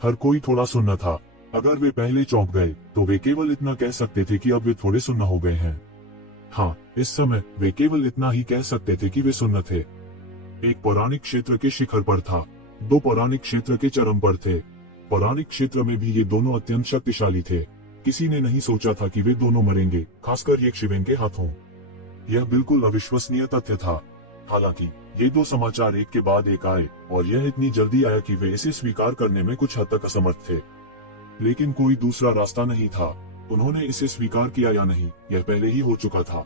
हर कोई थोड़ा सुन्न था। अगर वे पहले चौंक गए तो वे केवल इतना कह सकते थे कि अब वे थोड़े सुन्न हो गए हैं। हाँ, इस समय वे केवल इतना ही कह सकते थे कि वे सुन्न थे। एक पौराणिक क्षेत्र के शिखर पर था। दो पौराणिक क्षेत्र के चरम पर थे। पौराणिक क्षेत्र में भी ये दोनों अत्यंत शक्तिशाली थे। किसी ने नहीं सोचा था कि वे दोनों मरेंगे, खासकर यक्षिवेन के हाथों। यह बिल्कुल अविश्वसनीय तथ्य था। हालांकि ये दो समाचार एक के बाद एक आए और यह इतनी जल्दी आया कि वे इसे स्वीकार करने में कुछ हद तक असमर्थ थे। लेकिन कोई दूसरा रास्ता नहीं था। उन्होंने इसे स्वीकार किया या नहीं, यह पहले ही हो चुका था।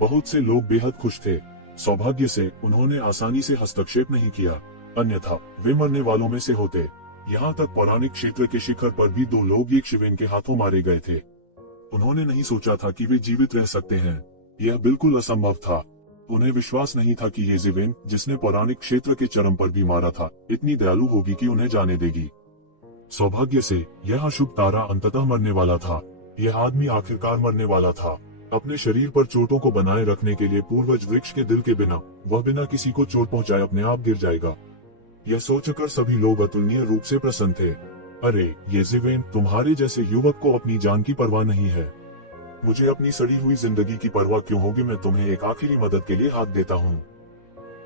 बहुत से लोग बेहद खुश थे। सौभाग्य से उन्होंने आसानी से हस्तक्षेप नहीं किया, अन्यथा वे मरने वालों में से होते। यहाँ तक पौराणिक क्षेत्र के शिखर पर भी दो लोग यक्षिवेन के हाथों मारे गए थे। उन्होंने नहीं सोचा था कि वे जीवित रह सकते हैं। यह बिल्कुल असंभव था। उन्हें विश्वास नहीं था कि यक्षिवेन, जिसने पौराणिक क्षेत्र के चरम पर भी मारा था, इतनी दयालु होगी कि उन्हें जाने देगी। सौभाग्य से यह अशुभ तारा अंततः मरने वाला था। यह आदमी आखिरकार मरने वाला था। अपने शरीर पर चोटों को बनाए रखने के लिए पूर्वज वृक्ष के दिल के बिना, वह बिना किसी को चोट पहुंचाए अपने आप गिर जाएगा। यह सोचकर सभी लोग अतुलनीय रूप से प्रसन्न थे। अरे यक्षिवेन, तुम्हारे जैसे युवक को अपनी जान की परवाह नहीं है। मुझे अपनी सड़ी हुई जिंदगी की परवाह क्यों होगी? मैं तुम्हें एक आखिरी मदद के लिए हाथ देता हूँ।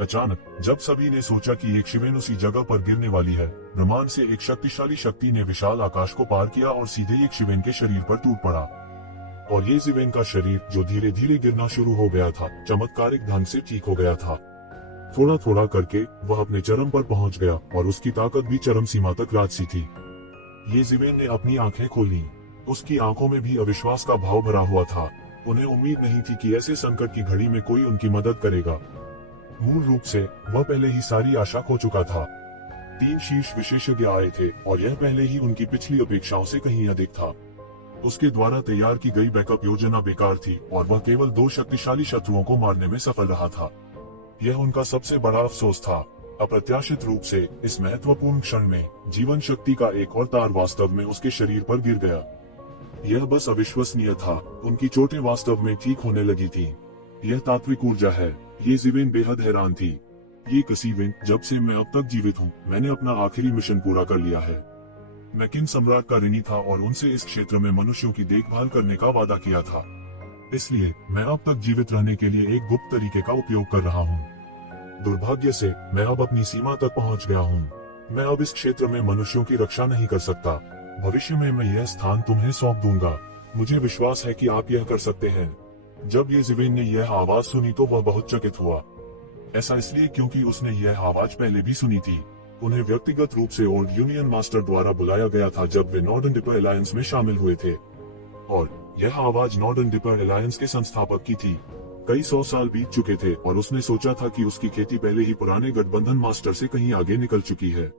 अचानक जब सभी ने सोचा कि यक्षिवेन उसी जगह पर गिरने वाली है, ब्रह्मांड से एक शक्तिशाली शक्ति ने विशाल आकाश को पार किया और सीधे यक्षिवेन के शरीर पर टूट पड़ा। और यक्षिवेन का शरीर, जो धीरे धीरे गिरना शुरू हो गया था, चमत्कारिक ढंग से ठीक हो गया था। थोड़ा थोड़ा करके वह अपने चरम पर पहुंच गया और उसकी ताकत भी चरम सीमा तक राजसी थी। यक्षिवेन ने अपनी आंखें खोली। उसकी आंखों में भी अविश्वास का भाव भरा हुआ था। उन्हें उम्मीद नहीं थी कि ऐसे संकट की घड़ी में कोई उनकी मदद करेगा। मूल रूप से वह पहले ही सारी आशा खो चुका था। 3 शीर्ष विशेषज्ञ आए थे और यह पहले ही उनकी पिछली अपेक्षाओं से कहीं अधिक था। उसके द्वारा तैयार की गई बैकअप योजना बेकार थी और वह केवल 2 शक्तिशाली शत्रुओं को मारने में सफल रहा था। यह उनका सबसे बड़ा अफसोस था। अप्रत्याशित रूप से इस महत्वपूर्ण क्षण में जीवन शक्ति का एक और तार वास्तव में उसके शरीर पर गिर गया। यह बस अविश्वसनीय था। उनकी चोटें वास्तव में ठीक होने लगी थी। यह तात्विक ऊर्जा है। यक्षिवेन बेहद हैरान थी। यक्षिवेन, जब से मैं अब तक जीवित हूँ, मैंने अपना आखिरी मिशन पूरा कर लिया है। मैं किन सम्राट का ऋणी था और उनसे इस क्षेत्र में मनुष्यों की देखभाल करने का वादा किया था। इसलिए मैं अब तक जीवित रहने के लिए एक गुप्त तरीके का उपयोग कर रहा हूँ। दुर्भाग्य से मैं अब अपनी सीमा तक पहुँच गया हूँ। मैं अब इस क्षेत्र में मनुष्यों की रक्षा नहीं कर सकता। भविष्य में मैं यह स्थान तुम्हें सौंप दूंगा। मुझे विश्वास है कि आप यह कर सकते हैं। जब यक्षिवेन ने यह आवाज सुनी तो वह बहुत चकित हुआ। ऐसा इसलिए क्योंकि उसने यह आवाज पहले भी सुनी थी। उन्हें व्यक्तिगत रूप से ओल्ड यूनियन मास्टर द्वारा बुलाया गया था जब वे नॉर्दर्न डिपर अलायंस में शामिल हुए थे। और यह आवाज नॉर्दर्न डिपर अलायंस के संस्थापक की थी। कई 100 साल बीत चुके थे और उसने सोचा था कि उसकी खेती पहले ही पुराने गठबंधन मास्टर से कहीं आगे निकल चुकी है।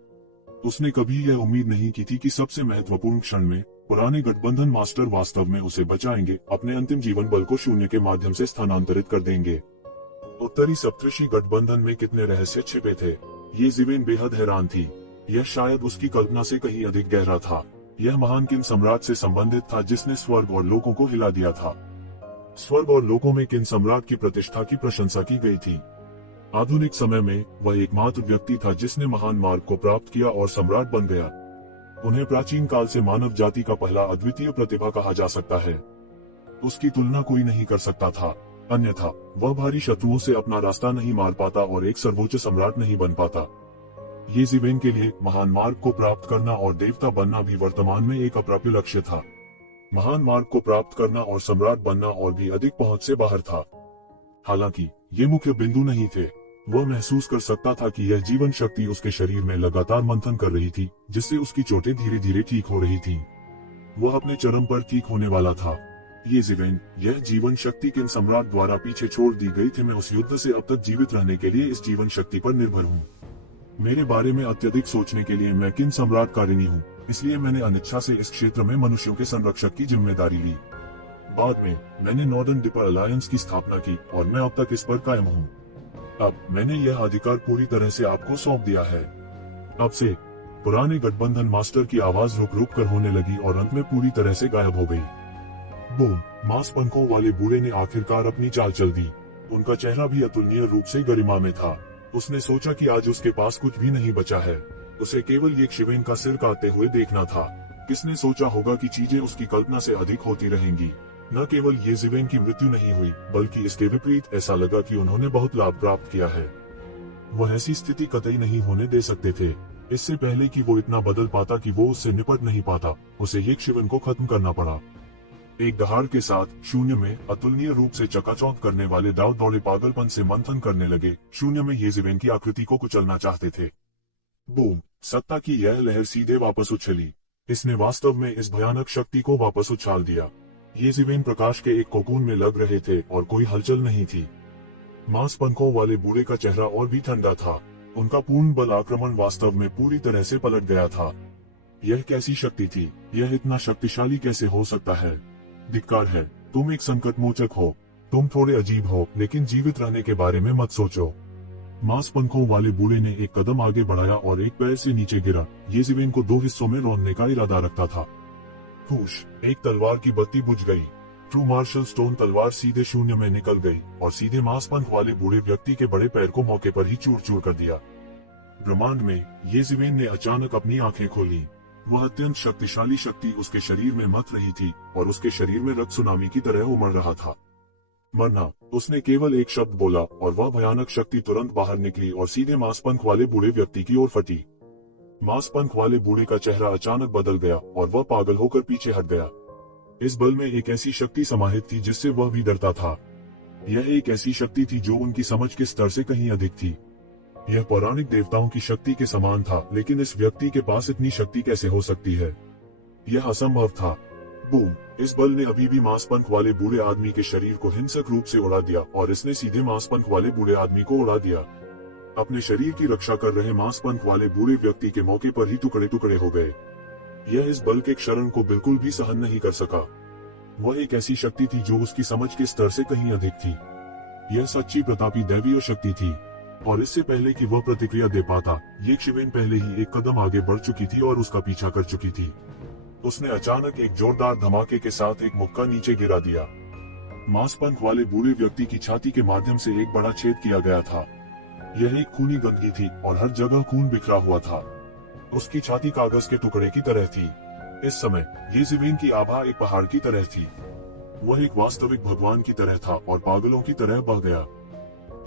उसने कभी यह उम्मीद नहीं की थी कि सबसे महत्वपूर्ण क्षण में पुराने गठबंधन मास्टर वास्तव में उसे बचाएंगे, अपने अंतिम जीवन बल को शून्य के माध्यम से स्थानांतरित कर देंगे। उत्तरी सप्तऋषि गठबंधन में कितने रहस्य छिपे थे। यक्षिवेन बेहद हैरान थी। यह शायद उसकी कल्पना से कहीं अधिक गहरा था। यह महान किन सम्राट से संबंधित था जिसने स्वर्ग और लोकों को हिला दिया था। स्वर्ग और लोकों में किन सम्राट की प्रतिष्ठा की प्रशंसा की गई थी। आधुनिक समय में वह एकमात्र व्यक्ति था जिसने महान मार्ग को प्राप्त किया और सम्राट बन गया। उन्हें प्राचीन काल से मानव जाति का पहला अद्वितीय प्रतिभा कहा जा सकता है। उसकी तुलना कोई नहीं कर सकता था, अन्यथा वह भारी शत्रुओं से अपना रास्ता नहीं मार पाता और एक सर्वोच्च सम्राट नहीं बन पाता। यक्षिवेन के लिए महान मार्ग को प्राप्त करना और देवता बनना भी वर्तमान में एक अप्राप्य लक्ष्य था। महान मार्ग को प्राप्त करना और सम्राट बनना और भी अधिक पहुंच से बाहर था। हालांकि ये मुख्य बिंदु नहीं थे। वह महसूस कर सकता था कि यह जीवन शक्ति उसके शरीर में लगातार मंथन कर रही थी, जिससे उसकी चोटें धीरे धीरे ठीक हो रही थीं। वह अपने चरम पर ठीक होने वाला था। यक्षिवेन, यह जीवन शक्ति किन सम्राट द्वारा पीछे छोड़ दी गई थी। मैं उस युद्ध से अब तक जीवित रहने के लिए इस जीवन शक्ति पर निर्भर हूँ। मेरे बारे में अत्यधिक सोचने के लिए मैं किन सम्राट का ऋणी हूँ, इसलिए मैंने अनिच्छा से इस क्षेत्र में मनुष्यों के संरक्षक की जिम्मेदारी ली। बाद में मैंने नॉर्दर्न डिपर अलायंस की स्थापना की और मैं अब तक इस पर कायम हूँ। अब मैंने यह अधिकार पूरी तरह से आपको सौंप दिया है। अब से पुराने गठबंधन मास्टर की आवाज रुक रुक कर होने लगी और अंत में पूरी तरह से गायब हो गई। बूम! मांस पंखों वाले बूढ़े ने आखिरकार अपनी चाल चल दी। उनका चेहरा भी अतुलनीय रूप से गरिमा में था। उसने सोचा कि आज उसके पास कुछ भी नहीं बचा है। उसे केवल एक शिवेन का सिर काटते हुए देखना था। किसने सोचा होगा कि चीजें उसकी कल्पना से अधिक होती रहेंगी। न केवल ये जिवेन की मृत्यु नहीं हुई, बल्कि इसके विपरीत ऐसा लगा कि उन्होंने बहुत लाभ प्राप्त किया है। वह ऐसी स्थिति कतई नहीं होने दे सकते थे। इससे पहले कि वो इतना बदल पाता कि वो उससे निपट नहीं पाता, उसे ये शिवन को खत्म करना पड़ा। एक दहाड़ के साथ शून्य में अतुलनीय रूप से चकाचौंध करने वाले दाव दौड़े पागलपन से मंथन करने लगे। शून्य में ये जिवेन की आकृति को कुचलना चाहते थे। बूम! सत्ता की यह लहर सीधे वापस उछली। इसने वास्तव में इस भयानक शक्ति को वापस उछाल दिया। ये जिवेन प्रकाश के एक कोकून में लग रहे थे और कोई हलचल नहीं थी। मांस पंखों वाले बूढ़े का चेहरा और भी ठंडा था। उनका पूर्ण बल आक्रमण वास्तव में पूरी तरह से पलट गया था। यह कैसी शक्ति थी? यह इतना शक्तिशाली कैसे हो सकता है? धिक्कार है, तुम एक संकट मोचक हो। तुम थोड़े अजीब हो, लेकिन जीवित रहने के बारे में मत सोचो। मांस पंखों वाले बूढ़े ने एक कदम आगे बढ़ाया और एक पैर से नीचे गिरा। ये जिवेन को 2 हिस्सों में रौंदने का इरादा रखता था। फूश! एक तलवार की बत्ती बुझ गई। ट्रू मार्शल स्टोन तलवार सीधे शून्य में निकल गई और सीधे मांस पंख वाले बूढ़े व्यक्ति के बड़े पैर को मौके पर ही चूर चूर कर दिया। ब्रह्मांड में ये जिवेन ने अचानक अपनी आंखें खोली। वह अत्यंत शक्तिशाली शक्ति उसके शरीर में मथ रही थी और उसके शरीर में रक्त सुनामी की तरह उमड़ रहा था। मरना! उसने केवल एक शब्द बोला और वह भयानक शक्ति तुरंत बाहर निकली और सीधे मांस पंख वाले बूढ़े व्यक्ति की ओर फटी। मांस पंख वाले बूढ़े का चेहरा अचानक बदल गया और वह पागल होकर पीछे हट गया। इस बल में एक ऐसी शक्ति समाहित थी जिससे वह भी डरता था। यह एक ऐसी शक्ति थी जो उनकी समझ के स्तर से कहीं अधिक थी। यह पौराणिक देवताओं की शक्ति के समान था, लेकिन इस व्यक्ति के पास इतनी शक्ति कैसे हो सकती है? यह असंभव था। बूम! इस बल ने अभी भी मांस पंख वाले बूढ़े आदमी के शरीर को हिंसक रूप से उड़ा दिया और इसने सीधे मांस पंख वाले बूढ़े आदमी को उड़ा दिया। अपने शरीर की रक्षा कर रहे मांस पंख वाले बूढ़े व्यक्ति के मौके पर ही टुकड़े टुकड़े हो गए। यह इस बल के क्षरण को बिल्कुल भी सहन नहीं कर सका। वह एक ऐसी शक्ति थी जो उसकी समझ के स्तर से कहीं अधिक थी। यह सच्ची प्रतापी दैवीय शक्ति थी और इससे पहले कि वह प्रतिक्रिया दे पाता, ये शिवेन पहले ही एक कदम आगे बढ़ चुकी थी और उसका पीछा कर चुकी थी। उसने अचानक एक जोरदार धमाके के साथ एक मुक्का नीचे गिरा दिया। मांस पंख वाले बूढ़े व्यक्ति की छाती के माध्यम से एक बड़ा छेद किया गया था। यह एक खूनी गंदगी थी और हर जगह खून बिखरा हुआ था। उसकी छाती कागज के टुकड़े की तरह थी। इस समय ये जिवेन की आभा एक पहाड़ की तरह थी। वह एक वास्तविक भगवान की तरह था और पागलों की तरह बह गया।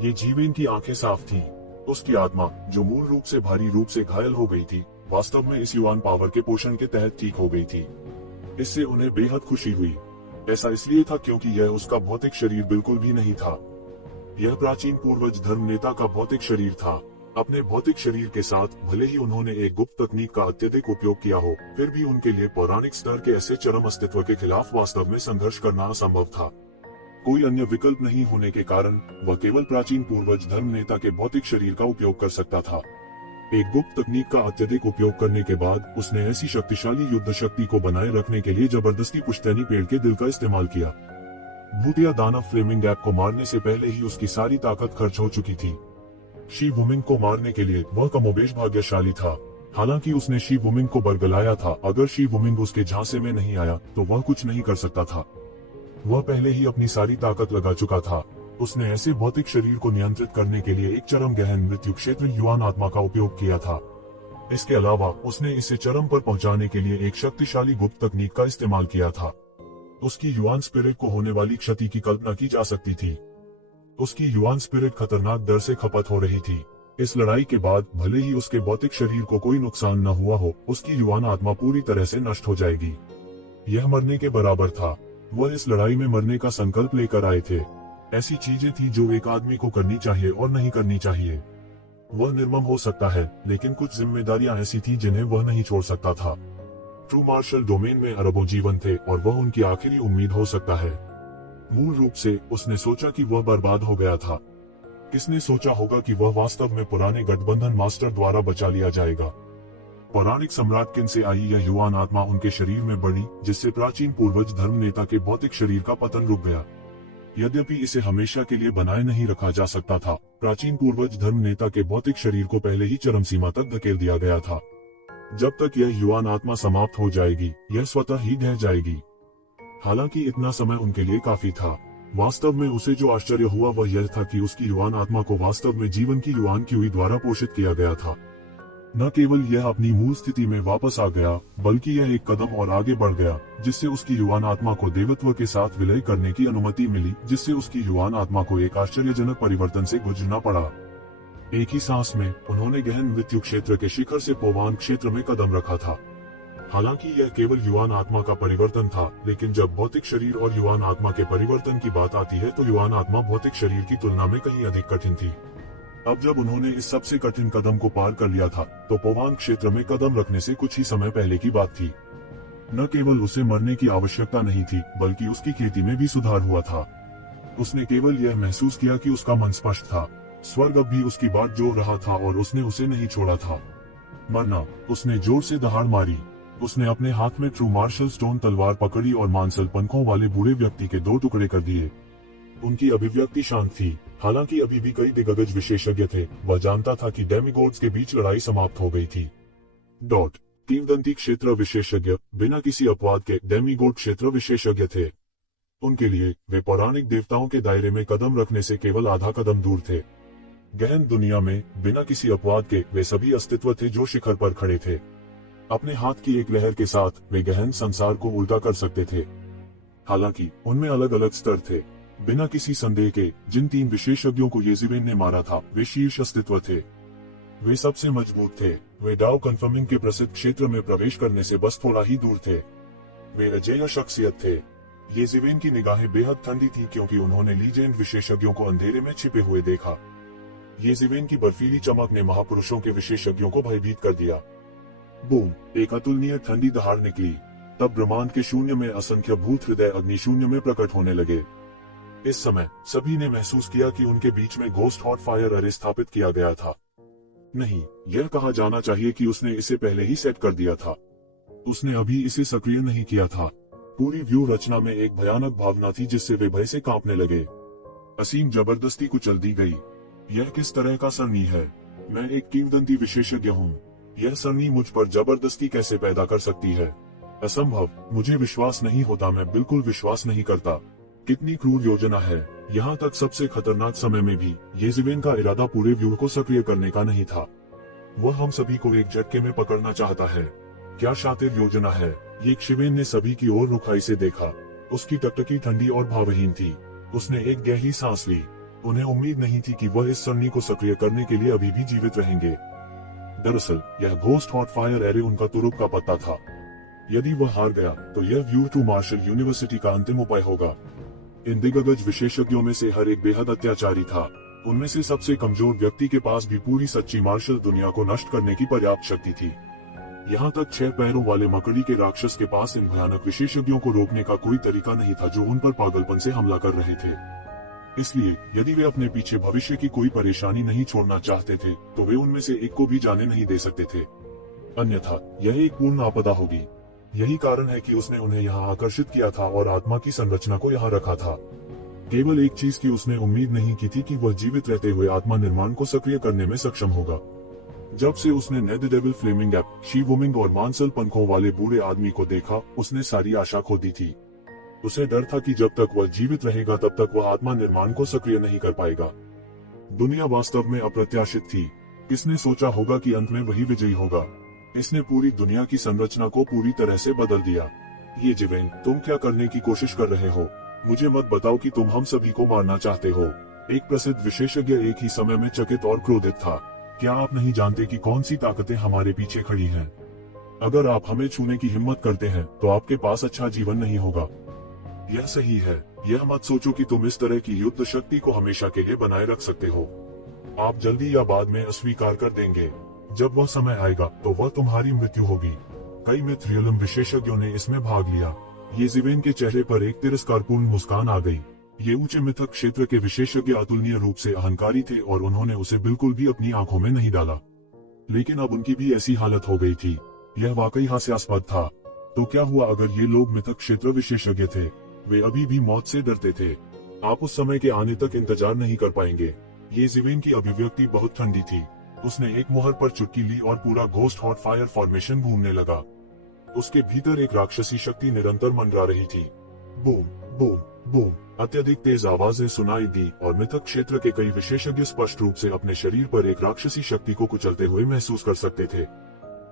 ये जिवेन की आंखें साफ थीं। उसकी आत्मा, जो मूल रूप से भारी रूप से घायल हो गई थी, वास्तव में इस युवान पावर के पोषण के तहत ठीक हो गई थी। इससे उन्हें बेहद खुशी हुई। ऐसा इसलिए था क्योंकि यह उसका भौतिक शरीर बिल्कुल भी नहीं था। यह प्राचीन पूर्वज धर्म नेता का भौतिक शरीर था। अपने भौतिक शरीर के साथ भले ही उन्होंने एक गुप्त तकनीक का अत्यधिक उपयोग किया हो, फिर भी उनके लिए पौराणिक स्तर के ऐसे चरम अस्तित्व के खिलाफ वास्तव में संघर्ष करना असंभव था। कोई अन्य विकल्प नहीं होने के कारण वह केवल प्राचीन पूर्वज धर्म नेता के भौतिक शरीर का उपयोग कर सकता था। एक गुप्त तकनीक का अत्यधिक उपयोग करने के बाद उसने ऐसी शक्तिशाली युद्ध शक्ति को बनाए रखने के लिए जबरदस्ती पुश्तैनी पेड़ के दिल का इस्तेमाल किया। भूतिया दानव फ्लेमिंग गैप को मारने से पहले ही उसकी सारी ताकत खर्च हो चुकी थी। शी वुमिंग को मारने के लिए वह कमोबेश भाग्यशाली था। हालांकि उसने शी वुमिंग को बरगलाया था। अगर शी वुमिंग उसके झांसे में नहीं आया तो वह कुछ नहीं कर सकता था। वह पहले ही अपनी सारी ताकत लगा चुका था। उसने ऐसे भौतिक शरीर को नियंत्रित करने के लिए एक चरम गहन मृत्यु क्षेत्र युवान आत्मा का उपयोग किया था। इसके अलावा उसने इसे चरम पर पहुंचाने के लिए एक शक्तिशाली गुप्त तकनीक का इस्तेमाल किया था। उसकी युवान स्पिरिट को होने वाली क्षति की कल्पना की जा सकती थी। उसकी युवान स्पिरिट खतरनाक दर से खपत हो रही थी। इस लड़ाई के बाद भले ही उसके भौतिक शरीर को कोई नुकसान न हुआ हो, उसकी युवान आत्मा पूरी तरह से नष्ट हो जाएगी। यह मरने के बराबर था। वह इस लड़ाई में मरने का संकल्प लेकर आए थे। ऐसी चीजें थी जो एक आदमी को करनी चाहिए और नहीं करनी चाहिए। वह निर्मम हो सकता है, लेकिन कुछ जिम्मेदारियां ऐसी थी जिन्हें वह नहीं छोड़ सकता था। ट्रू मार्शल डोमेन में अरबों जीवन थे और वह उनकी आखिरी उम्मीद हो सकता है। मूल रूप से उसने सोचा कि वह बर्बाद हो गया था। किसने सोचा होगा कि वह वास्तव में पुराने गठबंधन मास्टर द्वारा बचा लिया जाएगा। पौराणिक सम्राट किन से आई यह युवान आत्मा उनके शरीर में बढ़ी, जिससे प्राचीन पूर्वज धर्म नेता के भौतिक शरीर का पतन रुक गया। यद्यपि इसे हमेशा के लिए बनाए नहीं रखा जा सकता था, प्राचीन पूर्वज धर्म नेता के भौतिक शरीर को पहले ही चरम सीमा तक धकेल दिया गया था। जब तक यह युवान आत्मा समाप्त हो जाएगी, यह स्वतः ही ढह जाएगी। हालांकि इतना समय उनके लिए काफी था। वास्तव में उसे जो आश्चर्य हुआ वह यह था कि उसकी युवान आत्मा को वास्तव में जीवन की युवान क्यूई द्वारा पोषित किया गया था। न केवल यह अपनी मूल स्थिति में वापस आ गया, बल्कि यह एक कदम और आगे बढ़ गया, जिससे उसकी युवान आत्मा को देवत्व के साथ विलय करने की अनुमति मिली, जिससे उसकी युवान आत्मा को एक आश्चर्यजनक परिवर्तन से गुजरना पड़ा। एक ही सांस में उन्होंने गहन मृत्यु क्षेत्र के शिखर से पोवान क्षेत्र में कदम रखा था। हालांकि यह केवल युवान आत्मा का परिवर्तन था, लेकिन जब भौतिक शरीर और युवान आत्मा के परिवर्तन की बात आती है तो युवान आत्मा भौतिक शरीर की तुलना में कहीं अधिक कठिन थी। अब जब उन्होंने इस सबसे कठिन कदम को पार कर लिया था, तो पोवान क्षेत्र में कदम रखने से कुछ ही समय पहले की बात थी। न केवल उसे मरने की आवश्यकता नहीं थी, बल्कि उसकी खेती में भी सुधार हुआ था। उसने केवल यह महसूस किया कि उसका मन स्पष्ट था, स्वर्ग अब भी उसकी बात जोड़ रहा था और उसने उसे नहीं छोड़ा था। मरना, उसने जोर से दहाड़ मारी। उसने अपने हाथ में ट्रू मार्शल स्टोन तलवार पकड़ी और मांसल पंखों वाले बूढ़े व्यक्ति के 2 टुकड़े कर दिए। उनकी अभिव्यक्ति शांत थी, हालांकि अभी भी कई दिग्गज विशेषज्ञ थे। वह जानता था कि डेमिगॉड्स के बीच लड़ाई समाप्त हो गई थी। किंवदंती क्षेत्र विशेषज्ञ बिना किसी अपवाद के डेमिगॉड क्षेत्र विशेषज्ञ थे। उनके लिए वे पौराणिक देवताओं के दायरे में कदम रखने से केवल आधा कदम दूर थे। गहन दुनिया में बिना किसी अपवाद के वे सभी अस्तित्व थे जो शिखर पर खड़े थे। अपने हाथ की एक लहर के साथ वे गहन संसार को उल्टा कर सकते थे। हालांकि उनमें अलग अलग स्तर थे। बिना किसी संदेह के जिन 3 विशेषज्ञों को येज़ेबेल ने मारा था, वे शीर्ष अस्तित्व थे। वे सबसे मजबूत थे। वे डाउ कन्फर्मिंग के प्रसिद्ध क्षेत्र में प्रवेश करने से बस थोड़ा ही दूर थे। वे अजेय शख्सियत थे। येज़ेबेल की निगाहें बेहद ठंडी थी, क्योंकि उन्होंने लीजेंड विशेषज्ञों को अंधेरे में छिपे हुए देखा। येज़ेबेल की बर्फीली चमक ने महापुरुषों के विशेषज्ञों को भयभीत कर दिया। बूम! एक अतुलनीय ठंडी दहाड़ निकली। तब ब्रह्मांड के शून्य में असंख्य भूत हृदय अग्नि शून्य में प्रकट होने लगे। इस समय सभी ने महसूस किया कि उनके बीच में घोस्ट हॉट फायर अरे स्थापित किया गया था। नहीं, यह कहा जाना चाहिए कि उसने इसे पहले ही सेट कर दिया था। उसने अभी इसे सक्रिय नहीं किया था। पूरी व्यू रचना में एक भयानक भावना थी जिससे वे भय से कांपने लगे। असीम जबरदस्ती कुचल दी गई। यह किस तरह का सरनी है? मैं एक किंवदंती विशेषज्ञ हूँ। यह सरनी मुझ पर जबरदस्ती कैसे पैदा कर सकती है? असंभव। मुझे विश्वास नहीं होता। मैं बिल्कुल विश्वास नहीं करता। कितनी क्रूर योजना है। यहाँ तक सबसे खतरनाक समय में भी येज़ेबेल का इरादा पूरे व्यू को सक्रिय करने का नहीं था। वह हम सभी को एक झटके में पकड़ना चाहता है। क्या शातिर योजना है। येज़ेबेल ने सभी की ओर रुखाई से देखा। उसकी टकटकी ठंडी और भावहीन थी। उसने एक गहरी सांस ली। उन्हें उम्मीद नहीं थी कि वह इस सरनी को सक्रिय करने के लिए अभी भी जीवित रहेंगे। दरअसल यह घोस्ट हॉट फायर एरे उनका तुरुप का पत्ता था। यदि वह हार गया तो यह व्यू टू मार्शल यूनिवर्सिटी का अंतिम उपाय होगा। इन दिग्गज विशेषज्ञों में से हर एक बेहद अत्याचारी था। उनमें से सबसे कमजोर व्यक्ति के पास भी पूरी सच्ची मार्शल दुनिया को नष्ट करने की पर्याप्त शक्ति थी। यहाँ तक 6 पैरों वाले मकड़ी के राक्षस के पास इन भयानक विशेषज्ञों को रोकने का कोई तरीका नहीं था जो उन पर पागलपन से हमला कर रहे थे। इसलिए यदि वे अपने पीछे भविष्य की कोई परेशानी नहीं छोड़ना चाहते थे, तो वे उनमें से एक को भी जाने नहीं दे सकते थे। अन्यथा यह एक पूर्ण आपदा होगी। यही कारण है कि उसने उन्हें यहाँ आकर्षित किया था और आत्मा की संरचना को यहाँ रखा था। केवल एक चीज की उसने उम्मीद नहीं की थी कि वह जीवित रहते हुए आत्मा निर्माण को सक्रिय करने में सक्षम होगा। जब से उसने नेद डेविल फ्लेमिंग एप, शी वुमिंग और मांसल पंखों वाले बूढ़े आदमी को देखा, उसने सारी आशा खो दी थी। उसे डर था कि जब तक वह जीवित रहेगा तब तक वह आत्मा निर्माण को सक्रिय नहीं कर पाएगा। दुनिया वास्तव में अप्रत्याशित थी। किसने सोचा होगा कि अंत में वही विजयी होगा? इसने पूरी दुनिया की संरचना को पूरी तरह से बदल दिया। येज़ेबेल, तुम क्या करने की कोशिश कर रहे हो? मुझे मत बताओ कि तुम हम सभी को मारना चाहते हो। एक प्रसिद्ध विशेषज्ञ एक ही समय में चकित और क्रोधित था। क्या आप नहीं जानते कि कौन सी ताकतें हमारे पीछे खड़ी हैं? अगर आप हमें छूने की हिम्मत करते हैं तो आपके पास अच्छा जीवन नहीं होगा। यह सही है। यह मत सोचो कि तुम इस तरह की युद्ध शक्ति को हमेशा के लिए बनाए रख सकते हो। आप जल्दी या बाद में अस्वीकार कर देंगे। जब वह समय आएगा तो वह तुम्हारी मृत्यु होगी। कई मिथ्रियलम विशेषज्ञों ने इसमें भाग लिया। येज़ेबेल के चेहरे पर एक तिरस्कारपूर्ण मुस्कान आ गई। ये ऊंचे मिथक क्षेत्र के विशेषज्ञ अतुलनीय रूप से अहंकारी थे और उन्होंने उसे बिल्कुल भी अपनी आंखों में नहीं डाला। लेकिन अब उनकी भी ऐसी हालत हो गई थी। यह वाकई हास्यास्पद था। तो क्या हुआ अगर ये लोग मिथक क्षेत्र विशेषज्ञ थे? वे अभी भी मौत से डरते थे। आप उस समय के आने तक इंतजार नहीं कर पाएंगे। येज़ेबेल की अभिव्यक्ति बहुत ठंडी थी। उसने एक मुहर पर चुटकी ली और पूरा घोस्ट हॉट फायर फॉर्मेशन घूमने लगा। उसके भीतर एक राक्षसी शक्ति निरंतर मंडरा रही थी। Boom boom. बूम! अत्यधिक तेज आवाजें सुनाई दी और मिथक क्षेत्र के कई विशेषज्ञ स्पष्ट रूप से अपने शरीर पर एक राक्षसी शक्ति को कुचलते हुए महसूस कर सकते थे।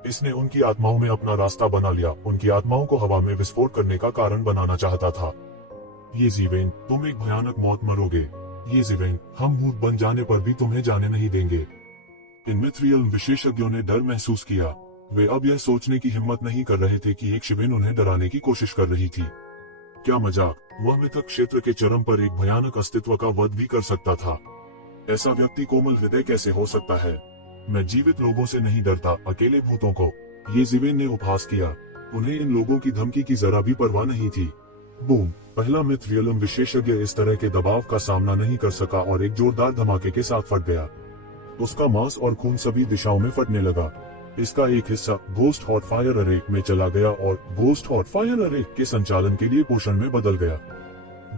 इसने उनकी आत्माओं में अपना रास्ता बना लिया, उनकी आत्माओं को हवा में विस्फोट करने का कारण बनाना चाहता था। ये जीवेन, तुम एक भयानक मौत मरोगे। ये जीवेन, हम भूत बन जाने पर भी तुम्हें जाने नहीं देंगे। इन मिथरियल विशेषज्ञों ने डर महसूस किया। वे अब यह सोचने की हिम्मत नहीं कर रहे थे कि एक शिवेन उन्हें डराने की कोशिश कर रही थी। क्या मजाक! वह मिथक क्षेत्र के चरम पर एक भयानक अस्तित्व का वध भी कर सकता था। ऐसा व्यक्ति कोमल हृदय कैसे हो सकता है? मैं जीवित लोगों से नहीं डरता, अकेले भूतों को। ये जीवेन ने उपहास किया। उन्हें इन लोगों की धमकी की जरा भी परवाह नहीं थी। बूम! पहला मिथरियलम विशेषज्ञ इस तरह के दबाव का सामना नहीं कर सका और एक जोरदार धमाके के साथ फट गया। उसका मांस और खून सभी दिशाओं में फटने लगा। इसका एक हिस्सा घोस्ट हॉट फायर अरे में चला गया और घोस्ट हॉट फायर अरे के संचालन के लिए पोषण में बदल गया।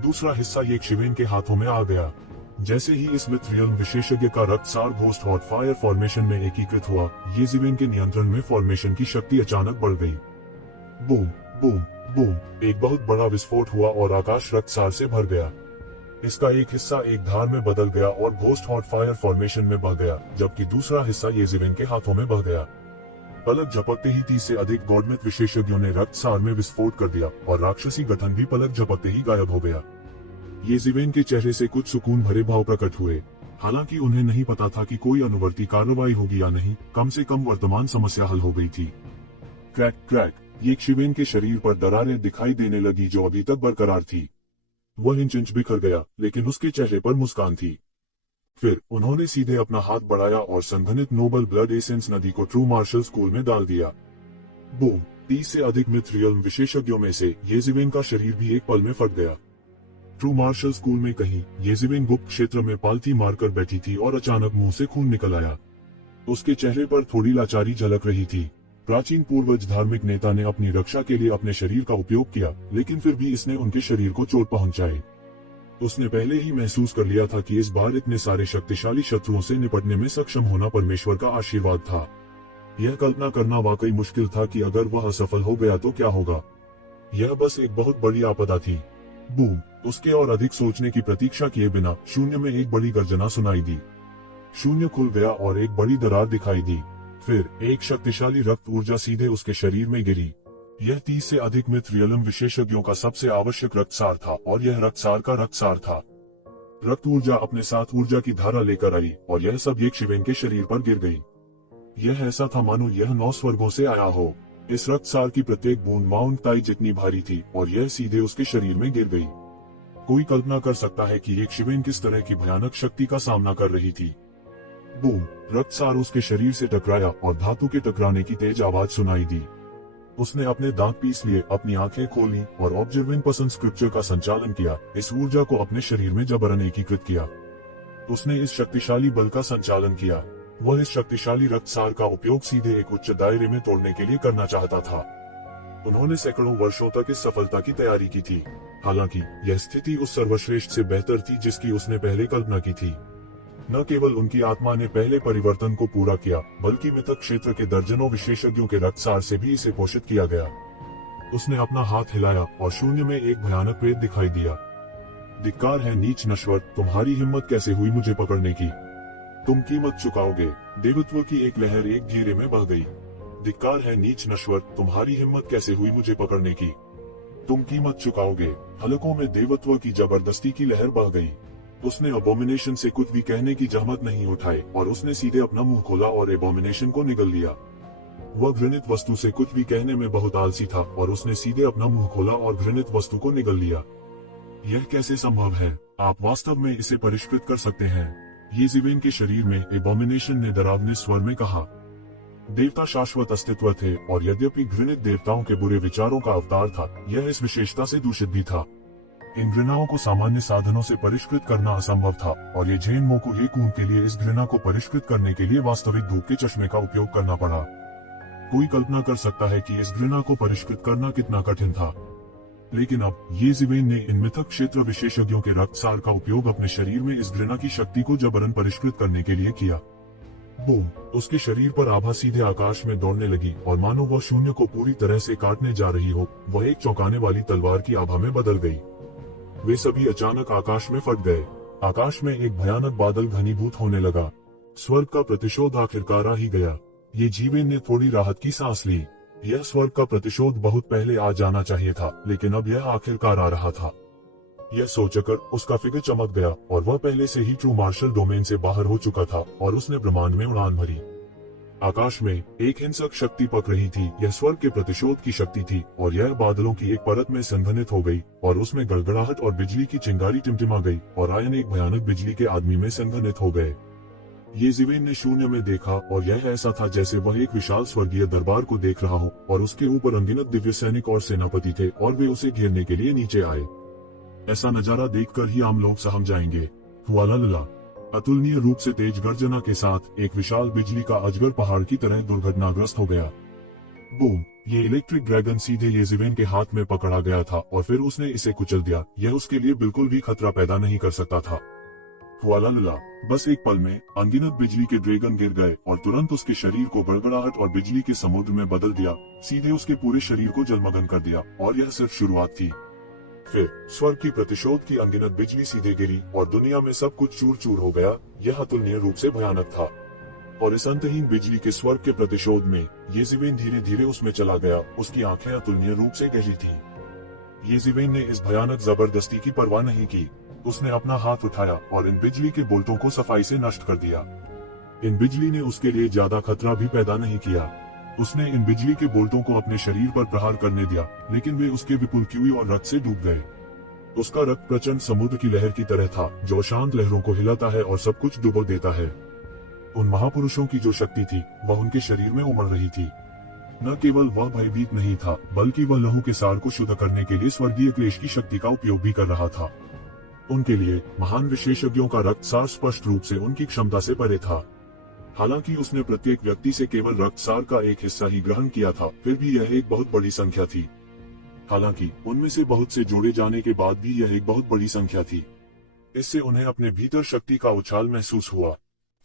दूसरा हिस्सा एक शिवेन के हाथों में आ गया। जैसे ही इस मिथरियल विशेषज्ञ का रक्तसार घोस्ट हॉट फायर फॉर्मेशन में एकीकृत हुआ, ये जीवेन के नियंत्रण में फॉर्मेशन की शक्ति अचानक बढ़ गई। Boom boom boom! एक बहुत बड़ा विस्फोट हुआ और आकाश रक्तसार से भर गया। इसका एक हिस्सा एक धार में बदल गया और घोस्ट हॉट फायर फॉर्मेशन में बह गया, जबकि दूसरा हिस्सा ये जीवेन के हाथों में बह गया। पलक झपकते ही 30 से अधिक गॉडमिथ विशेषज्ञों ने रक्तसार में विस्फोट कर दिया और राक्षसी गठन भी पलक झपकते ही गायब हो गया। ये जीवेन के चेहरे से कुछ सुकून भरे भाव प्रकट हुए। हालांकि उन्हें नहीं पता था कि कोई अनुवर्ती कार्रवाई होगी या नहीं, कम से कम वर्तमान समस्या हल हो गई थी। Crack crack! एक शिवेन के शरीर पर दरारें दिखाई देने लगी जो अभी तक बरकरार थी। वह इंच बिखर गया, लेकिन उसके चेहरे पर मुस्कान थी। फिर उन्होंने सीधे अपना हाथ बढ़ाया और संघनित नोबल ब्लड एसेंस नदी को ट्रू मार्शल स्कूल में डाल दिया। बूम! 30 से अधिक मिथरियल विशेषज्ञों में से येजिवेन का शरीर भी एक पल में फट गया। ट्रू मार्शल स्कूल में कहीं येजिवेन गुप्त क्षेत्र में पालथी मारकर बैठी थी और अचानक मुंह से खून निकल आया। उसके चेहरे पर थोड़ी लाचारी झलक रही थी। प्राचीन पूर्वज धार्मिक नेता ने अपनी रक्षा के लिए अपने शरीर का उपयोग किया, लेकिन फिर भी इसने उनके शरीर को चोट पहुंचाई। उसने पहले ही महसूस कर लिया था कि इस बार इतने सारे शक्तिशाली शत्रुओं से निपटने में सक्षम होना परमेश्वर का आशीर्वाद था। यह कल्पना करना वाकई मुश्किल था कि अगर वह असफल हो गया तो क्या होगा। यह बस एक बहुत बड़ी आपदा थी। बूम! उसके और अधिक सोचने की प्रतीक्षा किए बिना शून्य में एक बड़ी गर्जना सुनाई दी। शून्य खुल गया और एक बड़ी दरार दिखाई दी। फिर एक शक्तिशाली रक्त ऊर्जा सीधे उसके शरीर में गिरी। यह 30 से अधिक मिथरियलम विशेषज्ञों का सबसे आवश्यक रक्तसार था और यह रक्तसार का रक्तसार था। रक्त ऊर्जा अपने साथ ऊर्जा की धारा लेकर आई और यह सब एक शिवेन के शरीर पर गिर गई। यह ऐसा था मानो यह 9 स्वर्गों से आया हो। इस रक्तसार की प्रत्येक बूंद माउंट ताई जितनी भारी थी और यह सीधे उसके शरीर में गिर गई। कोई कल्पना कर सकता है कि एक शिवेन किस तरह की भयानक शक्ति का सामना कर रही थी। बूम! रक्तसार उसके शरीर से टकराया और धातु के टकराने की तेज आवाज सुनाई दी। उसने अपने दांत पीस लिए, अपनी आंखें खोली और ऑब्जर्विंग पर्सन स्क्रिप्चर का संचालन किया। इस ऊर्जा को अपने शरीर में जबरन एकीकृत किया। उसने इस शक्तिशाली बल का संचालन किया। वह इस शक्तिशाली रक्तसार का उपयोग सीधे एक उच्च दायरे में तोड़ने के लिए करना चाहता था। उन्होंने सैकड़ों वर्षों तक इस सफलता की तैयारी की थी। हालांकि यह स्थिति उस सर्वश्रेष्ठ से बेहतर थी जिसकी उसने पहले कल्पना की थी। न केवल उनकी आत्मा ने पहले परिवर्तन को पूरा किया, बल्कि मिथक क्षेत्र के दर्जनों विशेषज्ञों के रक्तसार से भी इसे पोषित किया गया। उसने अपना हाथ हिलाया और शून्य में एक भयानक प्रेत दिखाई दिया। धिक्कार है नीच नश्वर, तुम्हारी हिम्मत कैसे हुई मुझे पकड़ने की? तुम कीमत चुकाओगे। देवत्व की एक लहर एक घेरे में बह गई। धिक्कार है नीच नश्वर, तुम्हारी हिम्मत कैसे हुई मुझे पकड़ने की? तुम कीमत चुकाओगे। हलकों में देवत्व की जबरदस्ती की लहर बह गई। उसने अबोमिनेशन से कुछ भी कहने की जहमत नहीं उठाई और उसने सीधे अपना मुंह खोला और एबोमिनेशन को निगल लिया। वह घृणित वस्तु से कुछ भी कहने में बहुत आलसी था और उसने सीधे अपना मुंह खोला और घृणित वस्तु को निगल लिया। यह कैसे संभव है? आप वास्तव में इसे परिष्कृत कर सकते हैं। ये जीवेन के शरीर में एबोमिनेशन ने डरावने स्वर में कहा। देवता शाश्वत अस्तित्व थे और यद्यपि घृणित देवताओं के बुरे विचारों का अवतार था, यह इस विशेषता से दूषित भी था। इन घृणाओं को सामान्य साधनों से परिष्कृत करना असंभव था और ये झेन मोकू ये कून के लिए इस घृणा को परिष्कृत करने के लिए वास्तविक धूप के चश्मे का उपयोग करना पड़ा। कोई कल्पना कर सकता है कि इस घृणा को परिष्कृत करना कितना कठिन था। लेकिन अब ये जीवेन ने इन मिथक क्षेत्र विशेषज्ञों के रक्तसार का उपयोग अपने शरीर में इस घृणा की शक्ति को जबरन परिष्कृत करने के लिए किया। बूम! उसके शरीर पर आभा सीधे आकाश में दौड़ने लगी और मानो वह शून्य को पूरी तरह से काटने जा रही हो, वह एक चौंकाने वाली तलवार की आभा में बदल गई। वे सभी अचानक आकाश में फट गए। आकाश में एक भयानक बादल घनीभूत होने लगा। स्वर्ग का प्रतिशोध आखिरकार आ ही गया। ये जीवेन ने थोड़ी राहत की सांस ली। यह स्वर्ग का प्रतिशोध बहुत पहले आ जाना चाहिए था, लेकिन अब यह आखिरकार आ रहा था। यह सोचकर उसका फिगर चमक गया और वह पहले से ही ट्रू मार्शल डोमेन से बाहर हो चुका था और उसने ब्रह्मांड में उड़ान भरी। आकाश में एक हिंसक शक्ति पक रही थी। यह स्वर्ग के प्रतिशोध की शक्ति थी और यह बादलों की एक परत में संघनित हो गई और उसमें गड़गड़ाहट और बिजली की चिंगारी टिमटिमा गई और आयन एक भयानक बिजली के आदमी में संघनित हो गए। ये जीवेन ने शून्य में देखा और यह ऐसा था जैसे वह एक विशाल स्वर्गीय दरबार को देख रहा हो और उसके ऊपर अनगिनत दिव्य सैनिक और सेनापति थे और वे उसे घेरने के लिए नीचे आए। ऐसा नजारा देखकर ही आम लोग सहम जाएंगे। हुआलाला, अतुलनीय रूप से तेज गर्जना के साथ एक विशाल बिजली का अजगर पहाड़ की तरह दुर्घटनाग्रस्त हो गया। बूम! ये इलेक्ट्रिक ड्रैगन सीधे येजीवेन के हाथ में पकड़ा गया था और फिर उसने इसे कुचल दिया। यह उसके लिए बिल्कुल भी खतरा पैदा नहीं कर सकता था। हुआलाला, बस एक पल में अनगिनत बिजली के ड्रैगन गिर गए और तुरंत उसके शरीर को गड़गड़ाहट और बिजली के समुद्र में बदल दिया, सीधे उसके पूरे शरीर को जलमग्न कर दिया। और यह सिर्फ शुरुआत थी। फिर स्वर्ग की प्रतिशोध की अनगिनत बिजली सीधे गिरी और दुनिया में सब कुछ चूर चूर हो गया। यह अतुलनीय रूप से भयानक था। और इस अंतहीन बिजली के स्वर्ग के प्रतिशोध में येजीवेन धीरे धीरे उसमें चला गया। उसकी आंखें अतुलनीय रूप से गहरी थीं। येजीवेन ने इस भयानक जबरदस्ती की परवाह नहीं की। उसने अपना हाथ उठाया और इन बिजली के बोल्टों को सफाई से नष्ट कर दिया। इन बिजली ने उसके लिए ज्यादा खतरा भी पैदा नहीं किया। उसने इन बिजली के बोल्टों को अपने शरीर पर प्रहार करने दिया, लेकिन वे उसके विपुल क्यूई और रक्त से डूब गए। उसका रक्त प्रचंड समुद्र की लहर की तरह था, जो शांत लहरों को हिलाता है और सब कुछ डुबो देता है। उन महापुरुषों की जो शक्ति थी, वह उनके शरीर में उमड़ रही थी। न केवल वह भयभीत नहीं था, बल्कि वह लहू के सार को शुद्ध करने के लिए स्वर्गीय क्लेश की शक्ति का उपयोग भी कर रहा था। उनके लिए महान विशेषज्ञों का रक्त सार स्पष्ट रूप से उनकी क्षमता से परे था। हालांकि उसने प्रत्येक व्यक्ति से केवल रक्त सार का एक हिस्सा ही ग्रहण किया था, फिर भी यह एक बहुत बड़ी संख्या थी। हालांकि उनमें से बहुत से जोड़े जाने के बाद भी यह एक बहुत बड़ी संख्या थी। इससे उन्हें अपने भीतर शक्ति का उछाल महसूस हुआ।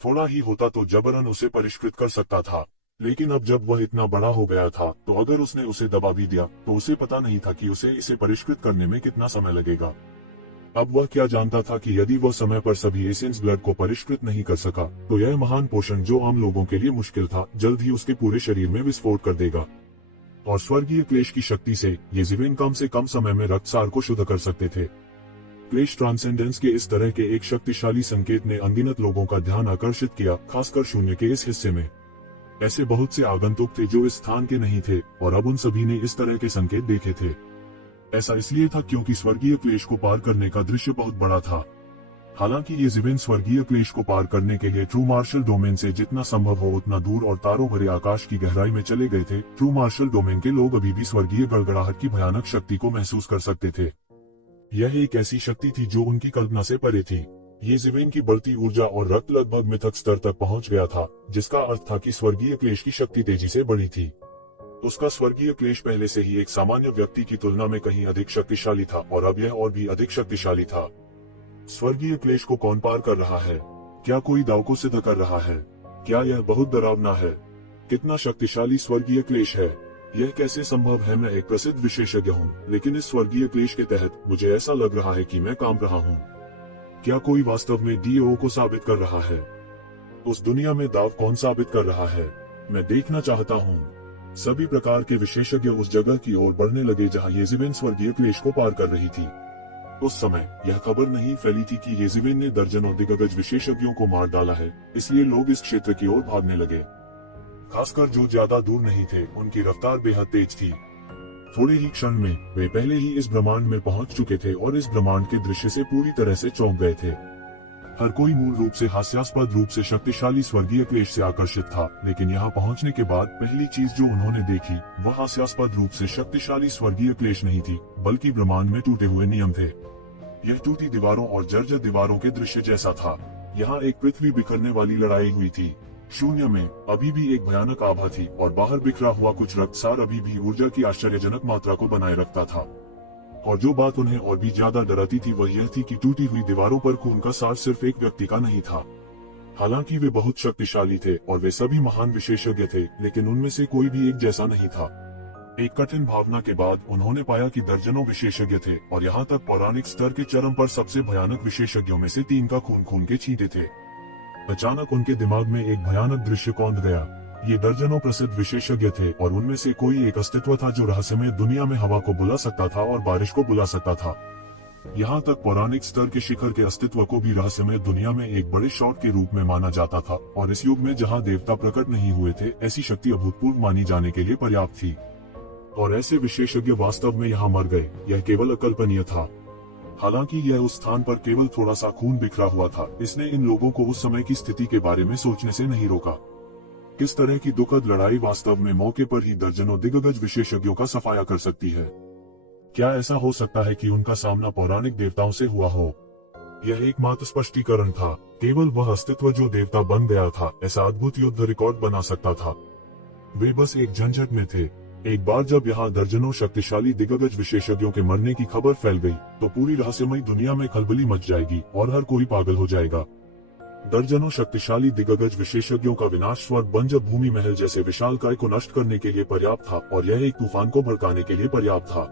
थोड़ा ही होता तो जबरन उसे परिष्कृत कर सकता था, लेकिन अब जब वह इतना बड़ा हो गया था, तो अगर उसने उसे दबा भी दिया तो उसे पता नहीं था कि उसे इसे परिष्कृत करने में कितना समय लगेगा। अब वह क्या जानता था कि यदि वह समय पर सभी एसेंस ब्लड को परिष्कृत नहीं कर सका, तो यह महान पोषण जो आम लोगों के लिए मुश्किल था, जल्द ही उसके पूरे शरीर में विस्फोट कर देगा। और स्वर्गीय क्लेश की शक्ति से येजीवेन कम से कम समय में रक्तसार को शुद्ध कर सकते थे। क्लेश ट्रांसेंडेंस के इस तरह के एक शक्तिशाली संकेत ने अनगिनत लोगों का ध्यान आकर्षित किया, खासकर शून्य के इस हिस्से में। ऐसे बहुत से आगंतुक थे जो इस स्थान के नहीं थे, और अब उन सभी ने इस तरह के संकेत देखे थे। ऐसा इसलिए था क्योंकि स्वर्गीय क्लेश को पार करने का दृश्य बहुत बड़ा था। हालांकि येजीवेन स्वर्गीय क्लेश को पार करने के लिए ट्रू मार्शल डोमेन से जितना संभव हो उतना दूर और तारों भरे आकाश की गहराई में चले गए थे। ट्रू मार्शल डोमेन के लोग अभी भी स्वर्गीय गड़गड़ाहट की भयानक शक्ति को महसूस कर सकते थे। यह एक ऐसी शक्ति थी जो उनकी कल्पना से परे थी। येजीवेन की बढ़ती ऊर्जा और रक्त लगभग मिथक स्तर तक पहुंच गया था, जिसका अर्थ था कि स्वर्गीय क्लेश की शक्ति तेजी से बढ़ी थी। उसका स्वर्गीय क्लेश पहले से ही एक सामान्य व्यक्ति की तुलना में कहीं अधिक शक्तिशाली था, और अब यह और भी अधिक शक्तिशाली था। स्वर्गीय क्लेश को कौन पार कर रहा है? क्या कोई दाव को सिद्ध कर रहा है? क्या यह बहुत डरावना है? कितना शक्तिशाली स्वर्गीय क्लेश है? यह कैसे संभव है? मैं एक प्रसिद्ध विशेषज्ञ हूँ, लेकिन इस स्वर्गीय क्लेश के तहत मुझे ऐसा लग रहा है कि मैं काम रहा हूँ। क्या कोई वास्तव में डीओ को साबित कर रहा है? उस दुनिया में दाव कौन साबित कर रहा है? मैं देखना चाहता हूँ। सभी प्रकार के विशेषज्ञ उस जगह की ओर बढ़ने लगे जहाँ येजीवेन स्वर्गीय क्लेश को पार कर रही थी। उस समय यह खबर नहीं फैली थी कि येजीवेन ने दर्जनों दिग्गज विशेषज्ञों को मार डाला है, इसलिए लोग इस क्षेत्र की ओर भागने लगे। खासकर जो ज्यादा दूर नहीं थे, उनकी रफ्तार बेहद तेज थी। थोड़े ही क्षण में वे पहले ही इस ब्रह्मांड में पहुंच चुके थे और इस ब्रह्मांड के दृश्य से पूरी तरह से चौंक गए थे। हर कोई मूल रूप से हास्यास्पद रूप से शक्तिशाली स्वर्गीय क्लेश से आकर्षित था, लेकिन यहाँ पहुँचने के बाद पहली चीज जो उन्होंने देखी वह हास्यास्पद रूप से शक्तिशाली स्वर्गीय क्लेश नहीं थी, बल्कि ब्रह्मांड में टूटे हुए नियम थे। यह टूटी दीवारों और जर्जर दीवारों के दृश्य जैसा था। यहाँ एक पृथ्वी बिखरने वाली लड़ाई हुई थी। शून्य में अभी भी एक भयानक आभा थी, और बाहर बिखरा हुआ कुछ रक्तसार अभी भी ऊर्जा की आश्चर्यजनक मात्रा को बनाए रखता था। और जो बात उन्हें और भी ज्यादा डराती थी वह यह थी कि टूटी हुई दीवारों पर खून का सार सिर्फ एक व्यक्ति का नहीं था। हालांकि वे बहुत शक्तिशाली थे और वे सभी महान विशेषज्ञ थे, लेकिन उनमें से कोई भी एक जैसा नहीं था। एक कठिन भावना के बाद उन्होंने पाया कि दर्जनों विशेषज्ञ थे और यहाँ तक पौराणिक स्तर के चरम पर सबसे भयानक विशेषज्ञों में से 3 का खून खून के छींटे थे। अचानक उनके दिमाग में एक भयानक दृश्य कौंध गया। ये दर्जनों प्रसिद्ध विशेषज्ञ थे और उनमें से कोई एक अस्तित्व था जो रहस्यमय दुनिया में हवा को बुला सकता था और बारिश को बुला सकता था। यहाँ तक पौराणिक स्तर के शिखर के अस्तित्व को भी रहस्यमय दुनिया में एक बड़े शॉट के रूप में माना जाता था और इस युग में जहाँ देवता प्रकट नहीं हुए थे, ऐसी शक्ति अभूतपूर्व मानी जाने के लिए पर्याप्त थी। और ऐसे विशेषज्ञ वास्तव में यहाँ मर गए, यह केवल अकल्पनीय था। हालांकि यह उस स्थान पर केवल थोड़ा सा खून बिखरा हुआ था, इसने इन लोगों को उस समय की स्थिति के बारे में सोचने से नहीं रोका। किस तरह की दुखद लड़ाई वास्तव में मौके पर ही दर्जनों दिग्गज विशेषज्ञों का सफाया कर सकती है। क्या ऐसा हो सकता है कि उनका सामना पौराणिक देवताओं से हुआ हो? यह एकमात्र स्पष्टीकरण था, केवल वह अस्तित्व जो देवता बन गया था ऐसा अद्भुत युद्ध रिकॉर्ड बना सकता था। वे बस एक झंझट में थे। एक बार जब यहाँ दर्जनों शक्तिशाली दिग्गज विशेषज्ञों के मरने की खबर फैल गई, तो पूरी रहस्यमय दुनिया में खलबली मच जाएगी और हर कोई पागल हो जाएगा। दर्जनों शक्तिशाली दिग्गज विशेषज्ञों का विनाश स्वर्ग बंजर भूमि महल जैसे विशालकाय को नष्ट करने के लिए पर्याप्त था और यह एक तूफान को भड़काने के लिए पर्याप्त था।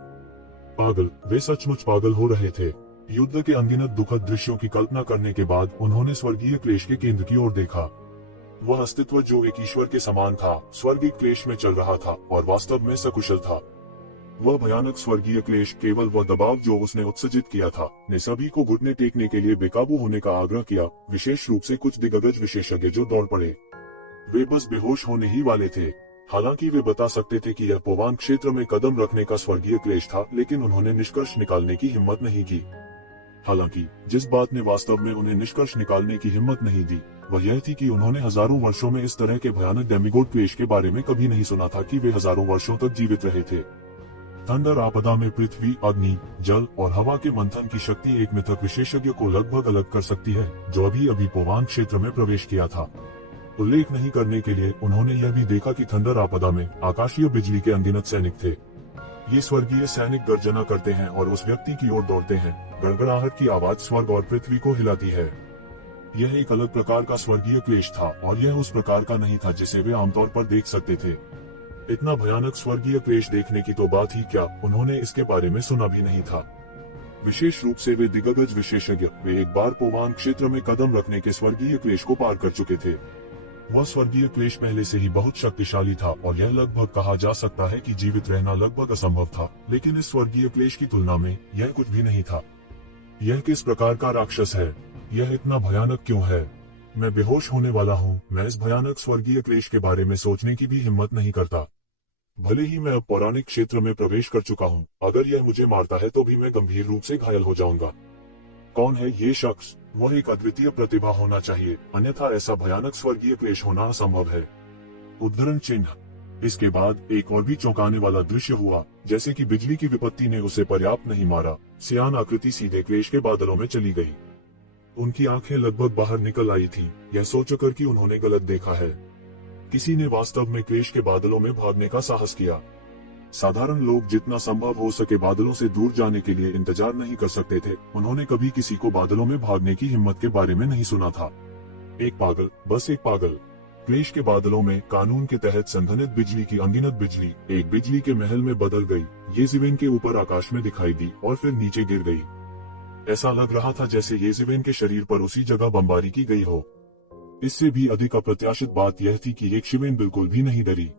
पागल, वे सचमुच पागल हो रहे थे। युद्ध के अनगिनत दुखद दृश्यों की कल्पना करने के बाद उन्होंने स्वर्गीय क्लेश के केंद्र की ओर देखा। वह अस्तित्व जो एक ईश्वर के समान था, स्वर्गीय क्लेश में चल रहा था और वास्तव में सकुशल था। वह भयानक स्वर्गीय क्लेश, केवल वह दबाव जो उसने उत्सर्जित किया था, ने सभी को घुटने टेकने के लिए बेकाबू होने का आग्रह किया, विशेष रूप से कुछ दिग्गज विशेषज्ञ जो दौड़ पड़े। वे बस बेहोश होने ही वाले थे। हालांकि वे बता सकते थे कि यह पोवान क्षेत्र में कदम रखने का स्वर्गीय क्लेश था, लेकिन उन्होंने निष्कर्ष निकालने की हिम्मत नहीं की। हालांकि जिस बात ने वास्तव में उन्हें निष्कर्ष निकालने की हिम्मत नहीं दी, वह यह थी कि उन्होंने हजारों वर्षों में इस तरह के भयानक डेमिगोड क्लेश के बारे में कभी नहीं सुना था कि वे हजारों वर्षों तक जीवित रहे थे। थंडर आपदा में पृथ्वी, अग्नि, जल और हवा के मंथन की शक्ति एक मिथक विशेषज्ञ को लगभग अलग कर सकती है, जो अभी अभी पोवान क्षेत्र में प्रवेश किया था। उल्लेख नहीं करने के लिए उन्होंने यह भी देखा कि थंडर आपदा में आकाशीय बिजली के अनगिनत सैनिक थे। ये स्वर्गीय सैनिक गर्जना करते हैं और उस व्यक्ति की ओर दौड़ते हैं। गड़गड़ाहट की आवाज स्वर्ग और पृथ्वी को हिलाती है। यह एक अलग प्रकार का स्वर्गीय क्लेश था और यह उस प्रकार का नहीं था जिसे वे आमतौर पर देख सकते थे। इतना भयानक स्वर्गीय क्लेश देखने की तो बात ही क्या, उन्होंने इसके बारे में सुना भी नहीं था। विशेष रूप से वे दिग्गज विशेषज्ञ, वे एक बार पोवान क्षेत्र में कदम रखने के स्वर्गीय क्लेश को पार कर चुके थे। वह स्वर्गीय क्लेश पहले से ही बहुत शक्तिशाली था और यह लगभग कहा जा सकता है कि जीवित रहना लगभग असंभव था, लेकिन इस स्वर्गीय क्लेश की तुलना में यह कुछ भी नहीं था। यह किस प्रकार का राक्षस है? यह इतना भयानक क्यों है? मैं बेहोश होने वाला हूँ। मैं इस भयानक स्वर्गीय क्लेश के बारे में सोचने की भी हिम्मत नहीं करता। भले ही मैं अब पौराणिक क्षेत्र में प्रवेश कर चुका हूँ, अगर यह मुझे मारता है तो भी मैं गंभीर रूप से घायल हो जाऊंगा। कौन है ये शख्स? वह एक अद्वितीय प्रतिभा होना चाहिए, अन्यथा ऐसा भयानक स्वर्गीय क्लेश होना असंभव है। उद्धरण चिन्ह। इसके बाद एक और भी चौंकाने वाला दृश्य हुआ। जैसे कि बिजली की विपत्ति ने उसे पर्याप्त नहीं मारा, सियान आकृति सीधे क्लेश के बादलों में चली गई। उनकी आंखें लगभग बाहर निकल आई थी, यह सोचकर कि उन्होंने गलत देखा है। किसी ने वास्तव में क्लेश के बादलों में भागने का साहस किया। साधारण लोग जितना संभव हो सके बादलों से दूर जाने के लिए इंतजार नहीं कर सकते थे। उन्होंने कभी किसी को बादलों में भागने की हिम्मत के बारे में नहीं सुना था। एक पागल, बस एक पागल। क्लेश के बादलों में कानून के तहत संघनित बिजली की अनगिनत बिजली एक बिजली के महल में बदल गई। येज़िवेन के ऊपर आकाश में दिखाई दी और फिर नीचे गिर गई। ऐसा लग रहा था जैसे येज़िवेन के शरीर पर उसी जगह बमबारी की गई हो। इससे भी अधिक अप्रत्याशित बात यह थी कि येज़िवेन बिल्कुल भी नहीं डरी।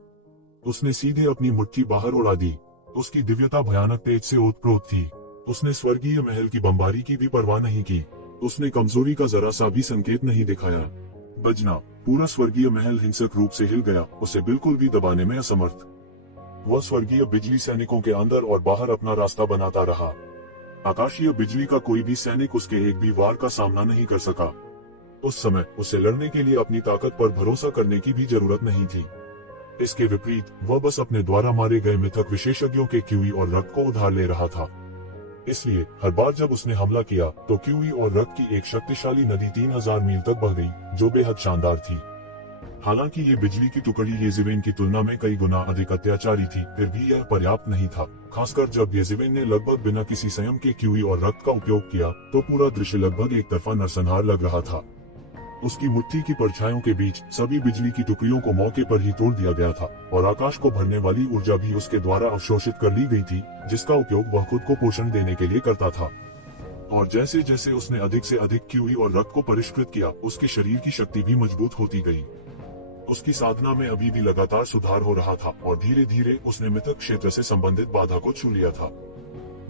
उसने सीधे अपनी मुट्ठी बाहर उड़ा दी। उसकी दिव्यता भयानक तेज से ओतप्रोत थी। उसने स्वर्गीय महल की बमबारी की भी परवाह नहीं की। उसने कमजोरी का जरा सा भी संकेत नहीं दिखाया। बजना, पूरा स्वर्गीय महल हिंसक रूप से हिल गया, उसे बिल्कुल भी दबाने में असमर्थ। वह स्वर्गीय बिजली सैनिकों के अंदर और बाहर अपना रास्ता बनाता रहा। आकाशीय बिजली का कोई भी सैनिक उसके एक भी वार का सामना नहीं कर सका। उस समय उसे लड़ने के लिए अपनी ताकत पर भरोसा करने की भी जरूरत नहीं थी। इसके विपरीत वह बस अपने द्वारा मारे गए मिथक विशेषज्ञों के क्यूई और रक्त को उधार ले रहा था। इसलिए हर बार जब उसने हमला किया तो क्यूई और रक्त की एक शक्तिशाली नदी 3000 मील तक बह गई, जो बेहद शानदार थी। हालांकि ये बिजली की टुकड़ी येज़िवेन की तुलना में कई गुना अधिक अत्याचारी थी, फिर भी यह पर्याप्त नहीं था। खासकर जब येज़िवेन ने लगभग बिना किसी संयम के क्यूई और रक्त का उपयोग किया, तो पूरा दृश्य लगभग एक तरफा नरसंहार लग रहा था। उसकी मुट्ठी की परछाइयों के बीच सभी बिजली की टुकड़ियों को मौके पर ही तोड़ दिया गया था और आकाश को भरने वाली ऊर्जा भी उसके द्वारा अवशोषित कर ली गई थी, जिसका उपयोग वह खुद को पोषण देने के लिए करता था। और जैसे जैसे उसने अधिक से अधिक क्यूई और रक्त को परिष्कृत किया, उसके शरीर की शक्ति भी मजबूत होती गई। उसकी साधना में अभी भी लगातार सुधार हो रहा था और धीरे धीरे उसने मृतक क्षेत्र से संबंधित बाधा को छू लिया था।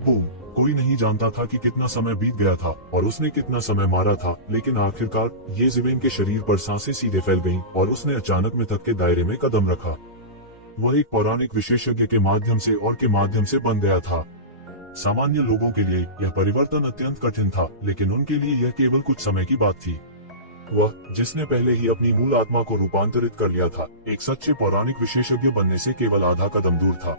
बूम! कोई नहीं जानता था कि कितना समय बीत गया था और उसने कितना समय मारा था, लेकिन आखिरकार ये ज़िवेन के शरीर पर सांसें सीधे फैल गईं और उसने अचानक मृतक के दायरे में कदम रखा। वह एक पौराणिक विशेषज्ञ के माध्यम से बन गया था। सामान्य लोगों के लिए यह परिवर्तन अत्यंत कठिन था, लेकिन उनके लिए यह केवल कुछ समय की बात थी। वह, जिसने पहले ही अपनी मूल आत्मा को रूपांतरित कर लिया था, एक सच्चे पौराणिक विशेषज्ञ बनने से केवल आधा कदम दूर था।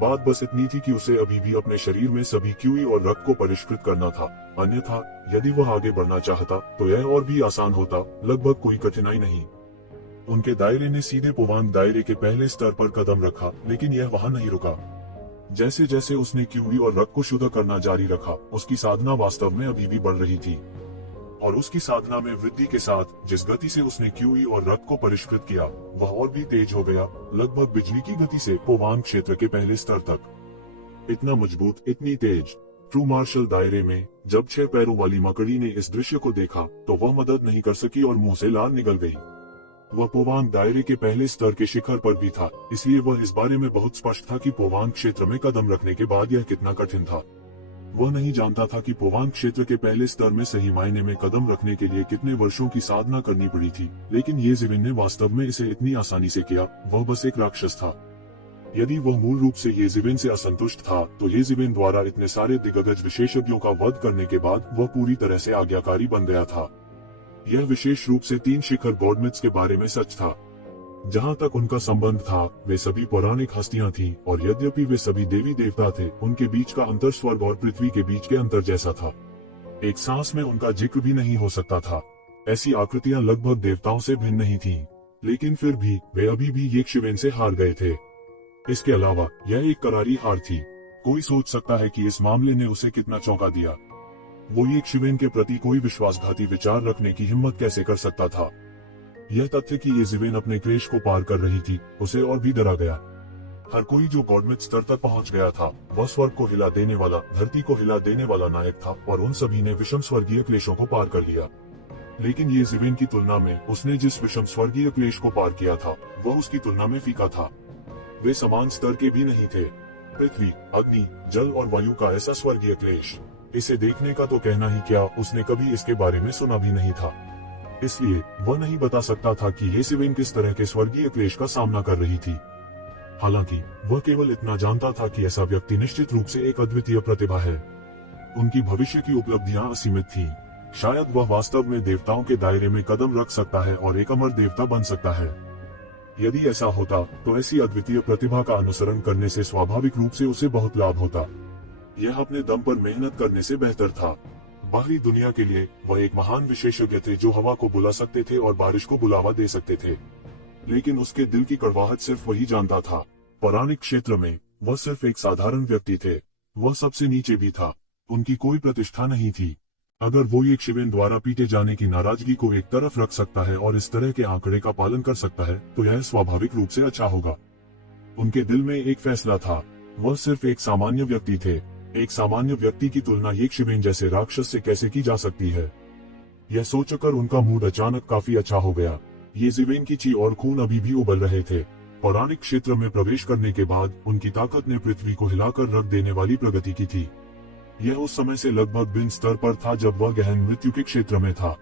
बात बस इतनी थी कि उसे अभी भी अपने शरीर में सभी क्यूई और रक्त को परिष्कृत करना था। अन्यथा यदि वह आगे बढ़ना चाहता तो यह और भी आसान होता, लगभग कोई कठिनाई नहीं। उनके दायरे ने सीधे पोवांग दायरे के पहले स्तर पर कदम रखा, लेकिन यह वहां नहीं रुका। जैसे जैसे उसने क्यूई और रक्त को शुद्ध करना जारी रखा, उसकी साधना वास्तव में अभी भी बढ़ रही थी। और उसकी साधना में वृद्धि के साथ जिस गति से उसने क्यूई और रक्त को परिष्कृत किया, वह और भी तेज हो गया, लगभग बिजली की गति से पोवांग क्षेत्र के पहले स्तर तक। इतना मजबूत, इतनी तेज। ट्रू मार्शल दायरे में जब 6 पैरों वाली मकड़ी ने इस दृश्य को देखा तो वह मदद नहीं कर सकी और मुंह से लार निकल गई। वह पोवांग दायरे के पहले स्तर के शिखर पर भी था, इसलिए वह इस बारे में बहुत स्पष्ट था कि पोवांग क्षेत्र में कदम रखने के बाद यह कितना कठिन था। वह नहीं जानता था कि पोवांग क्षेत्र के पहले स्तर में सही मायने में कदम रखने के लिए कितने वर्षों की साधना करनी पड़ी थी, लेकिन ये ज़िवेन ने वास्तव में इसे इतनी आसानी से किया। वह बस एक राक्षस था। यदि वह मूल रूप से ये ज़िवेन से असंतुष्ट था, तो ये ज़िवेन द्वारा इतने सारे दिग्गज विशेषज्ञों का वध करने के बाद वह पूरी तरह से आज्ञाकारी बन गया था। यह विशेष रूप से 3 शिखर गॉडमिथ्स के बारे में सच था। जहाँ तक उनका संबंध था, वे सभी पौराणिक हस्तियां थीं, और यद्यपि वे सभी देवी देवता थे, उनके बीच का अंतर स्वर्ग और पृथ्वी के बीच के अंतर जैसा था। एक सांस में उनका जिक्र भी नहीं हो सकता था। ऐसी आकृतियां लगभग देवताओं से भिन्न नहीं थीं, लेकिन फिर भी वे अभी भी यक्षवेन से हार गए थे। इसके अलावा यह एक करारी हार थी। कोई सोच सकता है कि इस मामले ने उसे कितना चौंका दिया। वो यक्षवेन के प्रति कोई विश्वासघाती विचार रखने की हिम्मत कैसे कर सकता था। यह तथ्य कि ये ज़िवेन अपने क्लेश को पार कर रही थी, उसे और भी डरा गया। हर कोई जो गॉडमिथ स्तर तक पहुंच गया था, वह स्वर्ग को हिला देने वाला, धरती को हिला देने वाला नायक था, और उन सभी ने विषम स्वर्गीय क्लेशों को पार कर लिया। लेकिन ये ज़िवेन की तुलना में उसने जिस विषम स्वर्गीय क्लेश को पार किया था, वह उसकी तुलना में फीका था। वे समान स्तर के भी नहीं थे। पृथ्वी, अग्नि, जल और वायु का ऐसा स्वर्गीय क्लेश, इसे देखने का तो कहना ही क्या, उसने कभी इसके बारे में सुना भी नहीं था। इसलिए वह नहीं बता सकता था कि ये ज़िवेन किस तरह के स्वर्गीय क्लेश का सामना कर रही थी। हालांकि वह केवल इतना जानता था कि ऐसा व्यक्ति निश्चित रूप से एक अद्वितीय प्रतिभा है। उनकी भविष्य की उपलब्धियां असीमित थीं। शायद वह वास्तव में देवताओं के दायरे में कदम रख सकता है और एक अमर देवता बन सकता है। यदि ऐसा होता तो ऐसी अद्वितीय प्रतिभा का अनुसरण करने से स्वाभाविक रूप से उसे बहुत लाभ होता। यह अपने दम पर मेहनत करने से बेहतर था। बाहरी दुनिया के लिए वह एक महान विशेषज्ञ थे जो हवा को बुला सकते थे और बारिश को बुलावा दे सकते थे, लेकिन उसके दिल की कड़वाहट सिर्फ वही जानता था। पौराणिक क्षेत्र में वह सिर्फ एक साधारण व्यक्ति थे। वह सबसे नीचे भी था। उनकी कोई प्रतिष्ठा नहीं थी। अगर वो यक्षवेन द्वारा पीटे जाने की नाराजगी को एक तरफ रख सकता है और इस तरह के आंकड़े का पालन कर सकता है, तो यह स्वाभाविक रूप से अच्छा होगा। उनके दिल में एक फैसला था। वह सिर्फ एक सामान्य व्यक्ति थे। एक सामान्य व्यक्ति की तुलना यक्षवेन जैसे राक्षस से कैसे की जा सकती है। यह सोचकर उनका मूड अचानक काफी अच्छा हो गया। ये ज़िवेन की ची और खून अभी भी उबल रहे थे। पौराणिक क्षेत्र में प्रवेश करने के बाद उनकी ताकत ने पृथ्वी को हिलाकर रख देने वाली प्रगति की थी। यह उस समय से लगभग भिन्न स्तर पर था जब वह गहन मृत्यु के क्षेत्र में था।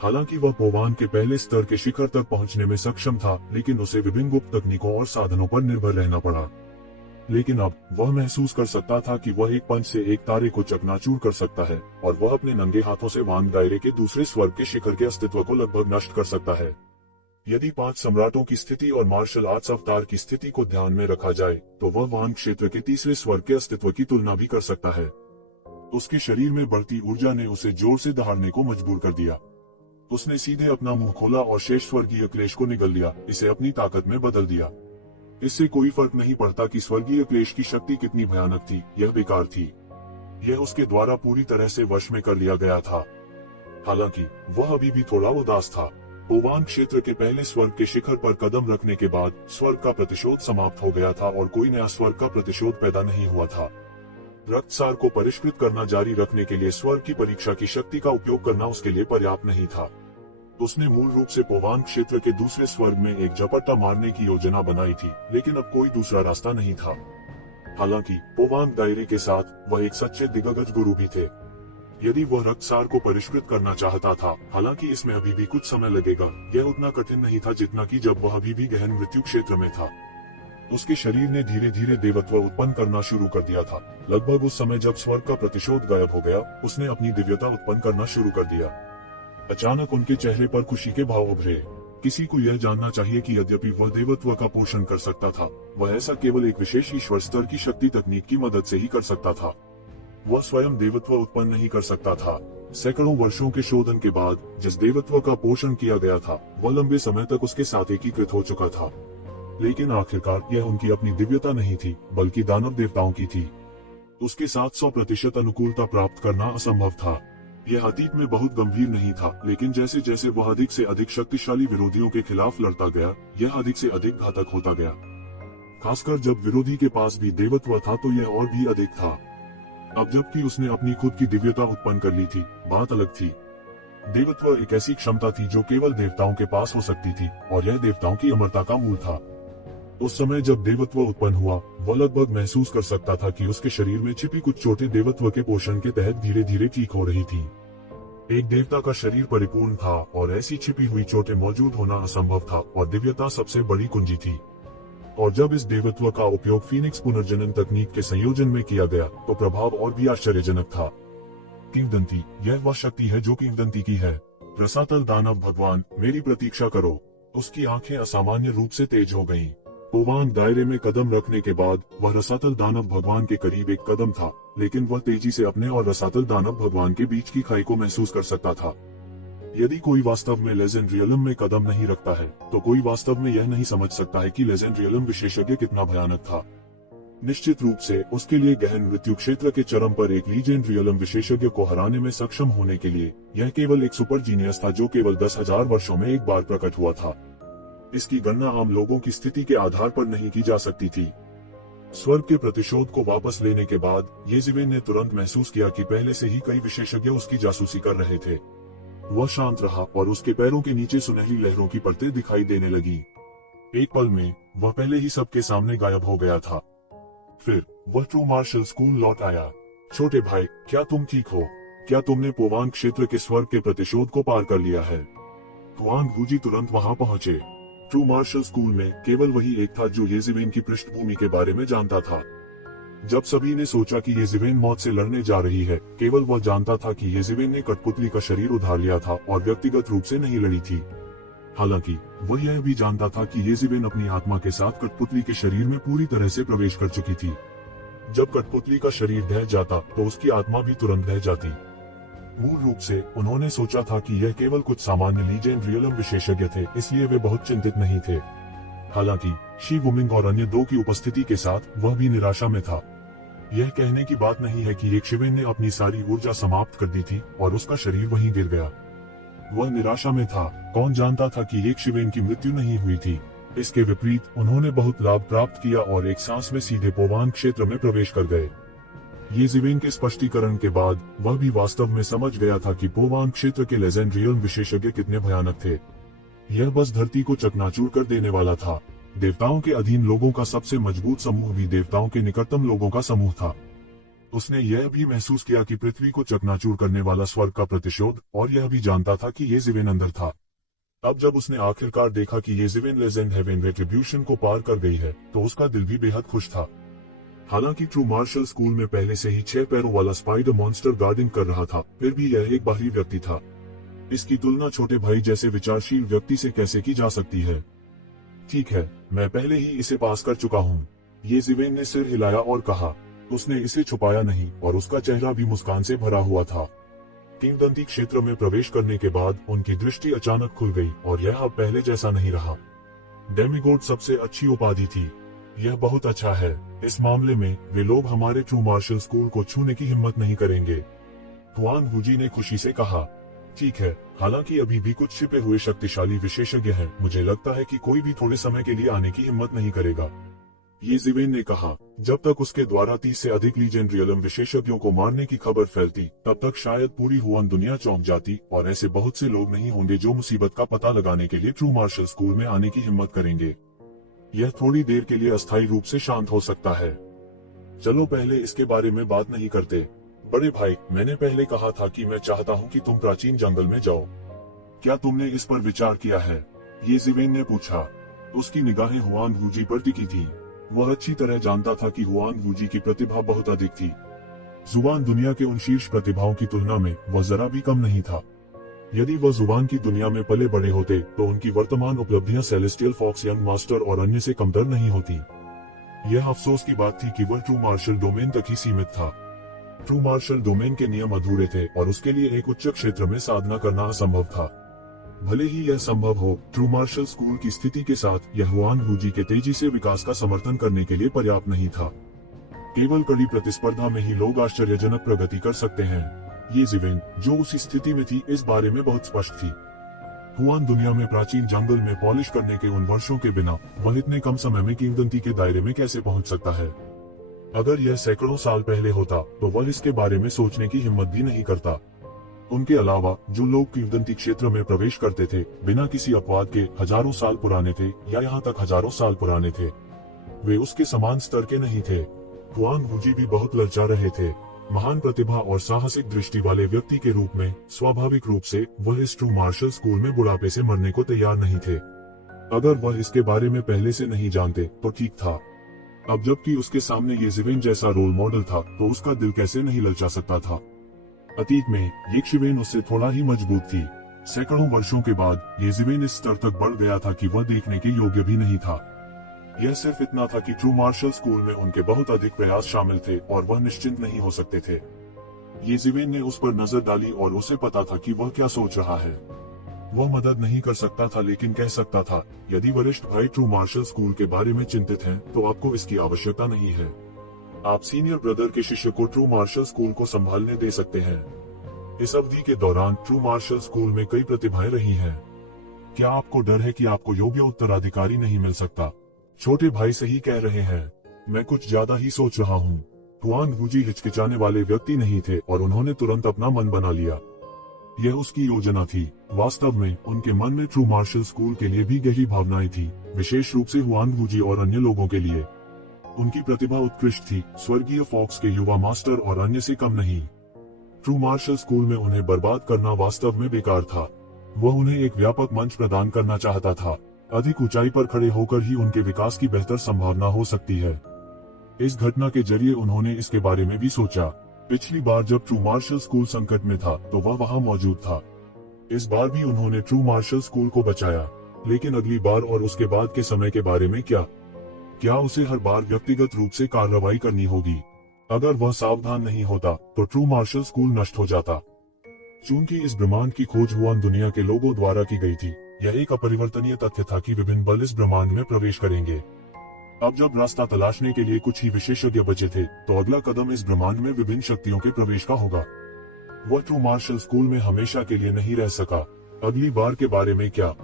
हालांकि वह पोवांग के पहले स्तर के शिखर तक पहुंचने में सक्षम था, लेकिन उसे विभिन्न गुप्त तकनीकों और साधनों पर निर्भर रहना पड़ा। लेकिन अब वह महसूस कर सकता था कि वह एक पंच से एक तारे को चकनाचूर कर सकता है, और वह अपने नंगे हाथों से वांग दायरे के दूसरे स्वर्ग के शिखर के अस्तित्व को लगभग नष्ट कर सकता है। यदि 5 सम्राटों की स्थिति और मार्शल आर्ट्स अवतार की स्थिति को ध्यान में रखा जाए, तो वह वांग क्षेत्र के तीसरे स्वर्ग के अस्तित्व की तुलना भी कर सकता है। उसके शरीर में बढ़ती ऊर्जा ने उसे जोर से दहाड़ने को मजबूर कर दिया। उसने सीधे अपना मुंह खोला और शेष स्वर्गीय क्लेश को निगल लिया, इसे अपनी ताकत में बदल दिया। इससे कोई फर्क नहीं पड़ता कि स्वर्गीय क्लेश की शक्ति कितनी भयानक थी, यह बेकार थी। यह उसके द्वारा पूरी तरह से वश में कर लिया गया था। हालांकि वह अभी भी थोड़ा उदास था। पोवान क्षेत्र के पहले स्वर्ग के शिखर पर कदम रखने के बाद स्वर्ग का प्रतिशोध समाप्त हो गया था और कोई नया स्वर्ग का प्रतिशोध पैदा नहीं हुआ था। रक्तसार को परिष्कृत करना जारी रखने के लिए स्वर्ग की परीक्षा की शक्ति का उपयोग करना उसके लिए पर्याप्त नहीं था। उसने मूल रूप से पोवान क्षेत्र के दूसरे स्वर्ग में एक झपट्टा मारने की योजना बनाई थी, लेकिन अब कोई दूसरा रास्ता नहीं था। हालांकि पोवान दायरे के साथ वह एक सच्चे दिग्गज गुरु भी थे। यदि वह रक्तसार को परिष्कृत करना चाहता था, हालांकि इसमें अभी भी कुछ समय लगेगा, यह उतना कठिन नहीं था जितना कि जब वह अभी भी गहन मृत्यु क्षेत्र में था। उसके शरीर ने धीरे धीरे देवत्व उत्पन्न करना शुरू कर दिया था। लगभग उस समय जब स्वर्ग का प्रतिशोध गायब हो गया, उसने अपनी दिव्यता उत्पन्न करना शुरू कर दिया। अचानक उनके चेहरे पर खुशी के भाव उभरे। किसी को यह जानना चाहिए कि यद्यपि वह देवत्व का पोषण कर सकता था, वह ऐसा केवल एक विशेष ईश्वर स्तर की शक्ति तकनीक की मदद से ही कर सकता था। वह स्वयं देवत्व उत्पन्न नहीं कर सकता था। सैकड़ों वर्षों के शोधन के बाद जिस देवत्व का पोषण किया गया था, वह लंबे समय तक उसके साथ एकीकृत हो चुका था। लेकिन आखिरकार यह उनकी अपनी दिव्यता नहीं थी, बल्कि दानव देवताओं की थी। उसके साथ 100% अनुकूलता प्राप्त करना असंभव था। यह अतीत में बहुत गंभीर नहीं था, लेकिन जैसे जैसे वह अधिक से अधिक शक्तिशाली विरोधियों के खिलाफ लड़ता गया, यह अधिक से अधिक घातक होता गया। खासकर जब विरोधी के पास भी देवत्व था तो यह और भी अधिक था। अब जबकि उसने अपनी खुद की दिव्यता उत्पन्न कर ली थी, बात अलग थी। देवत्व एक ऐसी क्षमता थी जो केवल देवताओं के पास हो सकती थी, और यह देवताओं की अमरता का मूल था। उस समय जब देवत्व उत्पन्न हुआ, वह लगभग महसूस कर सकता था कि उसके शरीर में छिपी कुछ चोटें देवत्व के पोषण के तहत धीरे धीरे ठीक हो रही थी। एक देवता का शरीर परिपूर्ण था और ऐसी छिपी हुई चोटें मौजूद होना असंभव था, और दिव्यता सबसे बड़ी कुंजी थी। और जब इस देवत्व का उपयोग फीनिक्स पुनर्जनन तकनीक के संयोजन में किया गया, तो प्रभाव और भी आश्चर्यजनक था। किंवदंती, यह वह शक्ति है जो किंवदंती की है। रसातल दानव भगवान, मेरी प्रतीक्षा करो। उसकी आंखें असामान्य रूप से तेज हो गईं। पोवान दायरे में कदम रखने के बाद वह रसातल दानव भगवान के करीब एक कदम था, लेकिन वह तेजी से अपने और रसातल दानव भगवान के बीच की खाई को महसूस कर सकता था। यदि कोई वास्तव में लेजेंड रियलम में कदम नहीं रखता है, तो कोई वास्तव में यह नहीं समझ सकता है कि लेजेंड रियलम विशेषज्ञ कितना भयानक था। निश्चित रूप से उसके लिए गहन मृत्यु क्षेत्र के चरम पर एक लीजेंड रियलम विशेषज्ञ को हराने में सक्षम होने के लिए यह केवल एक सुपर जीनियस था जो केवल 10,000 वर्षों में एक बार प्रकट हुआ था। इसकी गणना आम लोगों की स्थिति के आधार पर नहीं की जा सकती थी। स्वर्ग के प्रतिशोध को वापस लेने के बाद येज़ेबेल ने तुरंत महसूस किया कि पहले से ही कई विशेषज्ञ उसकी जासूसी कर रहे थे। वह शांत रहा और उसके पैरों के नीचे सुनहरी लहरों की परतें दिखाई देने लगी। एक पल में वह पहले ही सबके सामने गायब हो गया था। फिर वह ट्रू मार्शल स्कूल लौट आया। छोटे भाई, क्या तुम ठीक हो? क्या तुमने पोवान क्षेत्र के स्वर्ग के प्रतिशोध को पार कर लिया है? हुआंग वूजी तुरंत वहां पहुंचे। ट्रू मार्शल स्कूल में केवल वही एक था जो येज़ेबेल की पृष्ठभूमि के बारे में जानता था। जब सभी ने सोचा कि येज़ेबेल मौत से लड़ने जा रही है, केवल वह जानता था कि येज़ेबेल ने कठपुतली का शरीर उधार लिया था और व्यक्तिगत रूप से नहीं लड़ी थी। हालांकि वह यह भी जानता था कि येज़ेबेल अपनी आत्मा के साथ कठपुतली के शरीर में पूरी तरह से प्रवेश कर चुकी थी। जब कठपुतली का शरीर ढह जाता तो उसकी आत्मा भी तुरंत ढह जाती। मूल रूप से उन्होंने सोचा था कि यह केवल कुछ सामान्य लीजेंड रियलम विशेषज्ञ थे, इसलिए वे बहुत चिंतित नहीं थे। हालांकि शी वुमिंग और अन्य दो की उपस्थिति के साथ वह भी निराशा में था। यह कहने की बात नहीं है कि येज़ेबेल ने अपनी सारी ऊर्जा समाप्त कर दी थी और उसका शरीर वहीं गिर गया। वह निराशा में था। कौन जानता था कि येज़ेबेल की मृत्यु नहीं हुई थी। इसके विपरीत उन्होंने बहुत लाभ प्राप्त किया और एक सांस में सीधे पोवान क्षेत्र में प्रवेश कर गए। येज़ेबेल के स्पष्टीकरण के बाद वह भी वास्तव में समझ गया था कि पोवान क्षेत्र के लेजेंड रियलम विशेषज्ञ कितने भयानक थे। यह बस धरती को चकनाचूर कर देने वाला था। देवताओं के अधीन लोगों का सबसे मजबूत समूह भी देवताओं के निकटतम लोगों का समूह था। उसने यह भी महसूस किया कि पृथ्वी को चकनाचूर करने वाला स्वर्ग का प्रतिशोध, और यह भी जानता था कि येज़ेबेल अंदर था। अब जब उसने आखिरकार देखा कि येज़ेबेल लेजेंड हेवन रेट्रिब्यूशन को पार कर गई है, तो उसका दिल भी बेहद खुश था। हालांकि ट्रू मार्शल स्कूल में पहले से ही 6 पैरों वाला स्पाइडर मॉन्स्टर गार्डिंग कर रहा था, फिर भी यह एक बाहरी व्यक्ति था। इसकी तुलना छोटे भाई जैसे विचारशील व्यक्ति से कैसे की जा सकती है? ठीक है, मैं पहले ही इसे पास कर चुका हूँ। येज़ेबेल ने सिर हिलाया और कहा। उसने इसे छुपाया नहीं और उसका चेहरा भी मुस्कान से भरा हुआ था। किंवदंती क्षेत्र में प्रवेश करने के बाद उनकी दृष्टि अचानक खुल गई और यह अब पहले जैसा नहीं रहा। डेमिगॉड सबसे अच्छी उपाधि थी। यह बहुत अच्छा है। इस मामले में वे लोग हमारे ट्रू मार्शल स्कूल को छूने की हिम्मत नहीं करेंगे। हुआंग वूजी ने खुशी से कहा। ठीक है, हालांकि अभी भी कुछ छिपे हुए शक्तिशाली विशेषज्ञ हैं, मुझे लगता है कि कोई भी थोड़े समय के लिए आने की हिम्मत नहीं करेगा, ये ज़िवेन ने कहा। जब तक उसके द्वारा 30 से अधिक लीजेंड रियलम विशेषज्ञों को मारने की खबर फैलती, तब तक शायद पूरी हुआन दुनिया चौंक जाती, और ऐसे बहुत से लोग नहीं होंगे जो मुसीबत का पता लगाने के लिए ट्रू मार्शल स्कूल में आने की हिम्मत करेंगे। यह थोड़ी देर के लिए अस्थायी रूप से शांत हो सकता है। चलो पहले इसके बारे में बात नहीं करते। बड़े भाई, मैंने पहले कहा था कि मैं चाहता हूँ कि तुम प्राचीन जंगल में जाओ। क्या तुमने इस पर विचार किया है? ये ज़िवेन ने पूछा। उसकी निगाहें हुआन वूजी पर टिकी थी। वह अच्छी तरह जानता था कि हुआन वूजी की प्रतिभा बहुत अधिक थी। जुबान दुनिया के उन शीर्ष प्रतिभाओं की तुलना में वह जरा भी कम नहीं था। यदि वह जुबान की दुनिया में पले बड़े होते तो उनकी वर्तमान उपलब्धियां सेलेस्टियल फॉक्स यंग मास्टर और अन्य से कमतर नहीं होती। यह अफसोस की बात थी कि वह ट्रू मार्शल डोमेन तक ही सीमित था। ट्रू मार्शल डोमेन के नियम अधूरे थे और उसके लिए एक उच्च क्षेत्र में साधना करना असंभव था। भले ही यह संभव हो, ट्रू मार्शल स्कूल की स्थिति के साथ यह हुआन वूजी के तेजी से विकास का समर्थन करने के लिए पर्याप्त नहीं था। केवल कड़ी प्रतिस्पर्धा में ही लोग आश्चर्यजनक प्रगति कर सकते हैं। ये ज़िवेन, जो उसी स्थिति में थी, इस बारे में बहुत स्पष्ट थी। हुआन दुनिया में प्राचीन जंगल में पॉलिश करने के उन वर्षों के बिना वह इतने कम समय में किंवदंती के दायरे में कैसे पहुंच सकता है? अगर यह सैकड़ों साल पहले होता तो वह इसके बारे में सोचने की हिम्मत भी नहीं करता। उनके अलावा जो लोग किंवदंती क्षेत्र में प्रवेश करते थे, बिना किसी अपवाद के हजारों साल पुराने थे या यहाँ तक हजारों साल पुराने थे। वे उसके समान स्तर के नहीं थे। हुआन वूजी भी बहुत ललचा रहे थे। महान प्रतिभा और साहसिक दृष्टि वाले व्यक्ति के रूप में स्वाभाविक रूप से वह इस ट्रू मार्शल स्कूल में बुढ़ापे से मरने को तैयार नहीं थे। अगर वह इसके बारे में पहले से नहीं जानते तो ठीक था। अब जबकि उसके सामने ये ज़िवेन जैसा रोल मॉडल था, तो उसका दिल कैसे नहीं ललचा सकता था। अतीत में ये ज़िवेन उससे थोड़ा ही मजबूत थी। सैकड़ों वर्षों के बाद ये ज़िवेन इस स्तर तक बढ़ गया था कि वह देखने के योग्य भी नहीं था। यह सिर्फ इतना था कि ट्रू मार्शल स्कूल में उनके बहुत अधिक प्रयास शामिल थे और वह निश्चिंत नहीं हो सकते थे। ये ज़िवेन ने उस पर नजर डाली और उसे पता था कि वह क्या सोच रहा है। वह मदद नहीं कर सकता था, लेकिन कह सकता था, यदि वरिष्ठ भाई ट्रू मार्शल स्कूल के बारे में चिंतित हैं, तो आपको इसकी आवश्यकता नहीं है। आप सीनियर ब्रदर के शिष्य को ट्रू मार्शल स्कूल को संभालने दे सकते हैं। इस अवधि के दौरान ट्रू मार्शल स्कूल में कई प्रतिभाएं रही हैं। क्या आपको डर है कि आपको योग्य उत्तराधिकारी नहीं मिल सकता? छोटे भाई सही कह रहे हैं। मैं कुछ ज्यादा ही सोच रहा हूँ। हुआन वूजी हिचकिचाने वाले व्यक्ति नहीं थे और उन्होंने तुरंत अपना मन बना लिया। यह उसकी योजना थी। वास्तव में उनके मन में ट्रू मार्शल स्कूल के लिए भी गहरी भावनाएं थी, विशेष रूप से हुआन वूजी और अन्य लोगों के लिए। उनकी प्रतिभा उत्कृष्ट थी, स्वर्गीय फॉक्स के युवा मास्टर और अन्य से कम नहीं। ट्रू मार्शल स्कूल में उन्हें बर्बाद करना वास्तव में बेकार था। वह उन्हें एक व्यापक मंच प्रदान करना चाहता था। अधिक ऊंचाई पर खड़े होकर ही उनके विकास की बेहतर संभावना हो सकती है। इस घटना के जरिए उन्होंने इसके बारे में भी सोचा। पिछली बार जब ट्रू मार्शल स्कूल संकट में था तो वह वहां मौजूद था। इस बार भी उन्होंने ट्रू मार्शल स्कूल को बचाया, लेकिन अगली बार और उसके बाद के समय के बारे में क्या उसे हर बार व्यक्तिगत रूप से कार्रवाई करनी होगी? अगर वह सावधान नहीं होता तो ट्रू मार्शल स्कूल नष्ट हो जाता। चूंकि इस ब्रह्मांड की खोज हुआन दुनिया के लोगों द्वारा की गई थी, यह एक अपरिवर्तनीय तथ्य था कि विभिन्न बल इस ब्रह्मांड में प्रवेश करेंगे। अब जब रास्ता तलाशने के लिए कुछ ही विशेषज्ञ बचे थे, तो अगला कदम इस ब्रह्मांड में विभिन्न शक्तियों के प्रवेश का होगा। वह ट्रू मार्शल स्कूल में हमेशा के लिए नहीं रह सका। अगली बार के बारे में क्या?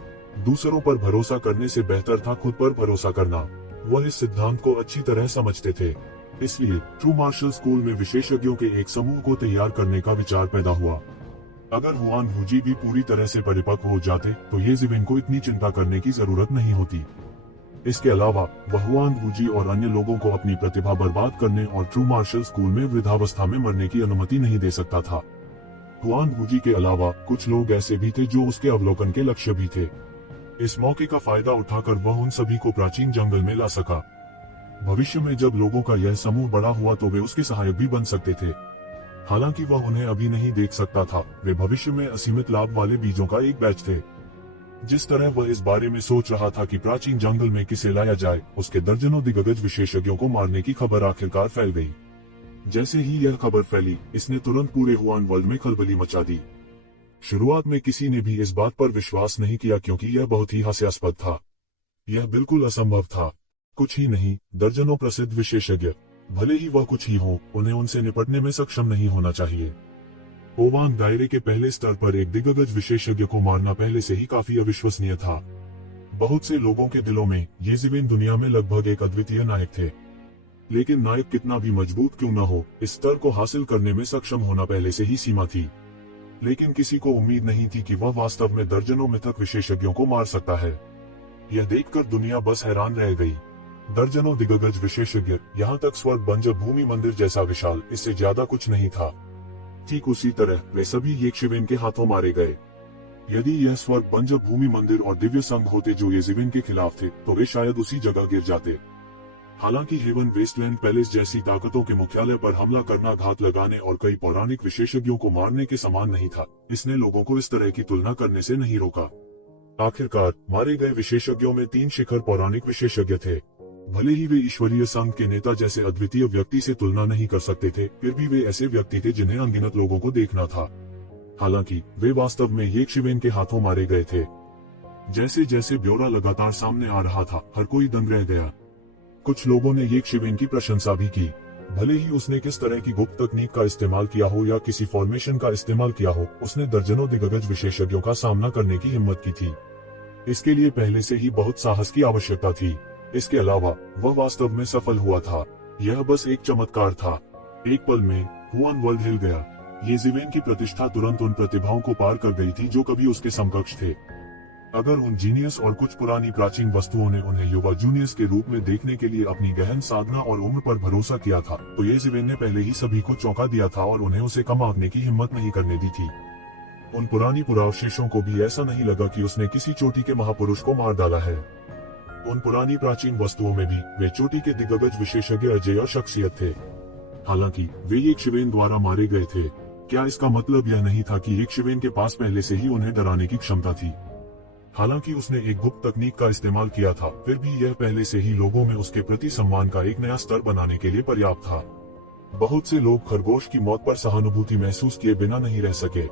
दूसरों पर भरोसा करने से बेहतर था खुद पर भरोसा करना। वह इस सिद्धांत को अच्छी तरह समझते थे। इसलिए ट्रू मार्शल स्कूल में विशेषज्ञों के एक समूह को तैयार करने का विचार पैदा हुआ। अगर हुआन वूजी भी पूरी तरह से परिपक्व हो जाते तो ये ज़िवेन को इतनी चिंता करने की जरूरत नहीं होती। इसके अलावा वह हुआन वूजी और अन्य लोगों को अपनी प्रतिभा बर्बाद करने और ट्रू मार्शल स्कूल में वृद्धावस्था में मरने की अनुमति नहीं दे सकता था। हुआन वूजी के अलावा कुछ लोग ऐसे भी थे जो उसके अवलोकन के लक्ष्य भी थे। इस मौके का फायदा उठाकर वह उन सभी को प्राचीन जंगल में ला सका। भविष्य में जब लोगों का यह समूह बड़ा हुआ तो वे उसके सहायक भी बन सकते थे। हालांकि वह उन्हें अभी नहीं देख सकता था, वे भविष्य में असीमित लाभ वाले बीजों का एक बैच थे। जिस तरह वह इस बारे में सोच रहा था कि प्राचीन जंगल में किसे लाया जाए, उसके दर्जनों दिग्गज विशेषज्ञों को मारने की खबर आखिरकार फैल गई। जैसे ही यह खबर फैली, इसने तुरंत पूरे हुआन वर्ल्ड में खलबली मचा दी। शुरुआत में किसी ने भी इस बात पर विश्वास नहीं किया क्योंकि यह बहुत ही हास्यास्पद था। यह बिल्कुल असंभव था। कुछ ही नहीं, दर्जनों प्रसिद्ध विशेषज्ञ, भले ही वह कुछ ही हो, उन्हें उनसे निपटने में सक्षम नहीं होना चाहिए। पोवांग दायरे के पहले स्तर पर एक दिग्गज विशेषज्ञ को मारना पहले से ही काफी अविश्वसनीय था। बहुत से लोगों के दिलों में येज़िविन दुनिया में लगभग एक अद्वितीय नायक थे, लेकिन नायक कितना भी मजबूत क्यों न हो, इस स्तर को हासिल करने में सक्षम होना पहले से ही सीमा थी। लेकिन किसी को उम्मीद नहीं थी कि वह वास्तव में दर्जनों मिथक विशेषज्ञों को मार सकता है। यह देखकर दुनिया बस हैरान रह गई। दर्जनों दिग्गज विशेषज्ञ, यहाँ तक स्वर्ग बंजर भूमि मंदिर जैसा विशाल, इससे ज्यादा कुछ नहीं था। ठीक उसी तरह वे सभी येशिवेन के हाथों मारे गए। यदि यह स्वर्ग बंजर भूमि मंदिर और दिव्य संघ होते जो येज़िविन के खिलाफ थे, तो वे शायद उसी जगह गिर जाते। हालांकि हेवन वेस्टलैंड पैलेस जैसी ताकतों के मुख्यालय पर हमला करना घात लगाने और कई पौराणिक विशेषज्ञों को मारने के समान नहीं था। इसने लोगों को इस तरह की तुलना करने से नहीं रोका। आखिरकार मारे गए विशेषज्ञों में 3 शिखर पौराणिक विशेषज्ञ थे। भले ही वे ईश्वरीय संघ के नेता जैसे अद्वितीय व्यक्ति से तुलना नहीं कर सकते थे, फिर भी वे ऐसे व्यक्ति थे जिन्हें अनगिनत लोगों को देखना था। हालांकि वे वास्तव में येशिवेन के हाथों मारे गए थे। जैसे जैसे ब्यौरा लगातार सामने आ रहा था, हर कोई दंग रह गया। कुछ लोगों ने येशिवेन की प्रशंसा भी की। भले ही उसने किस तरह की गुप्त तकनीक का इस्तेमाल किया हो या किसी फॉर्मेशन का इस्तेमाल किया हो, उसने दर्जनों दिग्गज विशेषज्ञों का सामना करने की हिम्मत की थी। इसके लिए पहले से ही बहुत साहस की आवश्यकता थी। इसके अलावा वह वास्तव में सफल हुआ था। यह बस एक चमत्कार था। एक पल में हुआन वर्ल्ड हिल गया। येज़िविन की प्रतिष्ठा तुरंत उन प्रतिभाओं को पार कर गई थी जो कभी उसके समकक्ष थे। अगर उन जीनियस और कुछ पुरानी प्राचीन वस्तुओं ने उन्हें युवा जूनियस के रूप में देखने के लिए अपनी गहन साधना और उम्र पर भरोसा किया था, तो येज़िविन ने पहले ही सभी को चौंका दिया था और उन्हें उसे कम आंकने की हिम्मत नहीं करने दी थी। उन पुरानी पुरावशेषों को भी ऐसा नहीं लगा कि उसने किसी चोटी के महापुरुष को मार डाला है। उन पुरानी प्राचीन वस्तुओं में भी वे चोटी के दिग्गज विशेषज्ञ अजय और शख्सियत थे। हालांकि वे येशिवेन द्वारा मारे गए थे। क्या इसका मतलब यह नहीं था कि येशिवेन के पास पहले से ही उन्हें डराने की क्षमता थी? हालांकि उसने एक गुप्त तकनीक का इस्तेमाल किया था, फिर भी यह पहले से ही लोगों में उसके प्रति सम्मान का एक नया स्तर बनाने के लिए पर्याप्त था। बहुत से लोग खरगोश की मौत पर सहानुभूति महसूस किए बिना नहीं रह सके।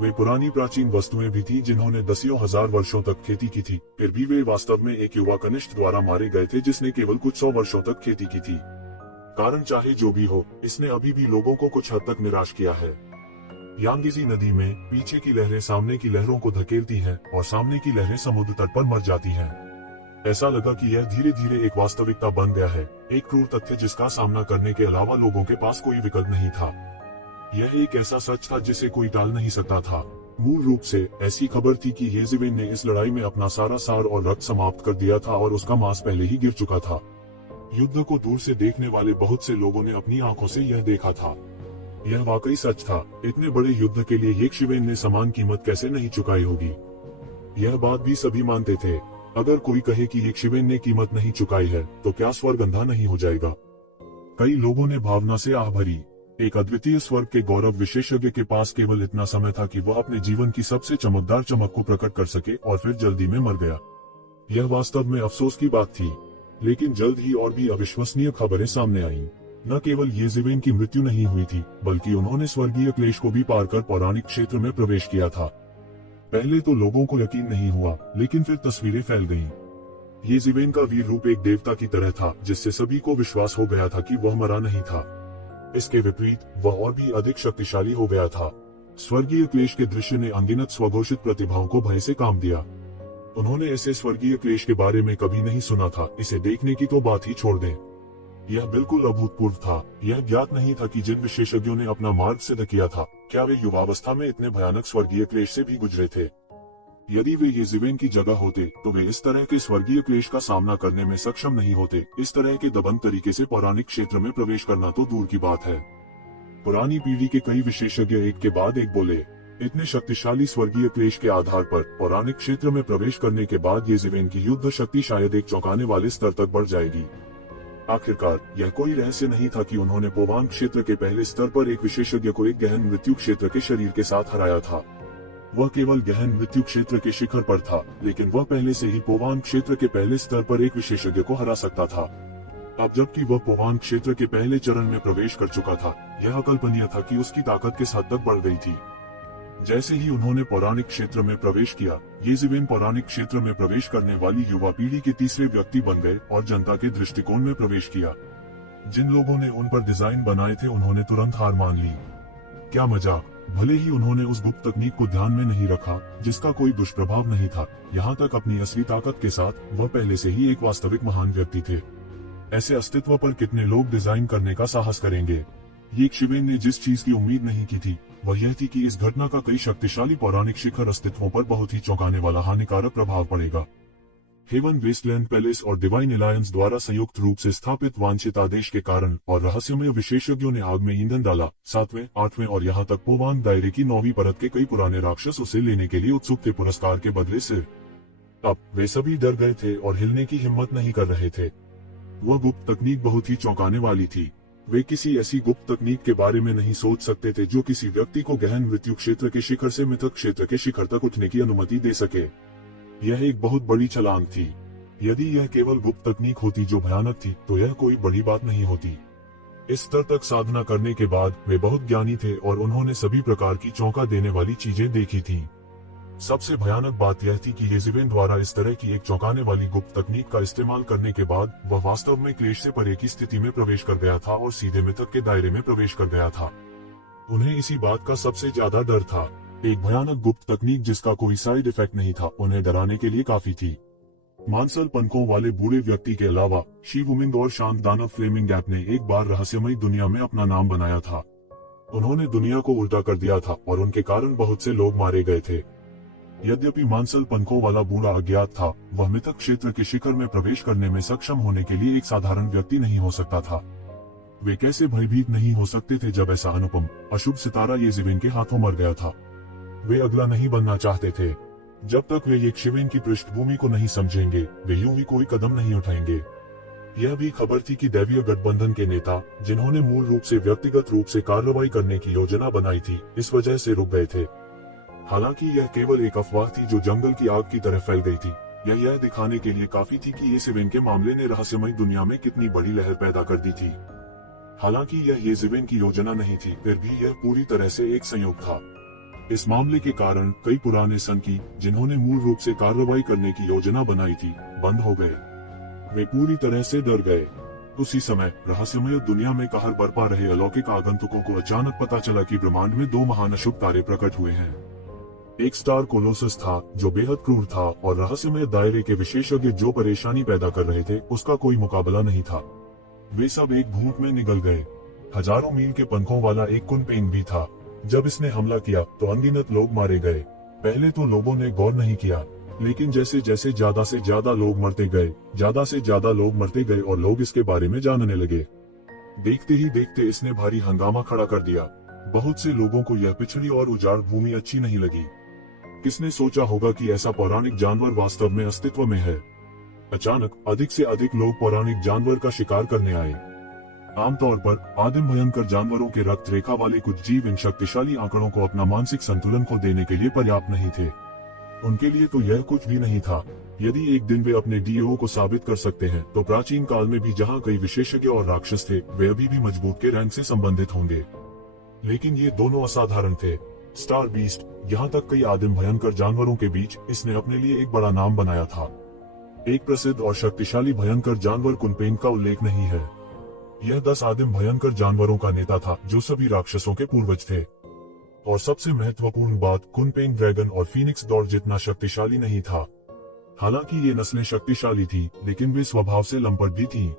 वे पुरानी प्राचीन वस्तुएं भी थी जिन्होंने दसियों हजार वर्षों तक खेती की थी, फिर भी वे वास्तव में एक युवा कनिष्ठ द्वारा मारे गए थे जिसने केवल कुछ 100 वर्षों तक खेती की थी। कारण चाहे जो भी हो, इसने अभी भी लोगों को कुछ हद तक निराश किया है। यांगजी नदी में पीछे की लहरें सामने की लहरों को धकेलती हैं और सामने की लहरें समुद्र तट पर मर जाती हैं। ऐसा लगा कि यह धीरे धीरे एक वास्तविकता बन गया है, एक क्रूर तथ्य जिसका सामना करने के अलावा लोगों के पास कोई विकल्प नहीं था। यह एक ऐसा सच था जिसे कोई टाल नहीं सकता था। मूल रूप से ऐसी खबर थी कि येज़िविन ने इस लड़ाई में अपना सारा सार और रक्त समाप्त कर दिया था और उसका मांस पहले ही गिर चुका था। युद्ध को दूर से देखने वाले बहुत से लोगों ने अपनी आंखों से यह देखा था। यह वाकई सच था। इतने बड़े युद्ध के लिए येशिवेन ने समान कीमत कैसे नहीं चुकाई होगी। यह बात भी सभी मानते थे। अगर कोई कहे कि येशिवेन ने कीमत नहीं चुकाई है, तो क्या स्वर्ग अंधा नहीं हो जाएगा? कई लोगों ने भावना से आह भरी। एक अद्वितीय स्वर्ग के गौरव विशेषज्ञ के पास केवल इतना समय था कि वह अपने जीवन की सबसे चमकदार चमक को प्रकट कर सके, और फिर जल्दी में मर गया। यह वास्तव में अफसोस की बात थी। लेकिन जल्द ही और भी अविश्वसनीय खबरें सामने आईं। न केवल येज़िविन की मृत्यु नहीं हुई थी, बल्कि उन्होंने स्वर्गीय क्लेश को भी पार कर पौराणिक क्षेत्र में प्रवेश किया था। पहले तो लोगों को यकीन नहीं हुआ, लेकिन फिर तस्वीरें फैल गईं। येज़िविन का वीर रूप एक देवता की तरह था, जिससे सभी को विश्वास हो गया था कि वह मरा नहीं था। इसके विपरीत वह और भी अधिक शक्तिशाली हो गया था। स्वर्गीय क्लेश के दृश्य ने अनगिनत स्वघोषित प्रतिभाओं को भय से काम दिया। उन्होंने ऐसे स्वर्गीय क्लेश के बारे में कभी नहीं सुना था, इसे देखने की तो बात ही छोड़ दें। यह बिल्कुल अभूतपूर्व था। यह ज्ञात नहीं था कि जिन विशेषज्ञों ने अपना मार्ग सिद्ध किया था, क्या वे युवावस्था में इतने भयानक स्वर्गीय क्लेश से भी गुजरे थे। यदि वे येज़िविन की जगह होते, तो वे इस तरह के स्वर्गीय क्लेश का सामना करने में सक्षम नहीं होते। इस तरह के दबंग तरीके से पौराणिक क्षेत्र में प्रवेश करना तो दूर की बात है। पुरानी पीढ़ी के कई विशेषज्ञ एक के बाद एक बोले। इतने शक्तिशाली स्वर्गीय क्लेश के आधार पर पौराणिक क्षेत्र में प्रवेश करने के बाद येज़िविन की युद्ध शक्ति शायद एक चौंकाने वाले स्तर तक बढ़ जाएगी। आखिरकार यह कोई रहस्य नहीं था कि उन्होंने पोवांग क्षेत्र के पहले स्तर पर एक विशेषज्ञ को एक गहन मृत्यु क्षेत्र के शरीर के साथ हराया था। वह केवल गहन मृत्यु क्षेत्र के शिखर पर था, लेकिन वह पहले से ही पोवांग क्षेत्र के पहले स्तर पर एक विशेषज्ञ को हरा सकता था। अब जबकि वह पोवांग क्षेत्र के पहले चरण में प्रवेश कर चुका था, यह अकल्पनीय था कि उसकी ताकत किस हद तक बढ़ गई थी। जैसे ही उन्होंने पौराणिक क्षेत्र में प्रवेश किया, येज़िविन पौराणिक क्षेत्र में प्रवेश करने वाली युवा पीढ़ी के तीसरे व्यक्ति बन गए और जनता के दृष्टिकोण में प्रवेश किया। जिन लोगों ने उन पर डिजाइन बनाए थे, उन्होंने तुरंत हार मान ली। क्या मजाक! भले ही उन्होंने उस गुप्त तकनीक को ध्यान में नहीं रखा जिसका कोई दुष्प्रभाव नहीं था, यहाँ तक अपनी असली ताकत के साथ वह पहले से ही एक वास्तविक महान व्यक्ति थे। ऐसे अस्तित्व पर कितने लोग डिजाइन करने का साहस करेंगे। ये शिवेन ने जिस चीज की उम्मीद नहीं की थी वह यह थी कि इस घटना का कई शक्तिशाली पौराणिक शिखर अस्तित्वों पर बहुत ही चौंकाने वाला हानिकारक प्रभाव पड़ेगा। हेवन वेस्टलैंड पैलेस और डिवाइन अलायंस द्वारा संयुक्त रूप से स्थापित वांछित आदेश के कारण और रहस्यमय विशेषज्ञों ने आग में ईंधन डाला। 7वें, 8वें और यहाँ तक पोवान दायरे की 9वीं परत के कई पुराने राक्षस उसे लेने के लिए उत्सुक थे पुरस्कार के बदले से। अब वे सभी डर गए थे और हिलने की हिम्मत नहीं कर रहे थे। वह गुप्त तकनीक बहुत ही चौंकाने वाली थी। वे किसी ऐसी गुप्त तकनीक के बारे में नहीं सोच सकते थे जो किसी व्यक्ति को गहन मृत्यु क्षेत्र के शिखर से मिथक क्षेत्र के शिखर तक उठने की अनुमति दे सके। यह एक बहुत बड़ी छलांग थी। यदि यह केवल गुप्त तकनीक होती जो भयानक थी तो यह कोई बड़ी बात नहीं होती। इस स्तर तक साधना करने के बाद वे बहुत ज्ञानी थे और उन्होंने सभी प्रकार की चौंका देने वाली चीजें देखी थीं। सबसे भयानक बात यह थी कि येज़ेबेल द्वारा इस तरह की एक चौंकाने वाली गुप्त तकनीक का इस्तेमाल करने के बाद वह वास्तव में क्लेश से परे की स्थिति में प्रवेश कर गया था और सीधे मिथक के दायरे में प्रवेश कर गया था। उन्हें इसी बात का सबसे ज्यादा डर था। एक भयानक गुप्त तकनीक जिसका कोई साइड इफेक्ट नहीं था उन्हें डराने के लिए काफी थी। मांसल पनकों वाले बूढ़े व्यक्ति के अलावा शिव उमिंग और शांत दानव फ्लेमिंग गैप ने एक बार रहस्यमयी दुनिया में अपना नाम बनाया था। उन्होंने दुनिया को उल्टा कर दिया था और उनके कारण बहुत से लोग मारे गए थे। यद्यपि मांसल पनकों वाला बूढ़ा अज्ञात था, वह मिथक क्षेत्र के शिखर में प्रवेश करने में सक्षम होने के लिए एक साधारण व्यक्ति नहीं हो सकता था। वे कैसे भयभीत नहीं हो सकते थे जब ऐसा अनुपम अशुभ सितारा येज़ेबेल के हाथों मर गया था। वे अगला नहीं बनना चाहते थे। जब तक वे येज़ेबेल की पृष्ठभूमि को नहीं समझेंगे वे यूं ही कोई कदम नहीं उठाएंगे। यह भी खबर थी कि दैवीय गठबंधन के नेता, जिन्होंने मूल रूप से व्यक्तिगत रूप से कार्रवाई करने की योजना बनाई थी, इस वजह से रुक गए थे। हालांकि यह केवल एक अफवाह थी जो जंगल की आग की तरह फैल गई थी। यह दिखाने के लिए काफी थी कि येज़ेबेल के मामले ने रहस्यमय दुनिया में कितनी बड़ी लहर पैदा कर दी थी। हालांकि यह येज़ेबेल की योजना नहीं थी, फिर भी यह पूरी तरह से एक संयोग था। इस मामले के कारण कई पुराने सनकी, जिन्होंने मूल रूप से कार्रवाई करने की योजना बनाई थी, बंद हो गए। वे पूरी तरह से डर गए। उसी समय रहस्यमय दुनिया में कहर बरपा रहे अलौकिक आगंतुकों को अचानक पता चला कि ब्रह्मांड में 2 महान अशुभ तारे प्रकट हुए हैं। एक स्टार कोलोसस था जो बेहद क्रूर था और रहस्यमय दायरे के विशेषज्ञ जो परेशानी पैदा कर रहे थे उसका कोई मुकाबला नहीं था। वे सब एक भूख में निगल गए। हजारों मील के पंखों वाला एक कुनपेंग भी था। जब इसने हमला किया तो अनगिनत लोग मारे गए। पहले तो लोगों ने गौर नहीं किया, लेकिन जैसे जैसे ज्यादा से ज्यादा लोग मरते गए, ज्यादा से ज्यादा लोग मरते गए और लोग इसके बारे में जानने लगे। देखते ही देखते इसने भारी हंगामा खड़ा कर दिया। बहुत से लोगों को यह पिछड़ी और उजाड़ भूमि अच्छी नहीं लगी। किसने सोचा होगा कि ऐसा पौराणिक जानवर वास्तव में अस्तित्व में है। अचानक अधिक से अधिक लोग पौराणिक जानवर का शिकार करने आए। आमतौर पर आदिम भयंकर जानवरों के रक्त रेखा वाले कुछ जीव इन शक्तिशाली आंकड़ों को अपना मानसिक संतुलन खो देने के लिए पर्याप्त नहीं थे। उनके लिए तो यह कुछ भी नहीं था। यदि एक दिन वे अपने डीओ को साबित कर सकते हैं तो प्राचीन काल में भी जहां कई विशेषज्ञ और राक्षस थे वे अभी भी मजबूत के रैंक से संबंधित होंगे। लेकिन ये दोनों असाधारण थे। स्टार बीस्ट, यहाँ तक कई आदिम भयंकर जानवरों के बीच इसने अपने लिए एक बड़ा नाम बनाया था। एक प्रसिद्ध और शक्तिशाली भयंकर जानवर कुनपेंग का उल्लेख नहीं है। यह 10 आदिम भयंकर जानवरों का नेता था जो सभी राक्षसों के पूर्वज थे। और सबसे महत्वपूर्ण बात, कुनपेंग ड्रैगन और फीनिक्स दौड़ जितना शक्तिशाली नहीं था। हालांकि ये नस्लें शक्तिशाली थी, लेकिन वे स्वभाव से लंपट भी थीं।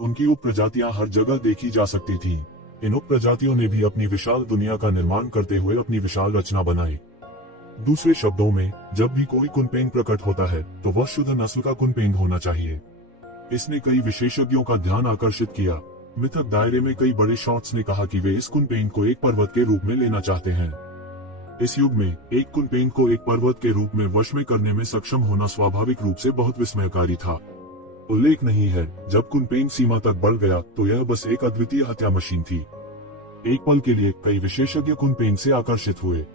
उनकी उप प्रजातियां हर जगह देखी जा सकती थीं। इन उप प्रजातियों ने भी अपनी विशाल दुनिया का निर्माण करते हुए अपनी विशाल रचना बनाई। दूसरे शब्दों में, जब भी कोई कुनपेंग प्रकट होता है तो वह शुद्ध नस्ल का कुनपेंग होना चाहिए। इसने कई विशेषज्ञों का ध्यान आकर्षित किया। मिथक दायरे में कई बड़े शॉट्स ने कहा कि वे इस कुनपेंग को एक पर्वत के रूप में लेना चाहते हैं। इस युग में एक कुनपेंग को एक पर्वत के रूप में वश में करने में सक्षम होना स्वाभाविक रूप से बहुत विस्मयकारी था। उल्लेख नहीं है, जब कुनपेंग सीमा तक बढ़ गया तो यह बस एक अद्वितीय हत्या मशीन थी। एक पल के लिए कई विशेषज्ञ कुनपेंग से आकर्षित हुए।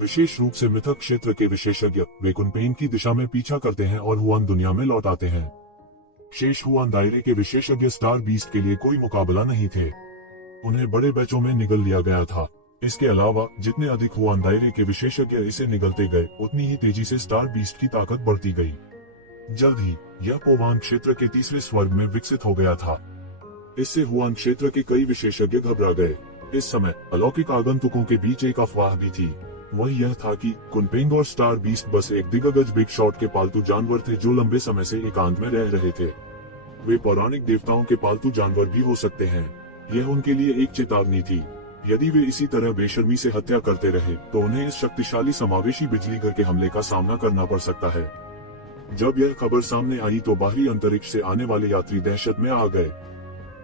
विशेष रूप से मिथक क्षेत्र के विशेषज्ञ, वे कुनपेंग की दिशा में पीछा करते हैं और हुआन दुनिया में लौट आते हैं। शेष हुआन दायरे के विशेषज्ञ स्टार बीस्ट के लिए कोई मुकाबला नहीं थे। उन्हें बड़े बैचों में निगल लिया गया था। इसके अलावा जितने अधिक हुआन दायरे के विशेषज्ञ इसे निगलते गए उतनी ही तेजी से स्टार बीस्ट की ताकत बढ़ती गई। जल्द ही यह पोवान क्षेत्र के तीसरे स्वर्ग में विकसित हो गया था। इससे हुआन क्षेत्र के कई विशेषज्ञ घबरा गए। इस समय अलौकिक आगंतुकों के बीच एक अफवाह भी थी। वह यह था कि कुनपेंग और स्टार बीस्ट बस एक दिग्गज बिग शॉट के पालतू जानवर थे जो लंबे समय से एकांत में रह रहे थे। वे पौराणिक देवताओं के पालतू जानवर भी हो सकते हैं। यह उनके लिए एक चेतावनी थी। यदि वे इसी तरह बेशर्मी से हत्या करते रहे तो उन्हें इस शक्तिशाली समावेशी बिजली घर के हमले का सामना करना पड़ सकता है। जब यह खबर सामने आई तो बाहरी अंतरिक्ष से आने वाले यात्री दहशत में आ गए।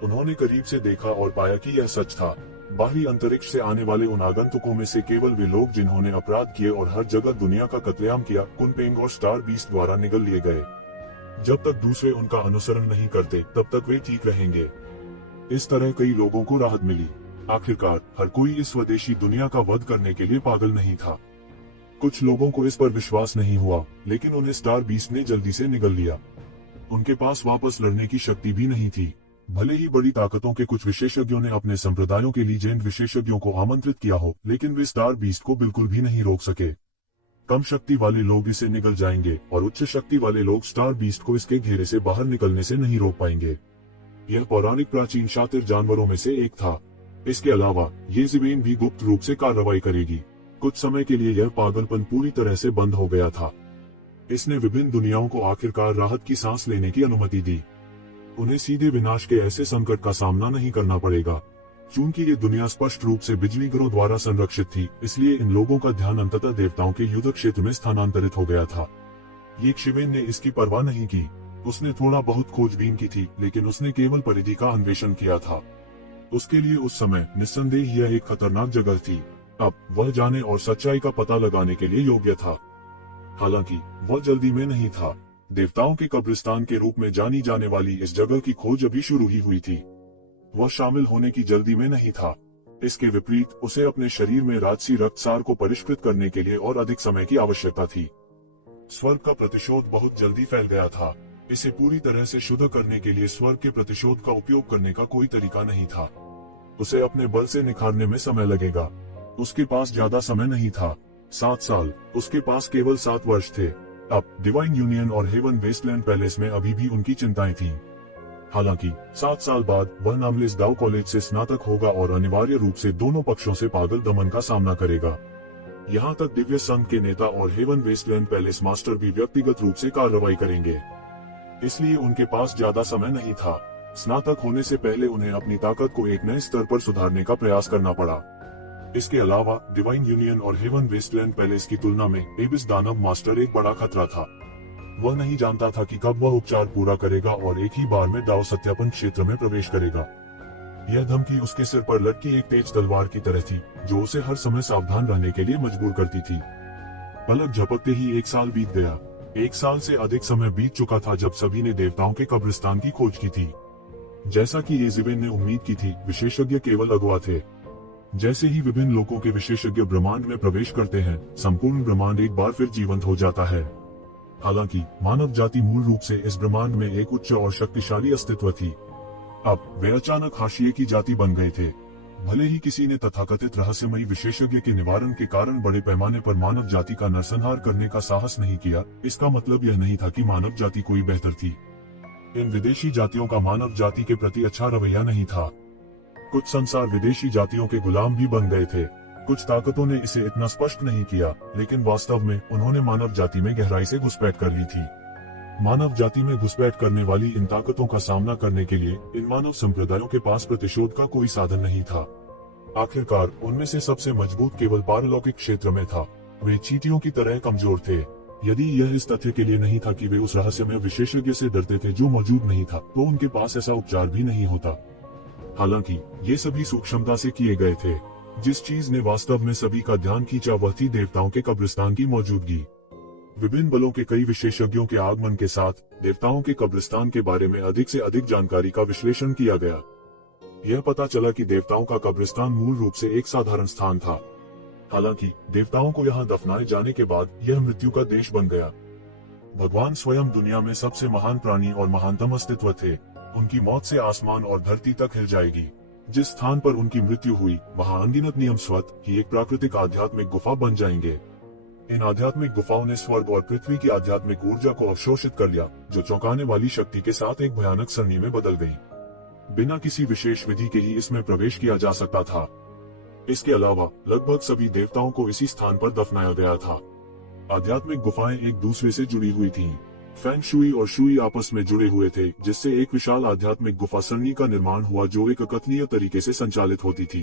उन्होंने करीब से देखा और पाया कि यह सच था। बाहरी अंतरिक्ष से आने वाले उन आगंतुकों में से केवल वे लोग जिन्होंने अपराध किए और हर जगह दुनिया का कत्लेआम किया, कुनपेंग और स्टार बीस्ट द्वारा निगल लिए गए। जब तक दूसरे उनका अनुसरण नहीं करते तब तक वे ठीक रहेंगे। इस तरह कई लोगों को राहत मिली। आखिरकार हर कोई इस स्वदेशी दुनिया का वध करने के लिए पागल नहीं था। कुछ लोगों को इस पर विश्वास नहीं हुआ, लेकिन उन्हें स्टार बीस्ट ने जल्दी से निगल लिया। उनके पास वापस लड़ने की शक्ति भी नहीं थी। भले ही बड़ी ताकतों के कुछ विशेषज्ञों ने अपने संप्रदायों के लीजेंड विशेषज्ञों को आमंत्रित किया हो, लेकिन वे स्टार बीस्ट को बिल्कुल भी नहीं रोक सके। कम शक्ति वाले लोग इसे निगल जाएंगे और उच्च शक्ति वाले लोग स्टार बीस्ट को इसके घेरे से बाहर निकलने से नहीं रोक पाएंगे। यह पौराणिक प्राचीन शातिर जानवरों में से एक था। इसके अलावा ये ज़िबेन भी गुप्त रूप से कार्रवाई करेगी। कुछ समय के लिए यह पागलपन पूरी तरह से बंद हो गया था। इसने विभिन्न दुनियाओं को आखिरकार राहत की सांस लेने की अनुमति दी। उन्हें सीधे विनाश के ऐसे संकट का सामना नहीं करना पड़ेगा। चूंकि ये दुनिया स्पष्ट रूप से बिजली घरों द्वारा संरक्षित थी, इसलिए इन लोगों का ध्यान अंततः देवताओं के युद्ध क्षेत्र में स्थानांतरित हो गया था। ये शिवेन ने इसकी परवाह नहीं की। उसने थोड़ा बहुत खोजबीन की थी, लेकिन उसने केवल परिधि का अन्वेषण किया था। उसके लिए उस समय निस्संदेह यह एक खतरनाक जगह थी। अब वह जाने और सच्चाई का पता लगाने के लिए योग्य था। हालांकि वह जल्दी में नहीं था। देवताओं के कब्रिस्तान के रूप में जानी जाने वाली इस जगह की खोज अभी शुरू ही हुई थी। वह शामिल होने की जल्दी में नहीं था। इसके विपरीत उसे अपने शरीर में राजसी रक्तसार को परिष्कृत करने के लिए और अधिक समय की आवश्यकता थी। स्वर्ग का प्रतिशोध बहुत जल्दी फैल गया था। इसे पूरी तरह से शुद्ध करने के लिए स्वर्ग के प्रतिशोध का उपयोग करने का कोई तरीका नहीं था। उसे अपने बल से निखारने में समय लगेगा। उसके पास ज्यादा समय नहीं था। 7 साल। उसके पास केवल 7 वर्ष थे। अब डिवाइन यूनियन और हेवन वेस्टलैंड पैलेस में अभी भी उनकी चिंताएं थीं। हालांकि 7 साल बाद वह नामलेस दाव कॉलेज से स्नातक होगा और अनिवार्य रूप से दोनों पक्षों से पागल दमन का सामना करेगा। यहाँ तक दिव्य संघ के नेता और हेवन वेस्टलैंड पैलेस मास्टर भी व्यक्तिगत रूप से कार्रवाई करेंगे। इसलिए उनके पास ज्यादा समय नहीं था। स्नातक होने से पहले उन्हें अपनी ताकत को एक नए स्तर पर सुधारने का प्रयास करना पड़ा। इसके अलावा डिवाइन यूनियन और हेवन वेस्टलैंड पैलेस की तुलना में एबिस दानव मास्टर एक बड़ा खतरा था। वह नहीं जानता था कि कब वह उपचार पूरा करेगा और एक ही बार में दाव सत्यापन क्षेत्र में प्रवेश करेगा। यह धमकी उसके सिर पर लटकी एक तेज तलवार की तरह थी, जो उसे हर समय सावधान रहने के लिए मजबूर करती थी। पलक झपकते ही 1 साल बीत गया। 1 साल से अधिक समय बीत चुका था जब सभी ने देवताओं के कब्रिस्तान की खोज की थी। जैसा कि ज़िबेन ने उम्मीद की थी, विशेषज्ञ केवल अगुआ थे। जैसे ही विभिन्न लोगों के विशेषज्ञ ब्रह्मांड में प्रवेश करते हैं, संपूर्ण ब्रह्मांड एक बार फिर जीवंत हो जाता है। हालांकि मानव जाति मूल रूप से इस ब्रह्मांड में एक उच्च और शक्तिशाली अस्तित्व थी। अब वे अचानक हाशिए की जाति बन गए थे। भले ही किसी ने तथाकथित रहस्यमयी विशेषज्ञ के निवारण के कारण बड़े पैमाने पर मानव जाति का नरसंहार करने का साहस नहीं किया, इसका मतलब यह नहीं था कि मानव जाति कोई बेहतर थी। इन विदेशी जातियों का मानव जाति के प्रति अच्छा रवैया नहीं था। कुछ संसार विदेशी जातियों के गुलाम भी बन गए थे। कुछ ताकतों ने इसे इतना स्पष्ट नहीं किया, लेकिन वास्तव में उन्होंने मानव जाति में गहराई से घुसपैठ कर ली थी। मानव जाति में घुसपैठ करने वाली इन ताकतों का सामना करने के लिए इन मानव संप्रदायों के पास प्रतिशोध का कोई साधन नहीं था। आखिरकार उनमें से सबसे मजबूत केवल पारलौकिक क्षेत्र में था। वे चींटियों की तरह कमजोर थे। यदि यह इस तथ्य के लिए नहीं था कि वे उस रहस्यमय विशेषज्ञ से डरते थे जो मौजूद नहीं था, तो उनके पास ऐसा उपचार भी नहीं होता। हालांकि ये सभी सूक्ष्मता से किए गए थे। जिस चीज ने वास्तव में सभी का ध्यान खींचा वह थी देवताओं के कब्रिस्तान की मौजूदगी। विभिन्न बलों के कई विशेषज्ञों के आगमन के साथ देवताओं के कब्रिस्तान के बारे में अधिक से अधिक जानकारी का विश्लेषण किया गया। यह पता चला कि देवताओं का कब्रिस्तान मूल रूप से एक साधारण स्थान था। हालांकि देवताओं को यहाँ दफनाए जाने के बाद यह मृत्यु का देश बन गया। भगवान स्वयं दुनिया में सबसे महान प्राणी और महानतम अस्तित्व थे। उनकी मौत से आसमान और धरती तक हिल जाएगी। जिस स्थान पर उनकी मृत्यु हुई वहाँ अनगिनत नियम स्वतः ही एक प्राकृतिक आध्यात्मिक गुफा बन जाएंगे। इन आध्यात्मिक गुफाओं ने स्वर्ग और पृथ्वी की आध्यात्मिक ऊर्जा को अवशोषित कर लिया, जो चौंकाने वाली शक्ति के साथ एक भयानक सरणी में बदल गई। बिना किसी विशेष विधि के ही इसमें प्रवेश किया जा सकता था। इसके अलावा लगभग सभी देवताओं को इसी स्थान पर दफनाया गया था। आध्यात्मिक गुफाएं एक दूसरे से जुड़ी हुई थीं। फेंग शुई और शुई आपस में जुड़े हुए थे, जिससे एक विशाल आध्यात्मिक गुफा सरणी का निर्माण हुआ जो एक अकथनीय तरीके से संचालित होती थी।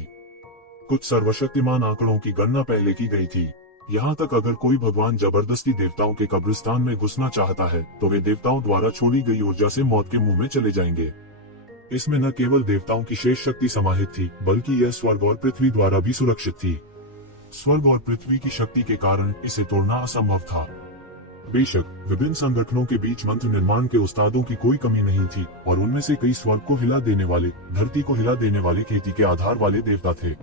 कुछ सर्वशक्तिमान आंकड़ों की गणना पहले की गई थी। यहाँ तक अगर कोई भगवान जबरदस्ती देवताओं के कब्रिस्तान में घुसना चाहता है तो वे देवताओं द्वारा छोड़ी गई ऊर्जा से मौत के मुंह में चले जाएंगे। इसमें न केवल देवताओं की शेष शक्ति समाहित थी, बल्कि यह स्वर्ग और पृथ्वी द्वारा भी सुरक्षित थी। स्वर्ग और पृथ्वी की शक्ति के कारण इसे तोड़ना असंभव था। बेशक विभिन्न संगठनों के बीच मंत्र निर्माण के उस्तादों की कोई कमी नहीं थी और उनमें से कई स्वर्ग को हिला देने वाले, धरती को हिला देने वाले, खेती के आधार वाले देवता थे।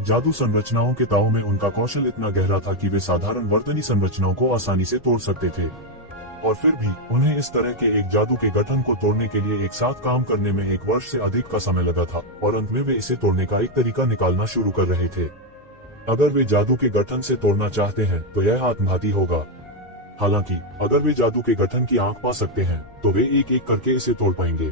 जादू संरचनाओं के ताओ में उनका कौशल इतना गहरा था कि वे साधारण वर्तनी संरचनाओं को आसानी से तोड़ सकते थे, और फिर भी उन्हें इस तरह के एक जादू के गठन को तोड़ने के लिए एक साथ काम करने में 1 वर्ष से अधिक का समय लगा था, और अंत में वे इसे तोड़ने का एक तरीका निकालना शुरू कर रहे थे। अगर वे जादू के गठन से तोड़ना चाहते हैं तो यह आत्मघाती होगा। हालांकि अगर वे जादू के गठन की आंख पा सकते हैं तो वे एक एक करके इसे तोड़ पाएंगे।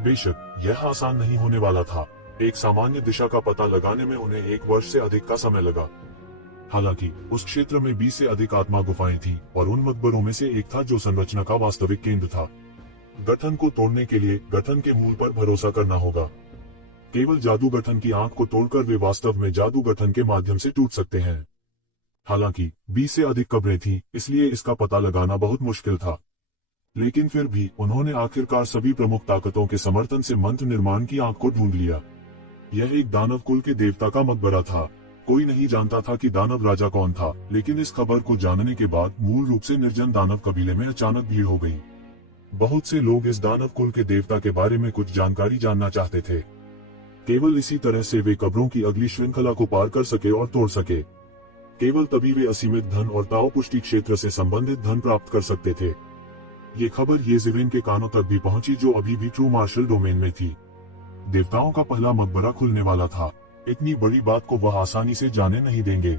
बेशक यह आसान नहीं होने वाला था। एक सामान्य दिशा का पता लगाने में उन्हें 1 वर्ष से अधिक का समय लगा। हालांकि उस क्षेत्र में 20 से अधिक आत्मा गुफाएं थी और उन मकबरों में से एक था जो संरचना का वास्तविक केंद्र था। गठन को तोड़ने के लिए गठन के मूल पर भरोसा करना होगा। केवल जादू गठन की आंख को तोड़कर वे वास्तव में जादू गठन के माध्यम से टूट सकते हैं। हालांकि 20 से अधिक कब्रें थीं, इसलिए इसका पता लगाना बहुत मुश्किल था। लेकिन फिर भी उन्होंने आखिरकार सभी प्रमुख ताकतों के समर्थन से मंत्र निर्माण की आंख को ढूंढ लिया। यह एक दानव कुल के देवता का मकबरा था। कोई नहीं जानता था कि दानव राजा कौन था, लेकिन इस खबर को जानने के बाद मूल रूप से निर्जन दानव कबीले में अचानक भीड़ हो गई। बहुत से लोग इस दानव कुल के देवता के बारे में कुछ जानकारी जानना चाहते थे। केवल इसी तरह से वे कब्रों की अगली श्रृंखला को पार कर सके और तोड़ सके। केवल तभी वे असीमित धन और ताओ पुष्टि क्षेत्र से संबंधित धन प्राप्त कर सकते थे। ये खबर येज़ेविन के कानों तक भी पहुंची, जो अभी भी ट्रू मार्शल डोमेन में थी। देवताओं का पहला मकबरा खुलने वाला था। इतनी बड़ी बात को वह आसानी से जाने नहीं देंगे।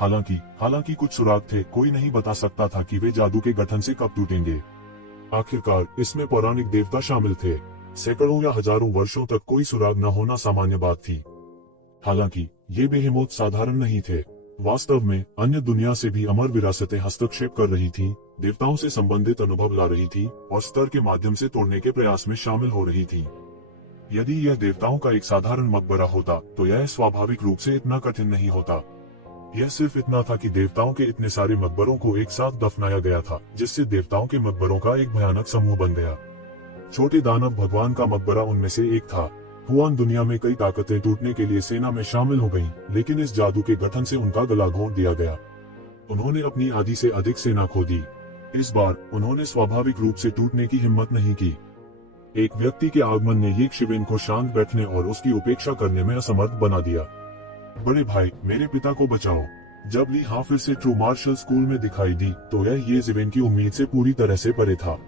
हालांकि कुछ सुराग थे। कोई नहीं बता सकता था कि वे जादू के गठन से कब टूटेंगे। आखिरकार इसमें पौराणिक देवता शामिल थे। सैकड़ों या हजारों वर्षों तक कोई सुराग न होना सामान्य बात थी। हालांकि ये बेहेमोत साधारण नहीं थे। वास्तव में अन्य दुनिया से भी अमर विरासतें हस्तक्षेप कर रही थीं, देवताओं से संबंधित अनुभव ला रही थी और स्तर के माध्यम से तोड़ने के प्रयास में शामिल हो रही थी। यदि यह देवताओं का एक साधारण मकबरा होता तो यह स्वाभाविक रूप से इतना कठिन नहीं होता। यह सिर्फ इतना था कि देवताओं के इतने सारे मकबरों को एक साथ दफनाया गया था, जिससे देवताओं के मकबरों का एक भयानक समूह बन गया। छोटे दानव भगवान का मकबरा उनमें से एक था। हुआन दुनिया में कई ताकतें टूटने के लिए सेना में शामिल हो गईं, लेकिन इस जादू के गठन से उनका गला घोंट दिया गया। उन्होंने अपनी आधी से अधिक सेना खो दी। इस बार उन्होंने स्वाभाविक रूप से टूटने की हिम्मत नहीं की। एक व्यक्ति के आगमन ने ये शिवेन को शांत बैठने और उसकी उपेक्षा करने में असमर्थ बना दिया। बड़े भाई, मेरे पिता को बचाओ। जब ली हा फिर से ट्रू मार्शल स्कूल में दिखाई दी तो यह येज़ेविन की उम्मीद से पूरी तरह से परे था।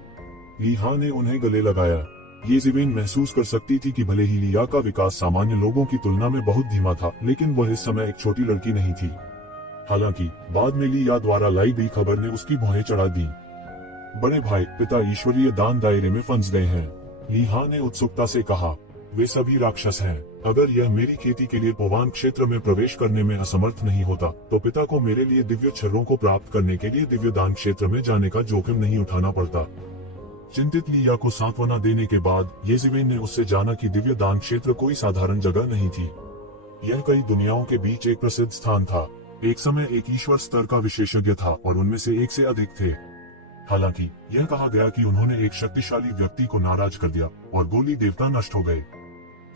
ली हा ने उन्हें गले लगाया। येज़ेविन महसूस कर सकती थी कि भले ही लिया का विकास सामान्य लोगों की तुलना में बहुत धीमा था, लेकिन वह इस समय एक छोटी लड़की नहीं थी। हालांकि बाद में लिया द्वारा लाई गई खबर ने उसकी भौहें चढ़ा दी। बड़े भाई, पिता ईश्वरीय दान दायरे में फंस गए हैं, लीहा ने उत्सुकता से कहा। वे सभी राक्षस हैं। अगर यह मेरी खेती के लिए पोवान क्षेत्र में प्रवेश करने में असमर्थ नहीं होता तो पिता को मेरे लिए दिव्य छर्रों को प्राप्त करने के लिए दिव्य दान क्षेत्र में जाने का जोखिम नहीं उठाना पड़ता। चिंतित लिया को सांत्वना देने के बाद येज़ेविन ने उससे जाना कि दिव्य दान क्षेत्र कोई साधारण जगह नहीं थी। यह कई दुनियाओं के बीच एक प्रसिद्ध स्थान था। एक समय एक ईश्वर स्तर का विशेषज्ञ था और उनमें से एक से अधिक थे। हालांकि यह कहा गया कि उन्होंने एक शक्तिशाली व्यक्ति को नाराज कर दिया और गोली देवता नष्ट हो गए।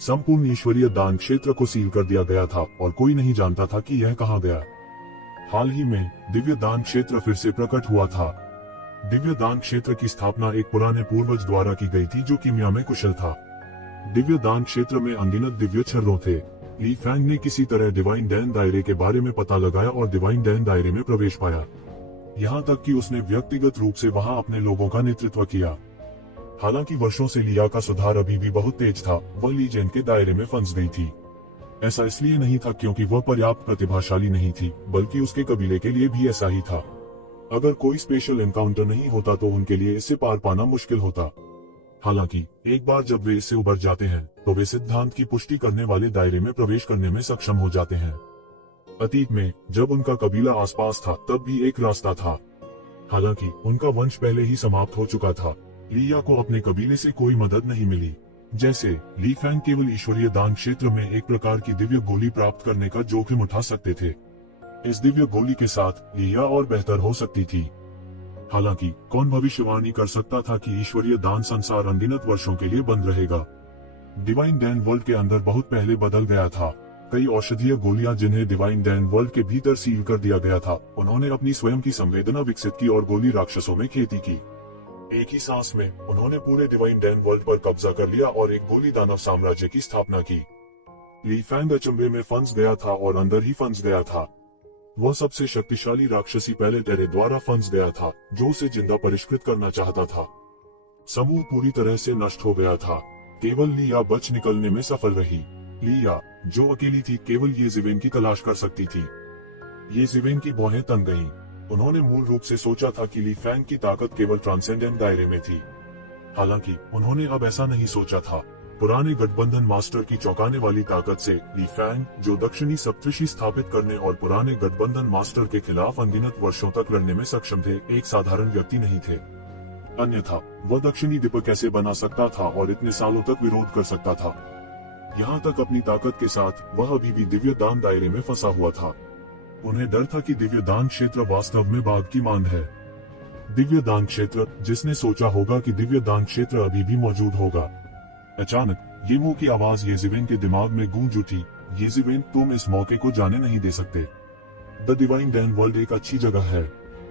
संपूर्ण ईश्वरीय दान क्षेत्र को सील कर दिया गया था और कोई नहीं जानता था कि यह कहाँ गया। हाल ही में दिव्य दान क्षेत्र फिर से प्रकट हुआ था। दिव्य दान क्षेत्र की स्थापना एक पुराने पूर्वज द्वारा की गई थी जो कीमिया में कुशल था। दिव्य दान क्षेत्र में अनगिनत दिव्य छर्रों थे। ली फैंग ने किसी तरह डिवाइन डैन दायरे के बारे में पता लगाया और डिवाइन डैन दायरे में प्रवेश पाया। यहाँ तक कि उसने व्यक्तिगत रूप से वहाँ अपने लोगों का नेतृत्व किया। हालांकि वर्षों से लिया का सुधार अभी भी बहुत तेज था। वह लीजेंड के दायरे में फंस गई थी। ऐसा इसलिए नहीं था क्योंकि वह पर्याप्त प्रतिभाशाली नहीं थी, बल्कि उसके कबीले के लिए भी ऐसा ही था। अगर कोई स्पेशल एनकाउंटर नहीं होता तो उनके लिए इससे पार पाना मुश्किल होता। हालांकि एक बार जब वे इससे उबर जाते हैं तो वे सिद्धांत की पुष्टि करने वाले दायरे में प्रवेश करने में सक्षम हो जाते हैं। अतीत में जब उनका कबीला आसपास था तब भी एक रास्ता था। हालांकि उनका वंश पहले ही समाप्त हो चुका था। लिया को अपने कबीले से कोई मदद नहीं मिली। जैसे ली फैंग केवल ईश्वरीय दान क्षेत्र में एक प्रकार की दिव्य गोली प्राप्त करने का जोखिम उठा सकते थे। इस दिव्य गोली के साथ लिया और बेहतर हो सकती थी। हालांकि कौन भविष्यवाणी कर सकता था कि ईश्वरीय दान संसार अनगिनत वर्षों के लिए बंद रहेगा। डिवाइन डैन वर्ल्ड के अंदर बहुत पहले बदल गया था। कई औषधीय गोलियां जिन्हें डिवाइन डैन वर्ल्ड के भीतर सील कर दिया गया था, उन्होंने अपनी स्वयं की संवेदना विकसित की और गोली राक्षसों में खेती की। एक ही सांस में उन्होंने पूरे डिवाइन डैन वर्ल्ड पर कब्जा कर लिया और एक गोली दानव साम्राज्य की स्थापना की। ली फैंग अचंभे में फंस गया था और अंदर ही फंस गया था। वह सबसे शक्तिशाली राक्षसी पहले तेरे द्वारा फंस गया था, जो उसे जिंदा परिष्कृत करना चाहता था। समूह पूरी तरह से नष्ट हो गया था। केवल लिया बच निकलने में सफल रही। लिया, जो अकेली थी, केवल ये जिवेन की तलाश कर सकती थी। ये जिवेन की भौहें तन गईं। उन्होंने मूल रूप से सोचा था कि ली फैंग की ताकत केवल ट्रांसेंडेंट दायरे में थी। हालांकि उन्होंने अब ऐसा नहीं सोचा था। पुराने गठबंधन मास्टर की चौंकाने वाली ताकत से ली फैंग, जो दक्षिणी सप्तऋषि स्थापित करने और पुराने गठबंधन मास्टर के खिलाफ अनगिनत वर्षों तक लड़ने में सक्षम थे, एक साधारण व्यक्ति नहीं थे। अन्यथा वह दक्षिणी द्वीप कैसे बना सकता था और इतने सालों तक विरोध कर सकता था। यहाँ तक अपनी ताकत के साथ वह अभी भी दिव्य दान दायरे में फंसा हुआ था। उन्हें डर था कि दिव्य दान क्षेत्र वास्तव में बाघ की मांद है। दिव्य दान क्षेत्र, जिसने सोचा होगा कि दिव्य दान क्षेत्र अभी भी मौजूद होगा। अचानक येमो की आवाज येजिवेन के दिमाग में गूंज उठी। येजिवेन, तुम इस मौके को जाने नहीं दे सकते। द डिवाइन डैन वर्ल्ड एक अच्छी जगह है।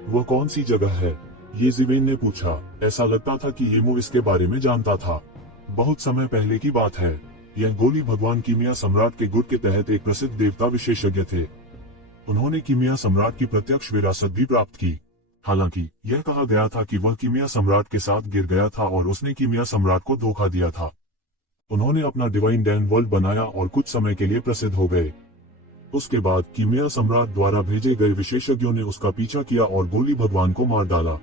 वह कौन सी जगह है? येजिवेन ने पूछा। ऐसा लगता था कि येमो इसके बारे में जानता था। बहुत समय पहले की बात है। यह गोली भगवान कीमिया सम्राट के गुट के तहत एक प्रसिद्ध देवता विशेषज्ञ थे। उन्होंने कीमिया सम्राट की प्रत्यक्ष विरासत भी प्राप्त की। हालांकि यह कहा गया था कि वह कीमिया सम्राट के साथ गिर गया था और उसने कीमिया सम्राट को धोखा दिया था। उन्होंने अपना डिवाइन डैन वर्ल्ड बनाया और कुछ समय के लिए प्रसिद्ध हो गए। उसके बाद कीमिया सम्राट द्वारा भेजे गए विशेषज्ञों ने उसका पीछा किया और गोली भगवान को मार डाला।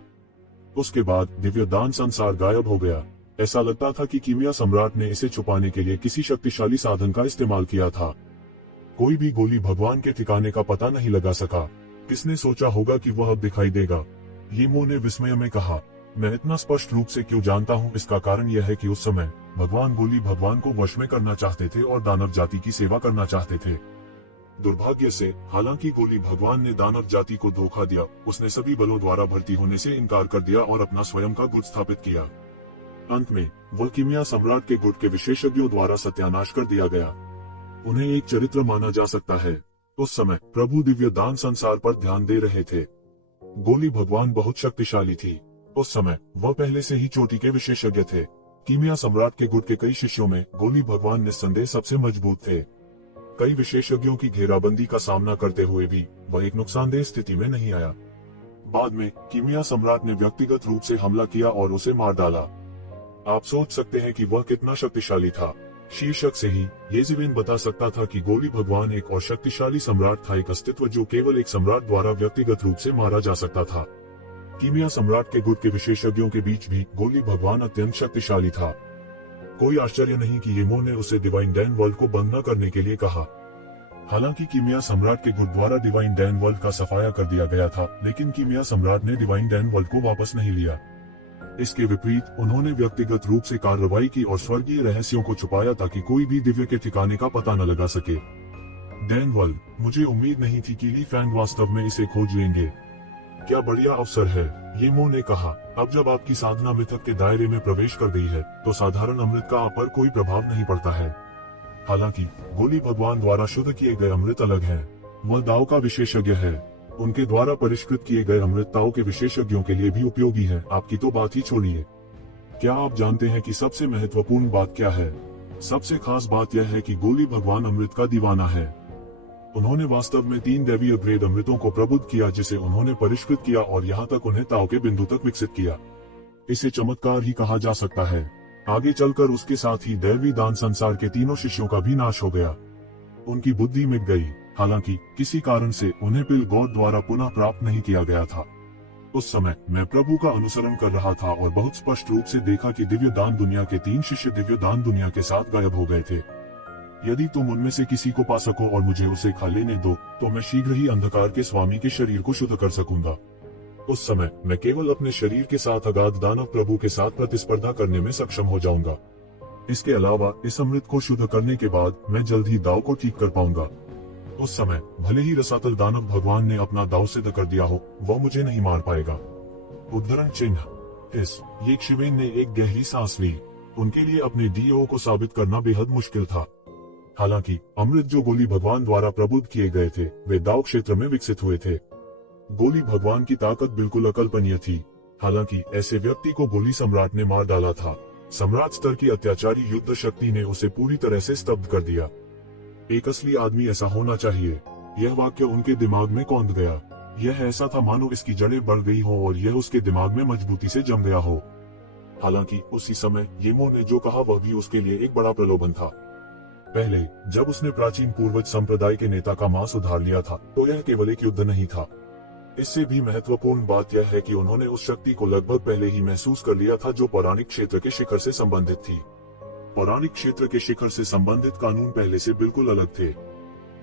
उसके बाद दिव्य दान संसार गायब हो गया। ऐसा लगता था कि कीमिया सम्राट ने इसे छुपाने के लिए किसी शक्तिशाली साधन का इस्तेमाल किया था। कोई भी गोली भगवान के ठिकाने का पता नहीं लगा सका। किसने सोचा होगा कि वह अब दिखाई देगा? येमो ने विस्मय में कहा। मैं इतना स्पष्ट रूप से क्यों जानता हूँ? इसका कारण यह है कि उस समय भगवान गोली भगवान को वश में करना चाहते थे और दानव जाति की सेवा करना चाहते थे। दुर्भाग्य से, हालांकि गोली भगवान ने दानव जाति को धोखा दिया, उसने सभी बलों द्वारा भर्ती होने से इनकार कर दिया और अपना स्वयं का गुट स्थापित किया। अंत में वह कीमिया सम्राट के गुट के विशेषज्ञों द्वारा सत्यानाश कर दिया गया। उन्हें एक चरित्र माना जा सकता है। उस समय प्रभु दिव्य दान संसार पर ध्यान दे रहे थे। गोली भगवान बहुत शक्तिशाली थी। उस समय वह पहले से ही चोटी के विशेषज्ञ थे। कीमिया सम्राट के गुट के कई शिष्यों में गोली भगवान निस्संदेह सबसे मजबूत थे। कई विशेषज्ञों की घेराबंदी का सामना करते हुए भी वह एक नुकसानदेह स्थिति में नहीं आया। बाद में कीमिया सम्राट ने व्यक्तिगत रूप से हमला किया और उसे मार डाला। आप सोच सकते हैं कि वह कितना शक्तिशाली था। शीर्षक से ही येजिवेन बता सकता था कि गोली भगवान एक और शक्तिशाली सम्राट था, एक अस्तित्व जो केवल एक सम्राट द्वारा व्यक्तिगत रूप से मारा जा सकता था। कीमिया सम्राट के गुट के विशेषज्ञों के बीच भी गोली भगवान अत्यंत शक्तिशाली था। कोई आश्चर्य नहीं कि येमो ने उसे डिवाइन डैन वर्ल्ड को बंद न करने के लिए कहा। हालांकि कीमिया सम्राट के गुट द्वारा डिवाइन डैन वर्ल्ड का सफाया कर दिया गया था, लेकिन कीमिया सम्राट ने डिवाइन डैन वर्ल्ड को वापस नहीं लिया। इसके विपरीत उन्होंने व्यक्तिगत रूप से कार्रवाई की और स्वर्गीय रहस्यों को छुपाया ताकि कोई भी दिव्य के ठिकाने का पता न लगा सके। डैन वर्ल्ड, मुझे उम्मीद नहीं थी कि ली फैंग वास्तव में इसे खोज लेंगे। क्या बढ़िया अवसर है, येमो ने कहा। अब जब आपकी साधना मिथक के दायरे में प्रवेश कर गई है, तो साधारण अमृत का आप पर कोई प्रभाव नहीं पड़ता है। हालांकि गोली भगवान द्वारा शुद्ध किए गए अमृत अलग है। वह दाव का विशेषज्ञ है। उनके द्वारा परिष्कृत किए गए अमृत ताओ के विशेषज्ञों के लिए भी उपयोगी है। आपकी तो बात ही छोड़िए। क्या आप जानते हैं कि सबसे महत्वपूर्ण बात क्या है? सबसे खास बात यह है कि गोली भगवान अमृत का दीवाना है। उन्होंने वास्तव में 3 दैवीय ग्रेड अमृतों को प्रबुद्ध किया, जिसे उन्होंने परिष्कृत किया और यहाँ तक उन्हें ताओ के बिंदु तक विकसित किया। इसे चमत्कार ही कहा जा सकता है। आगे चलकर उसके साथ ही दैवी दान संसार के तीनों शिष्यों का भी नाश हो गया। उनकी बुद्धि मिट गई। हालांकि किसी कारण से उन्हें पिल गॉड द्वारा पुनः प्राप्त नहीं किया गया था। उस समय मैं प्रभु का अनुसरण कर रहा था और बहुत स्पष्ट रूप से देखा कि दिव्य दान दुनिया के 3 शिष्य दिव्य दान दुनिया के साथ गायब हो गए थे। यदि तुम उनमें से किसी को पा सको और मुझे उसे खा लेने दो, तो मैं शीघ्र ही अंधकार के स्वामी के शरीर को शुद्ध कर सकूंगा। उस समय मैं केवल अपने शरीर के साथ अगाध दानव प्रभु के साथ प्रतिस्पर्धा करने में सक्षम हो जाऊंगा। इसके अलावा इस अमृत को शुद्ध करने के बाद मैं जल्द ही दाव को ठीक कर पाऊंगा। उस समय भले ही रसातल दानव भगवान ने अपना दाव सिद्ध कर दिया हो, वह मुझे नहीं मार पाएगा। उद्धरण चिन्ह। इस यक्षवेन ने एक गहरी सांस ली। उनके लिए अपने डीओ को साबित करना बेहद मुश्किल था। हालांकि अमृत जो गोली भगवान द्वारा प्रबुद्ध किए गए थे, वे दाव क्षेत्र में विकसित हुए थे। गोली भगवान की ताकत बिल्कुल अकल्पनीय थी। हालांकि ऐसे व्यक्ति को गोली सम्राट ने मार डाला था। सम्राट स्तर की अत्याचारी युद्ध शक्ति ने उसे पूरी तरह से स्तब्ध कर दिया। एक असली आदमी ऐसा होना चाहिए। यह वाक्य उनके दिमाग में कौंध गया। यह ऐसा था मानो इसकी जड़ें बढ़ गई हो और यह उसके दिमाग में मजबूती से जम गया हो। हालांकि उसी समय येमो ने जो कहा वह भी उसके लिए एक बड़ा प्रलोभन था। पहले जब उसने प्राचीन पूर्वज संप्रदाय के नेता का मांस उधार लिया था, तो यह केवल एक युद्ध नहीं था। इससे भी महत्वपूर्ण बात यह है कि उन्होंने उस शक्ति को लगभग पहले ही महसूस कर लिया था जो पौराणिक क्षेत्र के शिखर से संबंधित थी। पौराणिक क्षेत्र के शिखर से संबंधित कानून पहले से बिल्कुल अलग थे।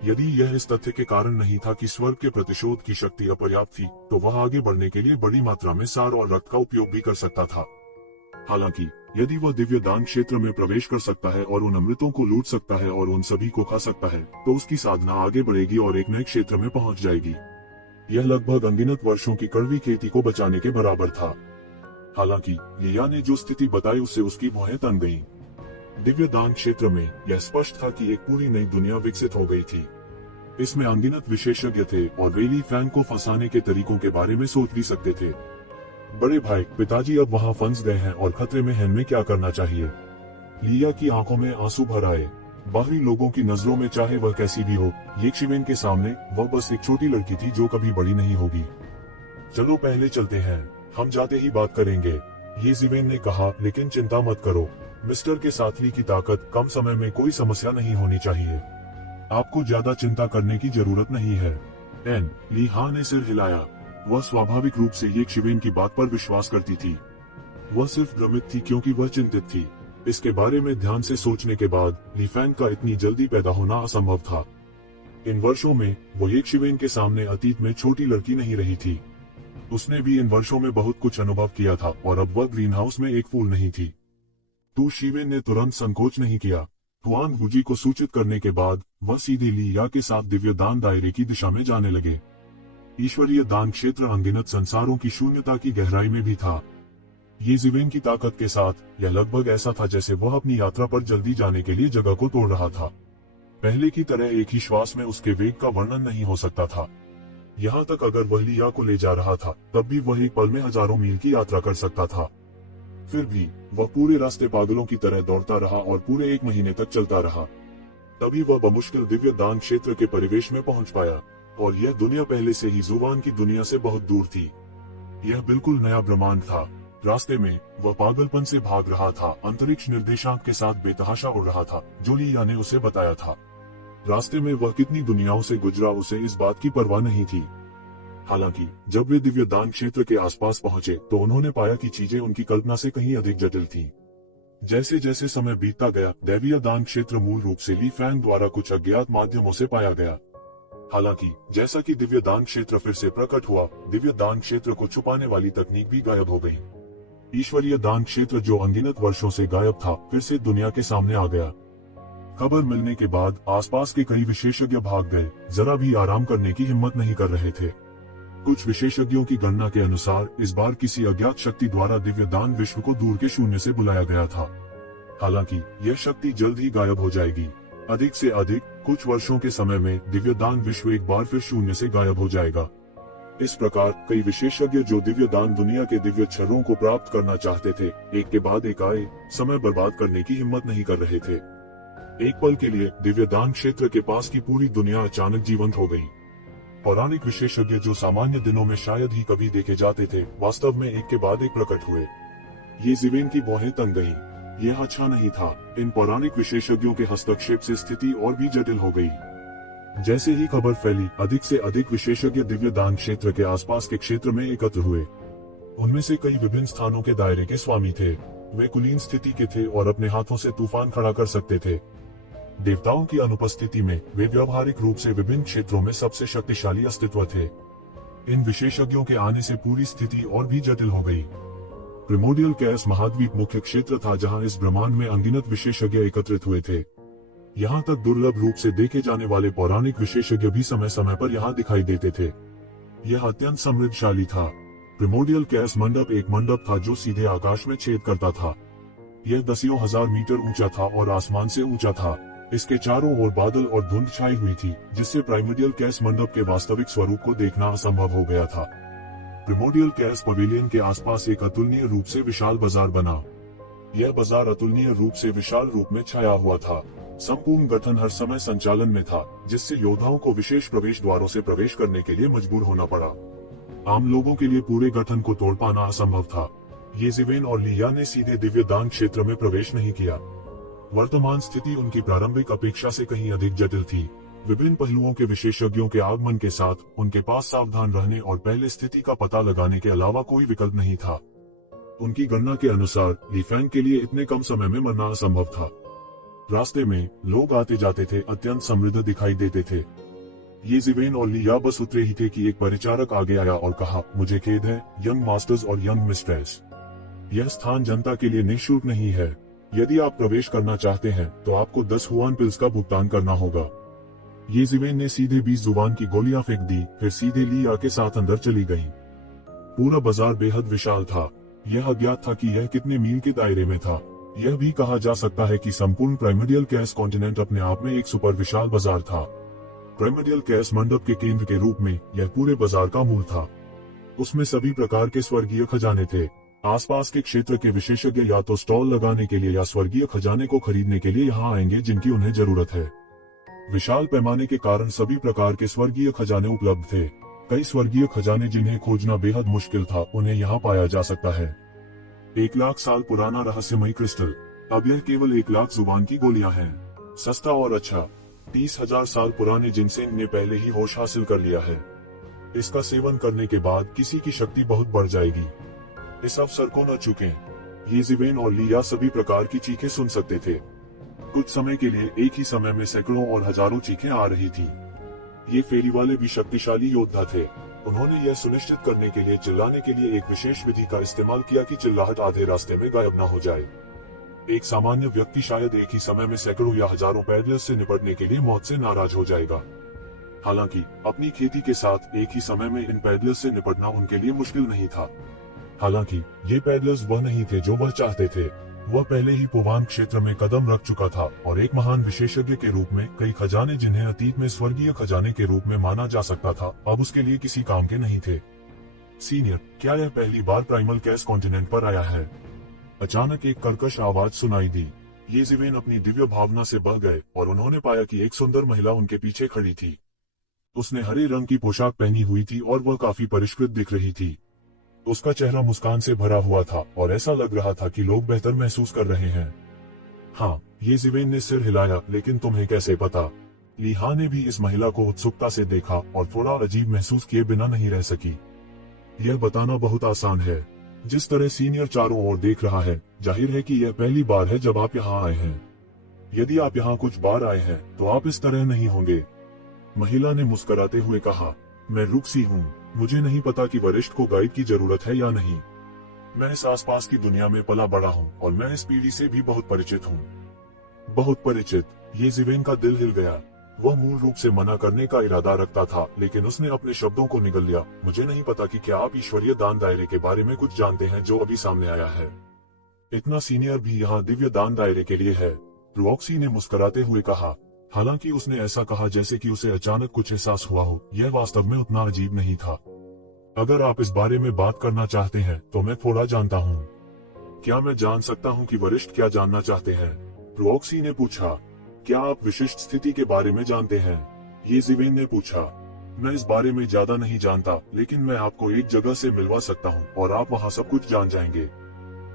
यदि यह इस तथ्य के कारण नहीं था कि स्वर्ग के प्रतिशोध की शक्ति अपर्याप्त थी, तो वह आगे बढ़ने के लिए बड़ी मात्रा में सार और रक्त का उपयोग भी कर सकता था। हालांकि यदि वह दिव्य दान क्षेत्र में प्रवेश कर सकता है और उन अमृतों को लूट सकता है और उन सभी को खा सकता है, तो उसकी साधना आगे बढ़ेगी और एक नए क्षेत्र में पहुंच जाएगी। यह लगभग अनगिनत वर्षों की कड़वी खेती को बचाने के बराबर था। हालांकि लिया ने जो स्थिति बताई उससे उसकी भौहें तन गईं। दिव्य दान क्षेत्र में यह स्पष्ट था कि एक पूरी नई दुनिया विकसित हो गई थी। इसमें अनगिनत विशेषज्ञ थे और वे ली फैंग को फंसाने के तरीकों के बारे में सोच भी सकते थे। बड़े भाई, पिताजी अब वहां फंस गए हैं और खतरे में हैं, में क्या करना चाहिए? लिया की आंखों में आंसू भर आए। बाहरी लोगों की नजरों में चाहे वह कैसी भी हो, यक्षवेन के सामने वह बस एक छोटी लड़की थी जो कभी बड़ी नहीं होगी। चलो पहले चलते हैं, हम जाते ही बात करेंगे, ये जिवेन ने कहा। लेकिन चिंता मत करो मिस्टर के साथ ली की ताकत, कम समय में कोई समस्या नहीं होनी चाहिए। आपको ज्यादा चिंता करने की जरूरत नहीं है। एन ली हा ने सिर हिलाया। वह स्वाभाविक रूप से यक्षवेन की बात पर विश्वास करती थी। वह सिर्फ भ्रमित थी क्योंकि वह चिंतित थी। इसके बारे में ध्यान से सोचने के बाद ली फैंग का इतनी जल्दी पैदा होना असंभव था। इन वर्षों में वो यक्षवेन के सामने अतीत में छोटी लड़की नहीं रही थी। उसने भी इन वर्षों में बहुत कुछ अनुभव किया था और अब वह ग्रीन हाउस में एक फूल नहीं थी। तू शिवेन ने तुरंत संकोच नहीं किया। हुआन वूजी को सूचित करने के बाद वह सीधे लिया के साथ दिव्य दान दायरे की दिशा में जाने लगे। ईश्वरीय दान क्षेत्र अनगिनत संसारों की शून्यता की गहराई में भी था। ये जिवेन की ताकत के साथ यह लगभग ऐसा था जैसे वह अपनी यात्रा पर जल्दी जाने के लिए जगह को तोड़ रहा था। पहले की तरह एक ही श्वास में उसके वेग का वर्णन नहीं हो सकता था। यहाँ तक अगर वह लिया को ले जा रहा था, तब भी वह एक पल में हजारों मील की यात्रा कर सकता था। फिर भी वह पूरे रास्ते पागलों की तरह दौड़ता रहा और पूरे 1 महीने तक चलता रहा। तभी वह बमुश्किल दिव्य दान क्षेत्र के परिवेश में पहुंच पाया और यह दुनिया पहले से ही जुबान की दुनिया से बहुत दूर थी। यह बिल्कुल नया ब्रह्मांड था। रास्ते में वह पागलपन से भाग रहा था, अंतरिक्ष निर्देशांक के साथ बेतहाशा उड़ रहा था जो लिया ने उसे बताया था। रास्ते में वह कितनी दुनियाओं से गुजरा, उसे इस बात की परवाह नहीं थी। हालांकि जब वे दिव्य दान क्षेत्र के आसपास पहुंचे तो उन्होंने पाया कि चीजें उनकी कल्पना से कहीं अधिक जटिल थीं। जैसे जैसे समय बीतता गया, दैवीय दान क्षेत्र मूल रूप से ली फैंग द्वारा कुछ अज्ञात माध्यमों से पाया गया। हालांकि जैसा कि दिव्य दान क्षेत्र फिर से प्रकट हुआ, दिव्य दान क्षेत्र को छुपाने वाली तकनीक भी गायब हो गई। ईश्वरीय दान क्षेत्र जो अनगिनत वर्षों से गायब था, फिर से दुनिया के सामने आ गया। खबर मिलने के बाद आसपास के कई विशेषज्ञ भाग गए, जरा भी आराम करने की हिम्मत नहीं कर रहे थे। कुछ विशेषज्ञों की गणना के अनुसार इस बार किसी अज्ञात शक्ति द्वारा दिव्य दान विश्व को दूर के शून्य से बुलाया गया था। हालांकि यह शक्ति जल्द ही गायब हो जाएगी। अधिक से अधिक कुछ वर्षों के समय में दिव्य दान विश्व एक बार फिर शून्य से गायब हो जाएगा। इस प्रकार कई विशेषज्ञ जो दिव्य दान दुनिया के दिव्य क्षरों को प्राप्त करना चाहते थे, एक के बाद एक आए, समय बर्बाद करने की हिम्मत नहीं कर रहे थे। एक पल के लिए दिव्य दान क्षेत्र के पास की पूरी दुनिया अचानक जीवंत हो गई। पौराणिक विशेषज्ञ जो सामान्य दिनों में शायद ही कभी देखे जाते थे, वास्तव में एक के बाद एक प्रकट हुए। ये जिवेन की भौहें तन गईं। यह अच्छा नहीं था। इन पौराणिक विशेषज्ञों के हस्तक्षेप से स्थिति और भी जटिल हो गई। जैसे ही खबर फैली, अधिक से अधिक विशेषज्ञ दिव्य दान क्षेत्र के आसपास के क्षेत्र में एकत्र हुए। उनमें से कई विभिन्न स्थानों के दायरे के स्वामी थे। वे कुलीन स्थिति के थे और अपने हाथों से तूफान खड़ा कर सकते थे। देवताओं की अनुपस्थिति में वे व्यावहारिक रूप से विभिन्न क्षेत्रों में सबसे शक्तिशाली अस्तित्व थे। इन विशेषज्ञों के आने से पूरी स्थिति और भी जटिल हो गई। प्रिमोडियल कैस महाद्वीप मुख्य क्षेत्र था जहां इस ब्रह्मांड में अनगिनत विशेषज्ञ एकत्रित हुए थे। यहाँ तक दुर्लभ रूप से देखे जाने वाले पौराणिक विशेषज्ञ भी समय समय पर यहाँ दिखाई देते थे। यह अत्यंत समृद्धशाली था। प्रिमोडियल कैस मंडप एक मंडप था जो सीधे आकाश में छेद करता था। यह दसियों हजार मीटर ऊंचा था और आसमान से ऊंचा था। इसके चारों ओर बादल और धुंध छाई हुई थी, जिससे प्राइमोडियल कैस मंडप के वास्तविक स्वरूप को देखना असंभव हो गया था। प्रिमोडियल कैस पवेलियन के आसपास एक अतुलनीय रूप से विशाल बाजार बना। यह बाजार अतुलनीय रूप से विशाल रूप में छाया हुआ था। संपूर्ण गठन हर समय संचालन में था, जिससे योद्धाओं को विशेष प्रवेश द्वारों से प्रवेश करने के लिए मजबूर होना पड़ा। आम लोगों के लिए पूरे गठन को तोड़ पाना असंभव था। येज़ेवेन और लिया ने सीधे दिव्य दान क्षेत्र में प्रवेश नहीं किया। वर्तमान स्थिति उनकी प्रारंभिक अपेक्षा से कहीं अधिक जटिल थी। विभिन्न पहलुओं के विशेषज्ञों के आगमन के साथ उनके पास सावधान रहने और पहले स्थिति का पता लगाने के अलावा कोई विकल्प नहीं था। उनकी गणना के अनुसार ली फैंग के लिए इतने कम समय में मरना असंभव था। रास्ते में लोग आते जाते थे, अत्यंत समृद्ध दिखाई देते थे। येज़ेवेन और लिया बस उतरे ही थे कि एक परिचारक आगे आया और कहा, मुझे खेद है यंग मास्टर्स और यंग मिस्ट्रेस, यह स्थान जनता के लिए निःशुल्क नहीं है। यदि आप प्रवेश करना चाहते हैं तो आपको 10 हुआन पिल्स का भुगतान करना होगा। येज़ेवेन ने सीधे 20 जुबान की गोलियां फेंक दी, फिर सीधे लिया के साथ अंदर चली गई। पूरा बाजार बेहद विशाल था। यह अज्ञात था कि यह कितने मील के दायरे में था। यह भी कहा जा सकता है कि संपूर्ण प्राइमोडियल कैस कॉन्टिनेंट अपने आप में एक सुपर विशाल बाजार था। प्राइमोडियल कैस मंडप के केंद्र के रूप में यह पूरे बाजार का मूल था। उसमें सभी प्रकार के स्वर्गीय खजाने थे। आसपास के क्षेत्र के विशेषज्ञ या तो स्टॉल लगाने के लिए या स्वर्गीय खजाने को खरीदने के लिए यहाँ आएंगे जिनकी उन्हें जरूरत है। विशाल पैमाने के कारण सभी प्रकार के स्वर्गीय खजाने उपलब्ध थे। कई स्वर्गीय खजाने जिन्हें खोजना बेहद मुश्किल था, उन्हें यहाँ पाया जा सकता है। 1 लाख साल पुराना रहस्यमयी क्रिस्टल। अब यह केवल 1 लाख जुबान की गोलियां हैं। सस्ता और अच्छा। 30,000 साल पुराने जिनसेंग ने पहले ही होश हासिल कर लिया है। इसका सेवन करने के बाद किसी की शक्ति बहुत बढ़ जाएगी। इस अवसर को न चूकें। येज़ेवेन और लिया सभी प्रकार की चीखें सुन सकते थे। कुछ समय के लिए एक ही समय में सैकड़ों और हजारों चीखें आ रही थी। ये फेरी वाले भी शक्तिशाली योद्धा थे। उन्होंने यह सुनिश्चित करने के लिए चिल्लाने के लिए एक विशेष विधि का इस्तेमाल किया कि चिल्लाहट आधे रास्ते में गायब न हो जाए। एक सामान्य व्यक्ति शायद एक ही समय में सैकड़ों या हजारों पैदलर्स से निपटने के लिए मौत से नाराज हो जाएगा। हालांकि अपनी खेती के साथ एक ही समय में इन पैदलर्स से निपटना उनके लिए मुश्किल नहीं था। हालांकि ये पैदलर्स वह नहीं थे जो वह चाहते थे। वह पहले ही पुवान क्षेत्र में कदम रख चुका था और एक महान विशेषज्ञ के रूप में कई खजाने जिन्हें अतीत में स्वर्गीय खजाने के रूप में माना जा सकता था, अब उसके लिए किसी काम के नहीं थे। सीनियर, क्या यह पहली बार प्राइमल कैस कॉन्टिनेंट पर आया है? अचानक एक कर्कश आवाज सुनाई दी। येज़ेवेन अपनी दिव्य भावना से बह गए और उन्होंने पाया कि एक सुंदर महिला उनके पीछे खड़ी थी। उसने हरे रंग की पोशाक पहनी हुई थी और वह काफी परिष्कृत दिख रही थी। उसका चेहरा मुस्कान से भरा हुआ था और ऐसा लग रहा था कि लोग बेहतर महसूस कर रहे हैं। हाँ, येज़ेवेन ने सिर हिलाया, लेकिन तुम्हें कैसे पता? लिहा ने भी इस महिला को उत्सुकता से देखा और थोड़ा अजीब महसूस किए बिना नहीं रह सकी। यह बताना बहुत आसान है। जिस तरह सीनियर चारों ओर देख रहा है, जाहिर है कि यह पहली बार है जब आप यहाँ आए हैं। यदि आप यहाँ कुछ बार आए हैं तो आप इस तरह नहीं होंगे। महिला ने मुस्कुराते हुए कहा, मैं रुकसी हूँ। मुझे नहीं पता कि वरिष्ठ को गाइड की जरूरत है या नहीं। मैं इस आसपास की दुनिया में पला बड़ा हूँ और मैं इस पीढ़ी से भी बहुत परिचित हूँ। बहुत परिचित। येज़ेवेन का दिल हिल गया। वह मूल रूप से मना करने का इरादा रखता था, लेकिन उसने अपने शब्दों को निगल लिया। मुझे नहीं पता कि क्या आप ईश्वरीय दान दायरे के बारे में कुछ जानते हैं जो अभी सामने आया है। इतना सीनियर भी यहाँ दिव्य दान दायरे के लिए है। रुऑक्सी ने मुस्कुराते हुए कहा। हालांकि उसने ऐसा कहा जैसे कि उसे अचानक कुछ एहसास हुआ हो। यह वास्तव में उतना अजीब नहीं था। अगर आप इस बारे में बात करना चाहते हैं तो मैं थोड़ा जानता हूँ। क्या मैं जान सकता हूँ कि वरिष्ठ क्या जानना चाहते हैं? रुऑक्सी ने पूछा। क्या आप विशिष्ट स्थिति के बारे में जानते हैं? येज़ेवेन ने पूछा। मैं इस बारे में ज्यादा नहीं जानता, लेकिन मैं आपको एक जगह से मिलवा सकता हूँ और आप वहाँ सब कुछ जान जाएंगे।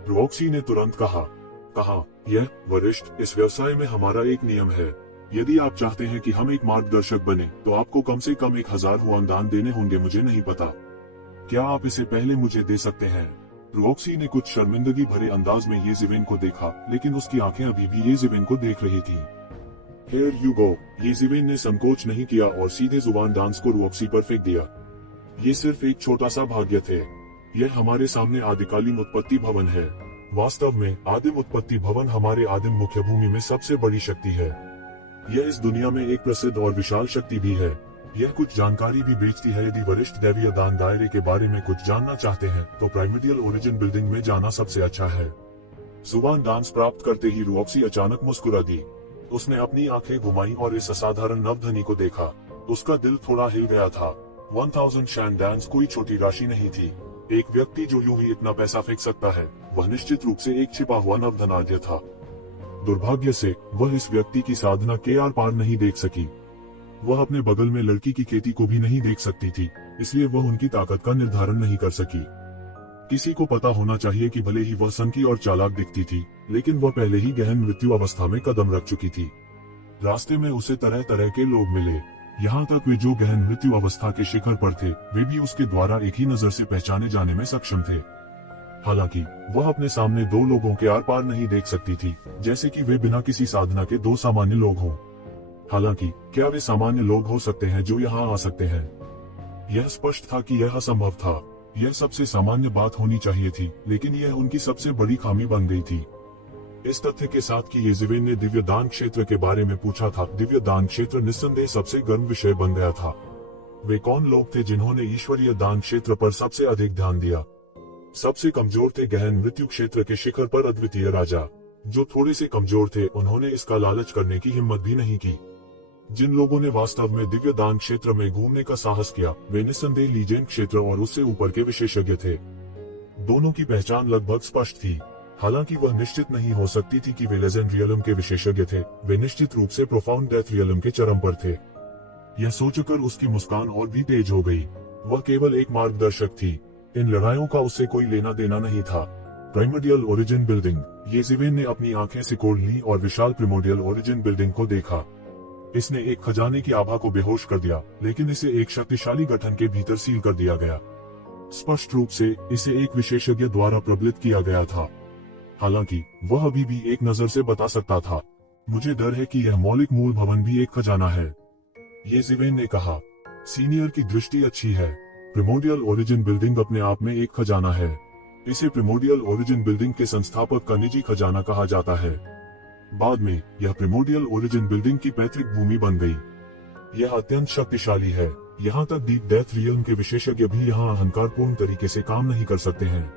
रुऑक्सी ने तुरंत कहा, यह वरिष्ठ, इस व्यवसाय में हमारा एक नियम है। यदि आप चाहते हैं कि हम एक मार्गदर्शक बने तो आपको कम से कम 1000 हुआन दान देने होंगे। मुझे नहीं पता। क्या आप इसे पहले मुझे दे सकते हैं? रॉक्सी ने कुछ शर्मिंदगी भरे अंदाज में येज़ेविन को देखा, लेकिन उसकी आंखें अभी भी येज़ेविन को देख रही थी। Here you go, येज़ेविन ने संकोच नहीं किया और सीधे जुबान डांस को रॉक्सी पर फेंक दिया। ये सिर्फ एक छोटा सा भाग्य थे। यह हमारे सामने आदिकालीन उत्पत्ति भवन है। वास्तव में आदिम उत्पत्ति भवन हमारे आदिम मुख्य भूमि में सबसे बड़ी शक्ति है। यह इस दुनिया में एक प्रसिद्ध और विशाल शक्ति भी है। यह कुछ जानकारी भी बेचती है। यदि वरिष्ठ दैवीय दान दायरे के बारे में कुछ जानना चाहते हैं तो प्राइमर्डियल ओरिजिन बिल्डिंग में जाना सबसे अच्छा है। जुबान डांस प्राप्त करते ही रॉक्सी अचानक मुस्कुरा दी। उसने अपनी आंखें घुमाई और इस असाधारण नवधनी को देखा। उसका दिल थोड़ा हिल गया था। 1000 शैन डांस कोई छोटी राशि नहीं थी। एक व्यक्ति जो यूं ही इतना पैसा फेंक सकता है, वह निश्चित रूप से एक छिपा हुआ नवधनाढ्य था। दुर्भाग्य से वह इस व्यक्ति की साधना के आर पार नहीं देख सकी। वह अपने बगल में लड़की की खेती को भी नहीं देख सकती थी, इसलिए वह उनकी ताकत का निर्धारण नहीं कर सकी। किसी को पता होना चाहिए कि भले ही वह सनकी और चालाक दिखती थी, लेकिन वह पहले ही गहन मृत्यु अवस्था में कदम रख चुकी थी। रास्ते में उसे तरह तरह के लोग मिले। यहाँ तक वे जो गहन मृत्यु अवस्था के शिखर पर थे, वे भी उसके द्वारा एक ही नजर से पहचाने जाने में सक्षम थे। हालांकि वह अपने सामने दो लोगों के आर पार नहीं देख सकती थी, जैसे कि वे बिना किसी साधना के दो सामान्य लोग हों। हालांकि क्या वे सामान्य लोग हो सकते हैं जो यहाँ आ सकते हैं? यह स्पष्ट था कि यह असंभव था। यह सबसे सामान्य बात होनी चाहिए थी, लेकिन यह उनकी सबसे बड़ी खामी बन गई थी। इस तथ्य के साथ कि येज़ेविन ने दिव्य दान क्षेत्र के बारे में पूछा था, दिव्य दान क्षेत्र निस्संदेह सबसे गर्म विषय बन गया था। वे कौन लोग थे जिन्होंने ईश्वरीय दान क्षेत्र पर सबसे अधिक ध्यान दिया? सबसे कमजोर थे गहन मृत्यु क्षेत्र के शिखर पर अद्वितीय राजा। जो थोड़े से कमजोर थे, उन्होंने इसका लालच करने की हिम्मत भी नहीं की। जिन लोगों ने वास्तव में दिव्य दान क्षेत्र में घूमने का साहस किया, वे निस्संदेह लीजेंड क्षेत्र और उससे ऊपर के विशेषज्ञ थे। दोनों की पहचान लगभग स्पष्ट थी। हालांकि वह निश्चित नहीं हो सकती थी कि वे लेजेंड रियलम के विशेषज्ञ थे। वे निश्चित रूप से प्रोफाउंड डेथ रियलम के चरम पर थे। यह सोचकर उसकी मुस्कान और भी तेज हो गई। वह केवल एक मार्गदर्शक थी। इन लड़ाइयों का उससे कोई लेना देना नहीं था। Primordial origin building. येज़ेविन ने अपनी आंखें सिकोड़ ली और विशाल प्रिमोडियल ओरिजिन बिल्डिंग को देखा। इसने एक खजाने की आभा को बेहोश कर दिया, लेकिन इसे एक शक्तिशाली गठन के भीतर सील कर दिया गया। स्पष्ट रूप से इसे एक विशेषज्ञ द्वारा प्रबलित किया गया था। हालांकि वह अभी भी एक नजर से बता सकता था। मुझे डर है कि यह मौलिक मूल भवन भी एक खजाना है, येज़ेविन ने कहा। सीनियर की दृष्टि अच्छी है। प्रिमोडियल ओरिजिन बिल्डिंग अपने आप में एक खजाना है। इसे प्रिमोडियल ओरिजिन बिल्डिंग के संस्थापक का निजी खजाना कहा जाता है। बाद में यह प्रिमोडियल ओरिजिन बिल्डिंग की पैतृक भूमि बन गई। यह अत्यंत शक्तिशाली है। यहाँ तक डीप डेथ रियल्म के विशेषज्ञ भी यहाँ अहंकारपूर्ण तरीके से काम नहीं कर सकते हैं।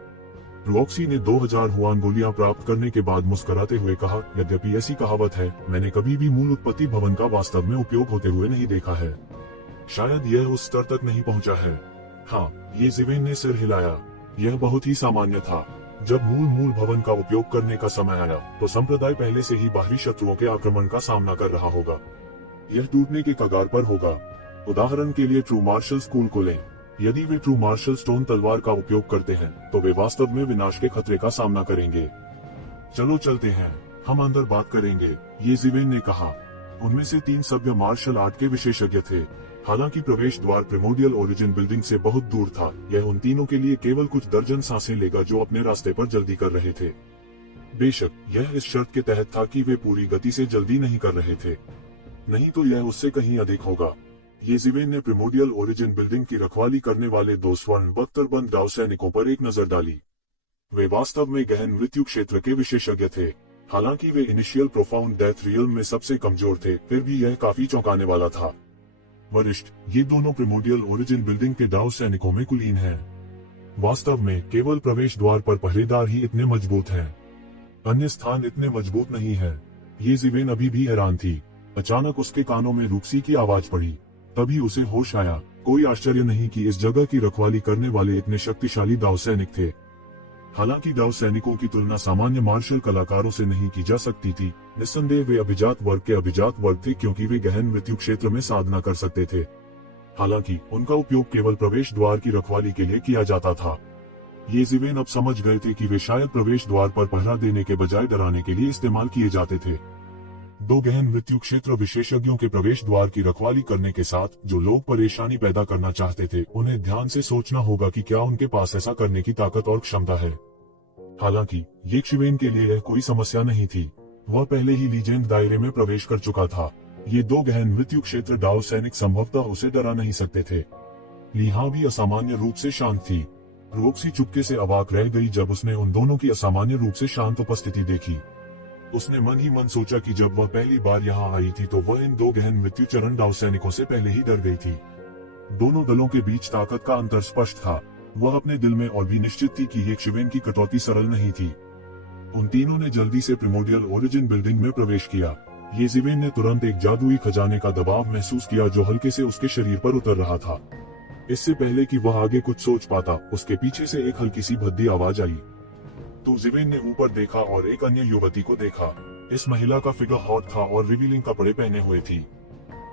रॉक्सी ने 2000 हुआन गोलियां प्राप्त करने के बाद मुस्कुराते हुए कहा, यद्यपि ऐसी कहावत है, मैंने कभी भी मूल उत्पत्ति भवन का वास्तव में उपयोग होते हुए नहीं देखा है। शायद यह उस स्तर तक नहीं पहुंचा है। हाँ, येज़ेविन ने सिर हिलाया। यह बहुत ही सामान्य था। जब मूल भवन का उपयोग करने का समय आया, तो संप्रदाय पहले से ही बाहरी शत्रुओं के आक्रमण का सामना कर रहा होगा। यह टूटने के कगार पर होगा। उदाहरण के लिए ट्रू मार्शल स्कूल को लें। यदि वे ट्रू मार्शल स्टोन तलवार का उपयोग करते हैं, तो वे वास्तव में विनाश के खतरे का सामना करेंगे। चलो चलते हैं, हम अंदर बात करेंगे, येज़ेविन ने कहा। उनमें से 3 सभ्य मार्शल आर्ट के विशेषज्ञ थे। हालांकि प्रवेश द्वार प्रिमोडियल ओरिजिन बिल्डिंग से बहुत दूर था। यह उन तीनों के लिए केवल कुछ दर्जन सांसें लेगा जो अपने रास्ते पर जल्दी कर रहे थे। बेशक यह इस शर्त के तहत था कि वे पूरी गति से जल्दी नहीं कर रहे थे, नहीं तो यह उससे कहीं अधिक होगा। येज़ेविन ने प्रिमोडियल ओरिजिन बिल्डिंग की रखवाली करने वाले 2 स्वर्ण बख्तरबंद दाव सैनिकों पर एक नजर डाली। वे वास्तव में गहन मृत्यु क्षेत्र के विशेषज्ञ थे। हालांकि वे इनिशियल प्रोफाउंड डेथ रियल्म में सबसे कमजोर थे, फिर भी यह काफी चौंकाने वाला था। वरिष्ठ, ये दोनों प्रिमोडियल ओरिजिन बिल्डिंग के दाव सैनिकों में कुलीन हैं। वास्तव में केवल प्रवेश द्वार पर पहरेदार ही इतने मजबूत हैं। अन्य स्थान इतने मजबूत नहीं है। येज़ेविन अभी भी हैरान थी। अचानक उसके कानों में रूक्सी की आवाज पड़ी। तभी उसे होश आया। कोई आश्चर्य नहीं कि इस जगह की रखवाली करने वाले इतने शक्तिशाली दाव सैनिक थे। हालांकि दाव सैनिकों की तुलना सामान्य मार्शल कलाकारों से नहीं की जा सकती थी। निस्संदेह वे अभिजात वर्ग के अभिजात वर्ग थे, क्योंकि वे गहन मृत्यु क्षेत्र में साधना कर सकते थे। हालांकि उनका उपयोग केवल प्रवेश द्वार की रखवाली के लिए किया जाता था। येज़ेविन अब समझ गए थे कि वे शायद प्रवेश द्वार पर पहरा देने के बजाय डराने के लिए इस्तेमाल किए जाते थे। दो गहन मृत्यु क्षेत्र विशेषज्ञों के प्रवेश द्वार की रखवाली करने के साथ जो लोग परेशानी पैदा करना चाहते थे उन्हें ध्यान से सोचना होगा कि क्या उनके पास ऐसा करने की ताकत और क्षमता है। हालांकि येशिवेन के लिए यह कोई समस्या नहीं थी, वह पहले ही लीजेंड दायरे में प्रवेश कर चुका था। ये दो गहन मृत्यु क्षेत्र डाओ सैनिक संभवतः उसे डरा नहीं सकते थे। लिहा भी असामान्य रूप से शांत थी। रोक्सी चुपके से अवाक रह गई जब उसने उन दोनों की असामान्य रूप से शांत उपस्थिति देखी। उसने मन ही मन सोचा कि जब वह पहली बार यहाँ आई थी तो वह इन दो गहन मृत्यु चरण डाउ सैनिकों से पहले ही डर गई थी। दोनों दलों के बीच ताकत का अंतर स्पष्ट था। वह अपने दिल में और भी निश्चित थी कि येशिवेन की कटौती सरल नहीं थी। उन तीनों ने जल्दी से प्रिमोडियल ओरिजिन बिल्डिंग में प्रवेश किया। येशिवेन ने तुरंत एक जादुई खजाने का दबाव महसूस किया जो हल्के से उसके शरीर पर उतर रहा था। इससे पहले कि वह आगे कुछ सोच पाता, उसके पीछे से एक हल्की सी भद्दी आवाज आई। तो जिवेन ने ऊपर देखा और एक अन्य युवती को देखा। इस महिला का फिगर हॉट था और रिवीलिंग कपड़े पहने हुए थी।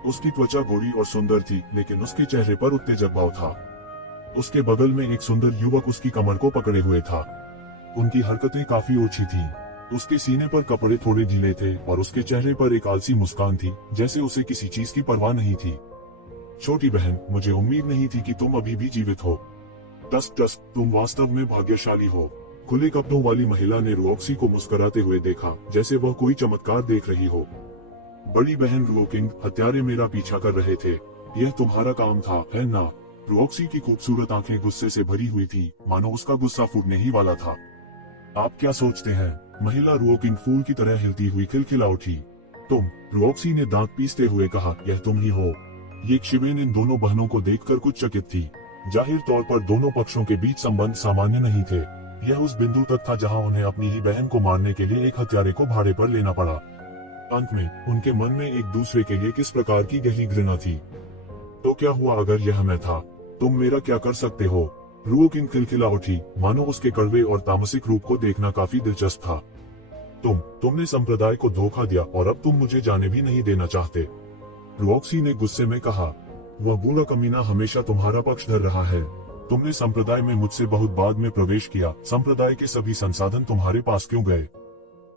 उसकी त्वचा गोरी और सुंदर थी, लेकिन उसके चेहरे पर उत्तेजक भाव था। उसके बगल में एक सुंदर युवक उसकी कमर को पकड़े हुए था। उनकी हरकतें काफी ओछी थीं। उसके सीने पर कपड़े थोड़े ढीले थे और उसके चेहरे पर एक आलसी मुस्कान थी, जैसे उसे किसी चीज की परवाह नहीं थी। छोटी बहन, मुझे उम्मीद नहीं थी कि तुम अभी भी जीवित हो। टस्क टस्क, तुम वास्तव में भाग्यशाली हो। खुले कपड़ों वाली महिला ने रोक्सी को मुस्कुराते हुए देखा, जैसे वह कोई चमत्कार देख रही हो। बड़ी बहन रोकिंग, हत्यारे मेरा पीछा कर रहे थे। यह तुम्हारा काम था, है ना? रोक्सी की खूबसूरत आंखें गुस्से से भरी हुई थी, मानो उसका गुस्सा फूटने ही वाला था। आप क्या सोचते हैं? महिला रोकिंग फूल की तरह हिलती हुई खिलखिला उठी। तुम, रोक्सी ने दांत पीसते हुए कहा, यह तुम ही हो। येशिवेन इन दोनों बहनों को देखकर कुछ चकित थी। जाहिर तौर पर दोनों पक्षों के बीच संबंध सामान्य नहीं थे। यह उस बिंदु तक था जहां उन्हें अपनी ही बहन को मारने के लिए एक हत्यारे को भाड़े पर लेना पड़ा। अंत में उनके मन में एक दूसरे के लिए किस प्रकार की गहरी घृणा थी। तो क्या हुआ अगर यह मैं था? तुम मेरा क्या कर सकते हो? रोकिंग खिलखिला उठी, मानो उसके कड़वे और तामसिक रूप को देखना काफी दिलचस्प था। तुमने संप्रदाय को धोखा दिया और अब तुम मुझे जाने भी नहीं देना चाहते। रोक्सी ने गुस्से में कहा, वह बूढ़ा कमीना हमेशा तुम्हारा पक्ष धर रहा है। तुमने संप्रदाय में मुझसे बहुत बाद में प्रवेश किया। संप्रदाय के सभी संसाधन तुम्हारे पास क्यों गए?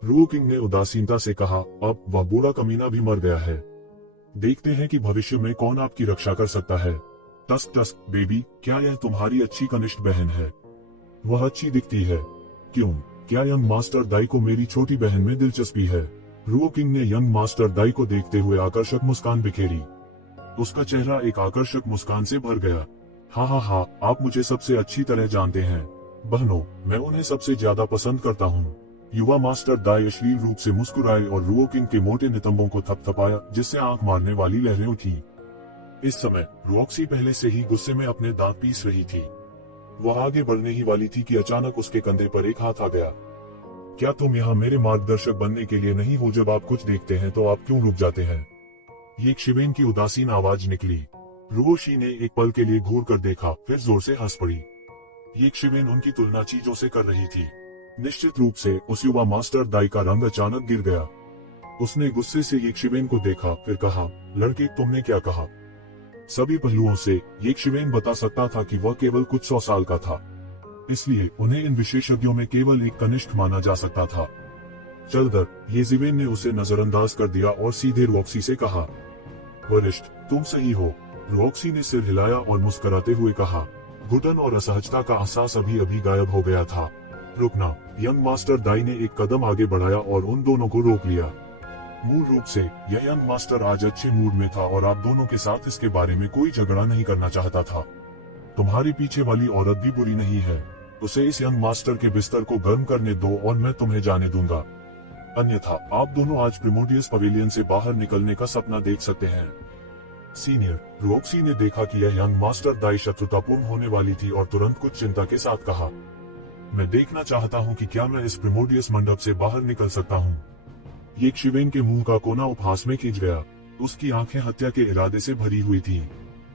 रोकिंग ने उदासीनता से कहा, अब वह बूढ़ा कमीना भी मर गया है। देखते हैं कि भविष्य में कौन आपकी रक्षा कर सकता है। टस्क टस्क बेबी, क्या यह तुम्हारी अच्छी कनिष्ठ बहन है? वह अच्छी दिखती है। क्यों? क्या यंग मास्टर दाई को मेरी छोटी बहन में दिलचस्पी है? रोकिंग ने यंग मास्टर दाई को देखते हुए आकर्षक मुस्कान बिखेरी। उसका चेहरा एक आकर्षक मुस्कान से भर गया। हाँ, आप मुझे सबसे अच्छी तरह जानते हैं। बहनों, मैं उन्हें सबसे ज्यादा पसंद करता हूँ। युवा मास्टर दाई अश्लील रूप से मुस्कुराए और रोकिंग के मोटे नितंबों को थपथपाया, जिससे आंख मारने वाली लहरें उठी। इस समय रोक्सी पहले से ही गुस्से में अपने दांत पीस रही थी। वह आगे बढ़ने ही वाली थी कि अचानक उसके कंधे पर एक हाथ आ गया। क्या तुम यहाँ मेरे मार्गदर्शक बनने के लिए नहीं हो? जब आप कुछ देखते हैं तो आप क्यों रुक जाते हैं? येशिवेन की उदासीन आवाज निकली। रोशी ने एक पल के लिए घूर कर देखा, फिर जोर से हंस पड़ी। येशिवेन उनकी तुलना चीजों से कर रही थी। निश्चित रूप से उस युवा मास्टर दाई का रंग अचानक गिर गया। उसने गुस्से से येशिवेन को देखा, फिर कहा, लड़के, तुमने क्या कहा? सभी पहलुओं से येशिवेन बता सकता था कि वह केवल कुछ 100 साल का था, इसलिए उन्हें इन विशेषज्ञों में केवल एक कनिष्ठ माना जा सकता था। चलकर येशिवेन ने उसे नजरअंदाज कर दिया और सीधे रोक्सी से कहा, वरिष्ठ, तुम सही हो। रोक्सी ने सिर हिलाया और मुस्कुराते हुए कहा, घुटन और असहजता का एहसास अभी अभी गायब हो गया था। रुकना। यंग मास्टर दाई ने एक कदम आगे बढ़ाया और उन दोनों को रोक लिया। मूल रूप से यह यंग मास्टर आज अच्छे मूड में था और आप दोनों के साथ इसके बारे में कोई झगड़ा नहीं करना चाहता था। तुम्हारे पीछे वाली औरत भी बुरी नहीं है। उसे इस यंग मास्टर के बिस्तर को गर्म करने दो और मैं तुम्हें जाने दूंगा। अन्यथा आप दोनों आज प्रिमोडियस पवेलियन से बाहर निकलने का सपना देख सकते हैं। सीनियर, रोक्सी ने देखा कि यह यंग मास्टर दाई शत्रुतापूर्ण होने वाली थी और तुरंत कुछ चिंता के साथ कहा, मैं देखना चाहता हूं कि क्या मैं इस प्रिमोडियस मंडप से बाहर निकल सकता हूं। येशिवेन के मुंह का कोना उपहास में खिंच गया। उसकी आंखें हत्या के इरादे से भरी हुई थीं।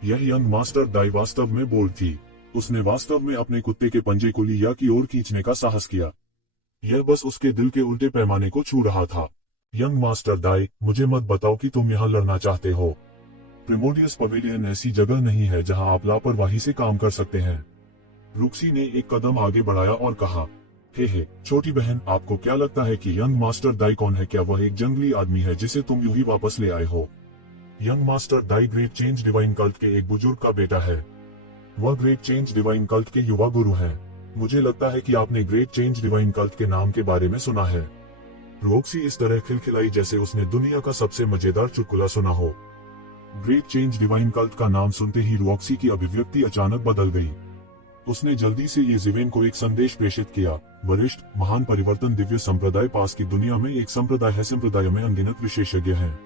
यह यंग मास्टर दाई वास्तव में बोल्ड थी। उसने वास्तव में अपने कुत्ते के पंजे को लिया की ओर खींचने का साहस किया। यह बस उसके दिल के उल्टे पैमाने को छू रहा था। यंग मास्टर दाई, मुझे मत बताओ कि तुम यहाँ लड़ना चाहते हो। प्रिमोडियस पवेलियन ऐसी जगह नहीं है जहाँ आप लापरवाही से काम कर सकते हैं। रुक्सी ने एक कदम आगे बढ़ाया और कहा, हे छोटी बहन, आपको क्या लगता है कि यंग मास्टर दाई कौन है? क्या वह एक जंगली आदमी है जिसे तुम यूं ही वापस ले आए हो? यंग मास्टर दाई ग्रेट चेंज डिवाइन कल्ट के एक बुजुर्ग का बेटा है। वह ग्रेट चेंज डिवाइन कल्ट के युवा गुरु हैं। मुझे लगता है कि आपने ग्रेट चेंज डिवाइन कल्ट के नाम के बारे में सुना है। रॉक्सी इस तरह खिलखिलाई जैसे उसने दुनिया का सबसे मजेदार चुटकुला सुना हो। ग्रेट चेंज डिवाइन कल्ट का नाम सुनते ही रॉक्सी की अभिव्यक्ति अचानक बदल गई। उसने जल्दी से येज़ेवेन को एक संदेश प्रेषित किया। वरिष्ठ महान परिवर्तन दिव्य संप्रदाय पास की दुनिया में एक संप्रदाय है। संप्रदाय में अनगिनत विशेषज्ञ हैं।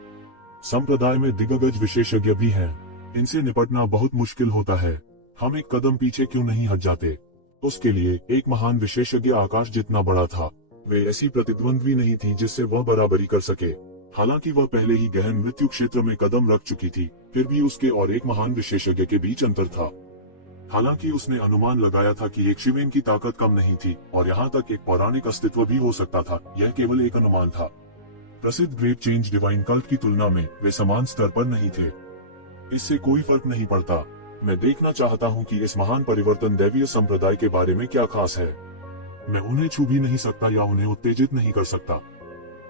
संप्रदाय में दिग्गज विशेषज्ञ भी हैं। इनसे निपटना बहुत मुश्किल होता है। हम एक कदम पीछे क्यों नहीं हट जाते? उसके लिए एक महान विशेषज्ञ आकाश जितना बड़ा था। वे ऐसी प्रतिद्वंद्वी नहीं थी जिससे वह बराबरी कर सके। हालांकि वह पहले ही गहन मृत्यु क्षेत्र में कदम रख चुकी थी, फिर भी उसके और एक महान विशेषज्ञ के बीच अंतर था। हालांकि उसने अनुमान लगाया था कि एक शिवेन की ताकत कम नहीं थी और यहाँ तक एक पौराणिक अस्तित्व भी हो सकता था, यह केवल एक अनुमान था। प्रसिद्ध ग्रेट चेंज डिवाइन कल्ट की तुलना में वे समान स्तर पर नहीं थे। इससे कोई फर्क नहीं पड़ता। मैं देखना चाहता हूँ कि इस महान परिवर्तन दैवीय संप्रदाय के बारे में क्या खास है। मैं उन्हें छू भी नहीं सकता या उन्हें उत्तेजित नहीं कर सकता।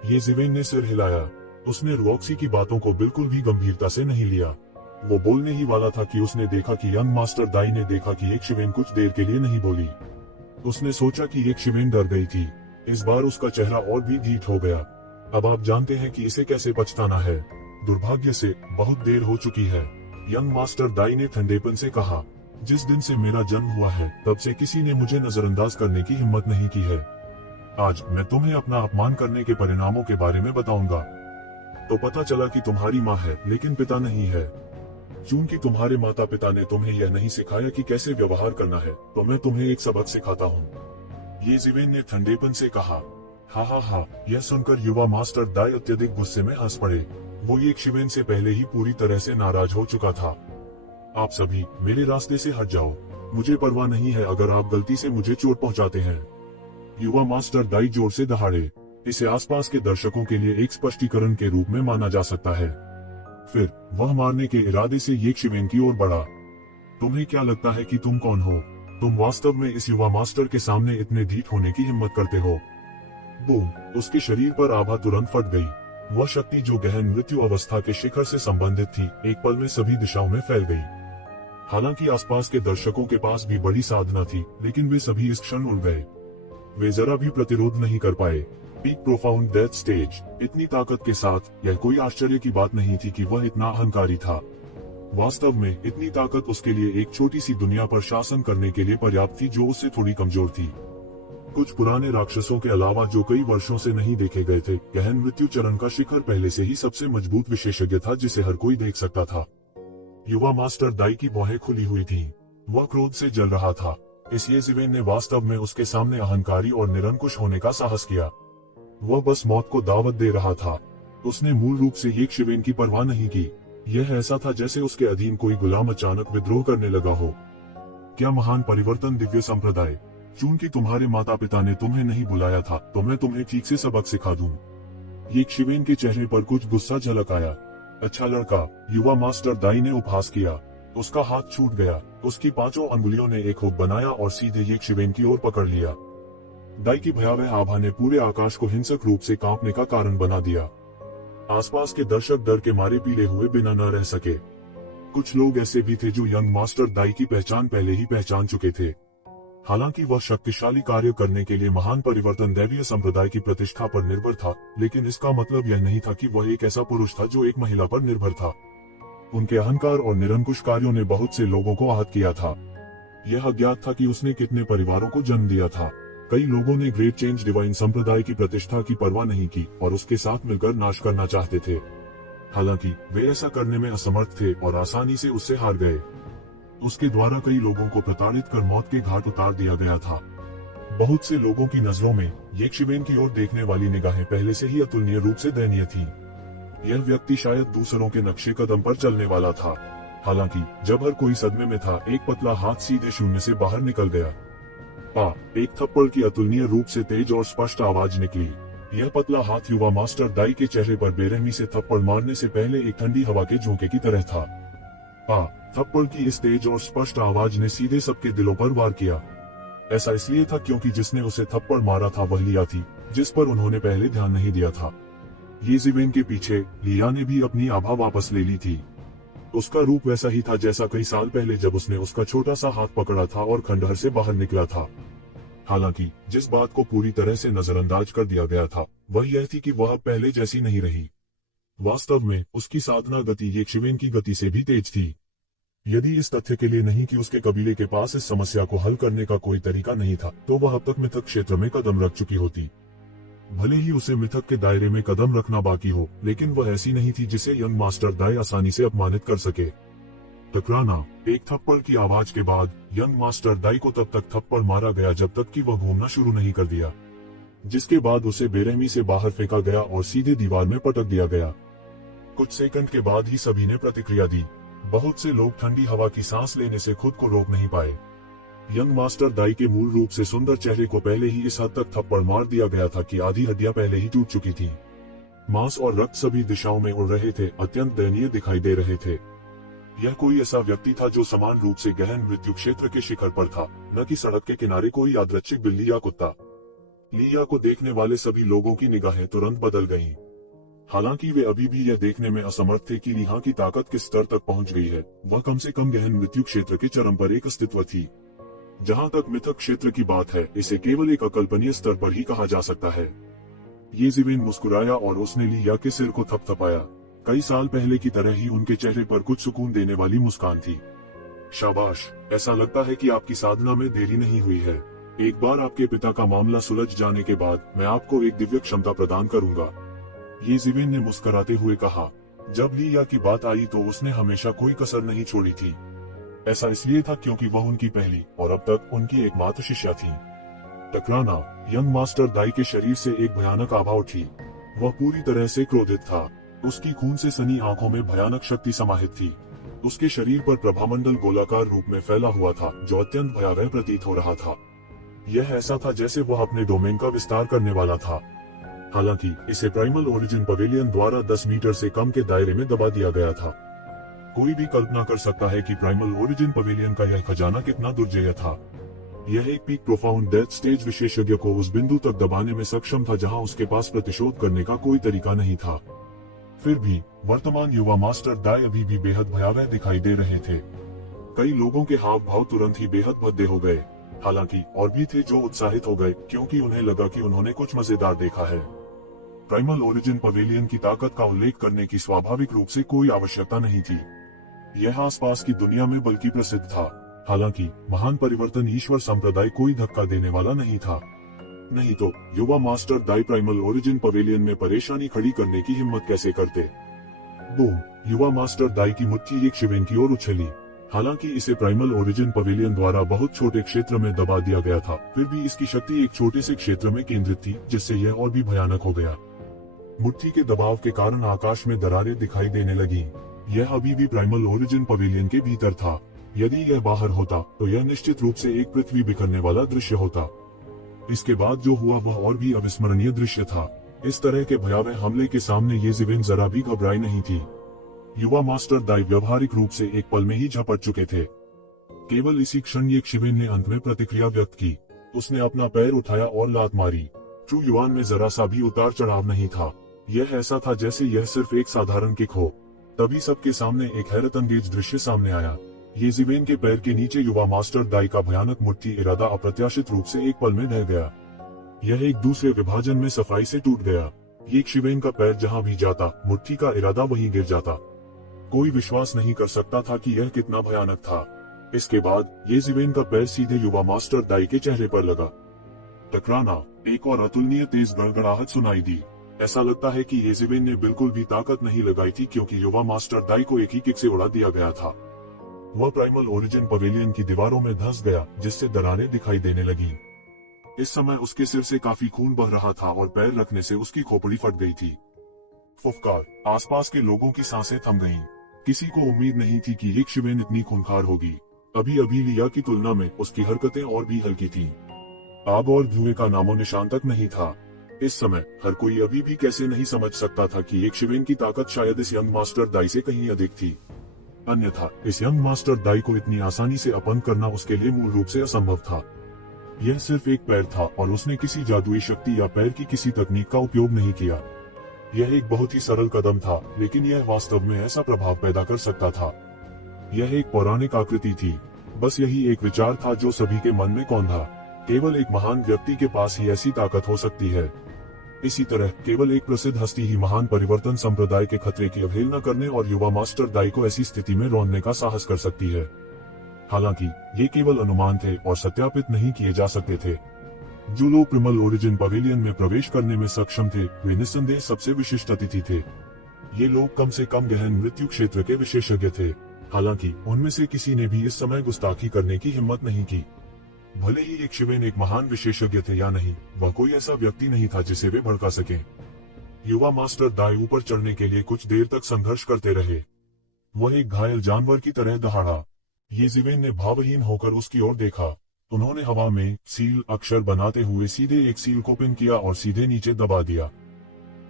येज़ेवेन ने सिर हिलाया। उसने रॉक्सी की बातों को बिल्कुल भी गंभीरता से नहीं लिया। वो बोलने ही वाला था कि उसने देखा कि यंग मास्टर दाई ने देखा कि एक शिवेन कुछ देर के लिए नहीं बोली। उसने सोचा कि एक शिवेन डर गई थी। इस बार उसका चेहरा और भी ढीठ हो गया। अब आप जानते हैं कि इसे कैसे पछताना है। दुर्भाग्य से बहुत देर हो चुकी है, यंग मास्टर दाई ने ठंडेपन से कहा। जिस दिन से मेरा जन्म हुआ है तब से किसी ने मुझे नजरअंदाज करने की हिम्मत नहीं की है। आज मैं तुम्हें अपना अपमान करने के परिणामों के बारे में बताऊंगा। तो पता चला कि तुम्हारी माँ है लेकिन पिता नहीं है। चूंकि तुम्हारे माता पिता ने तुम्हें यह नहीं सिखाया कि कैसे व्यवहार करना है, तो मैं तुम्हें एक सबक सिखाता हूँ। येज़ेवेन ने ठंडेपन से कहा। हा, यह सुनकर युवा मास्टर दाई अत्यधिक गुस्से में हंस पड़े। वो एक शिवेन से पहले ही पूरी तरह से नाराज हो चुका था। आप सभी मेरे रास्ते से हट जाओ। मुझे परवाह नहीं है अगर आप गलती से मुझे चोट पहुंचाते हैं। युवा मास्टर दाई जोर से दहाड़े। इसे आसपास के दर्शकों के लिए एक स्पष्टीकरण के रूप में माना जा सकता है। फिर वह मारने के इरादे से येक शिवेन की ओर बढ़ा। तुम्हें क्या लगता है कि तुम कौन हो? तुम वास्तव में इस युवा मास्टर के सामने इतने ढीठ होने की हिम्मत करते हो? बूम! उसके शरीर पर आभा तुरंत फट गई। वह शक्ति जो गहन मृत्यु अवस्था के शिखर से संबंधित थी, एक पल में सभी दिशाओं में फैल गई। हालांकि आसपास के दर्शकों के पास भी बड़ी साधना थी, लेकिन वे सभी इस क्षण उड़ गए। वे जरा भी प्रतिरोध नहीं कर पाए। Peak profound death stage. इतनी ताकत के साथ यह कोई आश्चर्य की बात नहीं थी कि वह इतना अहंकारी था। वास्तव में इतनी ताकत उसके लिए एक छोटी सी दुनिया पर शासन करने के लिए पर्याप्त थी जो उससे थोड़ी कमजोर थी। कुछ पुराने राक्षसों के अलावा जो कई वर्षों से नहीं देखे गए थे, गहन मृत्यु चरण का शिखर पहले से ही सबसे मजबूत विशेषज्ञ था जिसे हर कोई देख सकता था। युवा मास्टर दाई की भौहें खुली हुई थीं। वह क्रोध से जल रहा था। इस येज़ेवेन ने वास्तव में उसके सामने अहंकारी और निरंकुश होने का साहस किया। वह बस मौत को दावत दे रहा था। उसने मूल रूप से येक शिवेन की परवाह नहीं की। यह ऐसा था जैसे उसके अधीन कोई गुलाम अचानक विद्रोह करने लगा हो। क्या महान परिवर्तन दिव्य संप्रदाय! चूंकि तुम्हारे माता पिता ने तुम्हें नहीं बुलाया था, तो मैं तुम्हें ठीक से सबक सिखा दूं। येक शिवेन के चेहरे पर कुछ गुस्सा झलक आया। अच्छा लड़का, युवा मास्टर दाई ने उपहास किया। उसका हाथ छूट गया। उसकी 5 अंगुलियों ने एक हुक बनाया और सीधे येक शिवेन की ओर पकड़ लिया। दाई की भयावह आभा ने पूरे आकाश को हिंसक रूप से कांपने का कारण बना दिया। आसपास के दर्शक डर के मारे पीले हुए बिना न रह सके। कुछ लोग ऐसे भी थे जो यंग मास्टर दाई की पहचान पहले ही पहचान चुके थे। हालांकि वह शक्तिशाली कार्य करने के लिए महान परिवर्तन दैवीय संप्रदाय की प्रतिष्ठा पर निर्भर था, लेकिन इसका मतलब यह नहीं था कि वह एक ऐसा पुरुष था जो एक महिला पर निर्भर था। उनके अहंकार और निरंकुश कार्यों ने बहुत से लोगों को आहत किया था। यह अज्ञात था कि उसने कितने परिवारों को जन्म दिया था। कई लोगों ने ग्रेट चेंज डिवाइन संप्रदाय की प्रतिष्ठा की परवाह नहीं की और उसके साथ मिलकर नाश करना चाहते थे। हालांकि वे ऐसा करने में असमर्थ थे और आसानी से उससे हार गए। उसके द्वारा कई लोगों को प्रताड़ित कर मौत के घाट उतार दिया गया था। बहुत से लोगों की नजरों में येक शिवेन की ओर देखने वाली निगाहें पहले से ही अतुलनीय रूप से दयनीय थीं। यह व्यक्ति शायद दूसरों के नक्शे कदम पर चलने वाला था। हालांकि जब हर कोई सदमे में था, एक पतला हाथ सीधे शून्य से बाहर निकल गया। एक थप्पड़ की अतुलनीय रूप से तेज और स्पष्ट आवाज निकली। यह पतला हाथ युवा मास्टर दाई के चेहरे पर बेरहमी से थप्पड़ मारने से पहले एक ठंडी हवा के झोंके की तरह था। थप्पड़ की इस तेज और स्पष्ट आवाज ने सीधे सबके दिलों पर वार किया। ऐसा इसलिए था क्योंकि जिसने उसे थप्पड़ मारा था वह लिया थी, जिस पर उन्होंने पहले ध्यान नहीं दिया था। ये जीवेन के पीछे लिया ने भी अपनी आभा वापस ले ली थी। उसका रूप वैसा ही था जैसा कई साल पहले जब उसने उसका छोटा सा हाथ पकड़ा था और खंडहर से बाहर निकला था। हालांकि जिस बात को पूरी तरह से नजरअंदाज कर दिया गया था वह यह थी कि वह पहले जैसी नहीं रही। वास्तव में उसकी साधना गति ये शिवेन की गति से भी तेज थी। यदि इस तथ्य के लिए नहीं कि उसके कबीले के पास इस समस्या को हल करने का कोई तरीका नहीं था, तो वह अब तक मिथक क्षेत्र में कदम रख चुकी होती। भले ही उसे मिथक के दायरे में कदम रखना बाकी हो, लेकिन वह ऐसी नहीं थी जिसे यंग मास्टर दाई आसानी से अपमानित कर सके। टकराना। एक थप्पड़ की आवाज के बाद यंग मास्टर दाई को तब तक थप्पड़ मारा गया जब तक कि वह घूमना शुरू नहीं कर दिया, जिसके बाद उसे बेरहमी से बाहर फेंका गया और सीधे दीवार में पटक दिया गया। कुछ सेकंड के बाद ही सभी ने प्रतिक्रिया दी। बहुत से लोग ठंडी हवा की सांस लेने से खुद को रोक नहीं पाए। यंग मास्टर दाई के मूल रूप से सुंदर चेहरे को पहले ही इस हद तक थप्पड़ मार दिया गया था कि आधी हड्डियां पहले ही टूट चुकी थीं। मांस और रक्त सभी दिशाओं में उड़ रहे थे, अत्यंत दयनीय दिखाई दे रहे थे। यह कोई ऐसा व्यक्ति था जो समान रूप से गहन मृत्यु क्षेत्र के शिखर पर था, न कि सड़क के किनारे कोई यादृच्छिक बिल्ली या कुत्ता। लिया को देखने वाले सभी लोगों की निगाहें तुरंत बदल गईं। हालांकि वे अभी भी यह देखने में असमर्थ थे कि लिया की ताकत किस स्तर तक पहुंच गई है। वह कम से कम गहन मृत्यु क्षेत्र के चरम पर एक अस्तित्व थी। जहां तक मिथक क्षेत्र की बात है, इसे केवल एक अकल्पनीय स्तर पर ही कहा जा सकता है। ये जीवेन मुस्कुराया और उसने लिया के सिर को थपथपाया। कई साल पहले की तरह ही उनके चेहरे पर कुछ सुकून देने वाली मुस्कान थी। शाबाश, ऐसा लगता है कि आपकी साधना में देरी नहीं हुई है। एक बार आपके पिता का मामला सुलझ जाने के बाद मैं आपको एक दिव्य क्षमता प्रदान करूंगा, ये जीवेन ने मुस्कुराते हुए कहा। जब लिया की बात आई तो उसने हमेशा कोई कसर नहीं छोड़ी थी। ऐसा इसलिए था क्योंकि वह उनकी पहली और अब तक उनकी एकमात्र शिष्या थी। टकराना। यंग मास्टर दाई के शरीर से एक भयानक आभा उठी। वह पूरी तरह से क्रोधित था। उसकी खून से सनी आंखों में भयानक शक्ति समाहित थी। उसके शरीर पर प्रभामंडल गोलाकार रूप में फैला हुआ था जो अत्यंत भयावह प्रतीत हो रहा था। यह ऐसा था जैसे वह अपने डोमेन का विस्तार करने वाला था। हालांकि इसे प्राइमल ओरिजिन पवेलियन द्वारा 10 मीटर से कम के दायरे में दबा दिया गया था। कोई भी कल्पना कर सकता है कि प्राइमल ओरिजिन पवेलियन का यह खजाना कितना दुर्जेय था। यह एक पीक प्रोफाउंड डेथ स्टेज विशेषज्ञ को उस बिंदु तक दबाने में सक्षम था जहां उसके पास प्रतिशोध करने का कोई तरीका नहीं था। फिर भी वर्तमान युवा मास्टर दाई अभी भी बेहद भयावह दिखाई दे रहे थे। कई लोगों के हाव भाव तुरंत ही बेहद भद्दे हो गए। हालांकि और भी थे जो उत्साहित हो गए क्योंकि उन्हें लगा कि उन्होंने कुछ मजेदार देखा है। प्राइमल ओरिजिन पवेलियन की ताकत का उल्लेख करने की स्वाभाविक रूप से कोई आवश्यकता नहीं थी। यह आसपास की दुनिया में बल्कि प्रसिद्ध था। हालांकि महान परिवर्तन ईश्वर संप्रदाय कोई धक्का देने वाला नहीं था। नहीं तो युवा मास्टर दाई प्राइमल ओरिजिन पवेलियन में परेशानी खड़ी करने की हिम्मत कैसे करते। बूम। युवा मास्टर दाई की मुट्ठी एक शिवेन की ओर उछली। हालांकि इसे प्राइमल ओरिजिन पवेलियन द्वारा बहुत छोटे क्षेत्र में दबा दिया गया था, फिर भी इसकी शक्ति एक छोटे से क्षेत्र में केंद्रित थी, जिससे यह और भी भयानक हो गया। मुट्ठी के दबाव के कारण आकाश में दरारें दिखाई देने लगी। यह अभी भी प्राइमल ओरिजिन पवेलियन के भीतर था। यदि यह बाहर होता तो यह निश्चित रूप से एक पृथ्वी बिखरने वाला दृश्य होता। इसके बाद जो हुआ वह और भी अविस्मरणीय दृश्य था। इस तरह के भयावह हमले के सामने ये जीवेन जरा भी घबराई नहीं थी। युवा मास्टर दाई व्यवहारिक रूप से एक पल में ही झपट चुके थे। केवल इसी क्षण ये शिवेन ने अंत में प्रतिक्रिया व्यक्त की। उसने अपना पैर उठाया और लात मारी। ट्रू युआन में जरा सा भी उतार चढ़ाव नहीं था। यह ऐसा था जैसे यह सिर्फ एक साधारण किक हो। तभी सबके सामने एक हैरतअंगेज दृश्य सामने आया। ये जीवेन के पैर के नीचे युवा मास्टर दाई का भयानक मुट्ठी इरादा अप्रत्याशित रूप से एक पल में ढह गया। यह एक दूसरे विभाजन में सफाई से टूट गया। ये शिवेन का पैर जहां भी जाता, मुट्ठी का इरादा वहीं गिर जाता। कोई विश्वास नहीं कर सकता था कि यह कितना भयानक था। इसके बाद ये जीवेन का पैर सीधे युवा मास्टर दाई के चेहरे पर लगा। टकराना। एक और अतुलनीय तेज गड़गड़ाहट सुनाई दी। ऐसा लगता है कि ये जीवेन ने बिल्कुल भी ताकत नहीं लगाई थी क्योंकि युवा मास्टर दाई को एक ही किक से उड़ा दिया गया था। वह प्राइमल ओरिजिन पवेलियन की दीवारों में धंस गया, जिससे दरारें दिखाई देने लगी। इस समय उसके सिर से काफी खून बह रहा था और पैर रखने से उसकी खोपड़ी फट गई थी। फुफकार। आसपास के लोगों की सांसें थम गईं। किसी को उम्मीद नहीं थी कि एक शिवेन इतनी खूंखार होगी। अभी अभी लिया की तुलना में उसकी हरकतें और भी हल्की थीं। आग और धुएं का नामो निशान तक नहीं था। इस समय हर कोई अभी भी कैसे नहीं समझ सकता था कि एक शिवेन की ताकत शायद इस यंग मास्टर दाई से कहीं अधिक थी। अन्यथा इस यंग मास्टर दाई को इतनी आसानी से अपंग करना उसके लिए मूल रूप से असंभव था। यह सिर्फ एक पैर था और उसने किसी जादुई शक्ति या पैर की किसी तकनीक का उपयोग नहीं किया। यह एक बहुत ही सरल कदम था, लेकिन यह वास्तव में ऐसा प्रभाव पैदा कर सकता था। यह एक पौराणिक आकृति थी, बस यही एक विचार था जो सभी के मन में कौंधा। केवल एक महान व्यक्ति के पास ही ऐसी ताकत हो सकती है। इसी तरह केवल एक प्रसिद्ध हस्ती ही महान परिवर्तन संप्रदाय के खतरे की अवहेलना करने और युवा मास्टर दाई को ऐसी स्थिति में रोकने का साहस कर सकती है। हालांकि ये केवल अनुमान थे और सत्यापित नहीं किए जा सकते थे। जो लोग प्रिमल ओरिजिन पवेलियन में प्रवेश करने में सक्षम थे, वे निस्संदेह सबसे विशिष्ट अतिथि थे। ये लोग कम से कम गहन मृत्यु क्षेत्र के विशेषज्ञ थे। हालांकि उनमें से किसी ने भी इस समय गुस्ताखी करने की हिम्मत नहीं की। भले ही एक शिवेन एक महान विशेषज्ञ थे या नहीं, वह कोई ऐसा व्यक्ति नहीं था जिसे वे भड़का सकें। युवा मास्टर दाई ऊपर चढ़ने के लिए कुछ देर तक संघर्ष करते रहे। वह एक घायल जानवर की तरह दहाड़ा। ये जिवेन ने भावहीन होकर उसकी ओर देखा। उन्होंने हवा में सील अक्षर बनाते हुए सीधे एक सील को पिन किया और सीधे नीचे दबा दिया।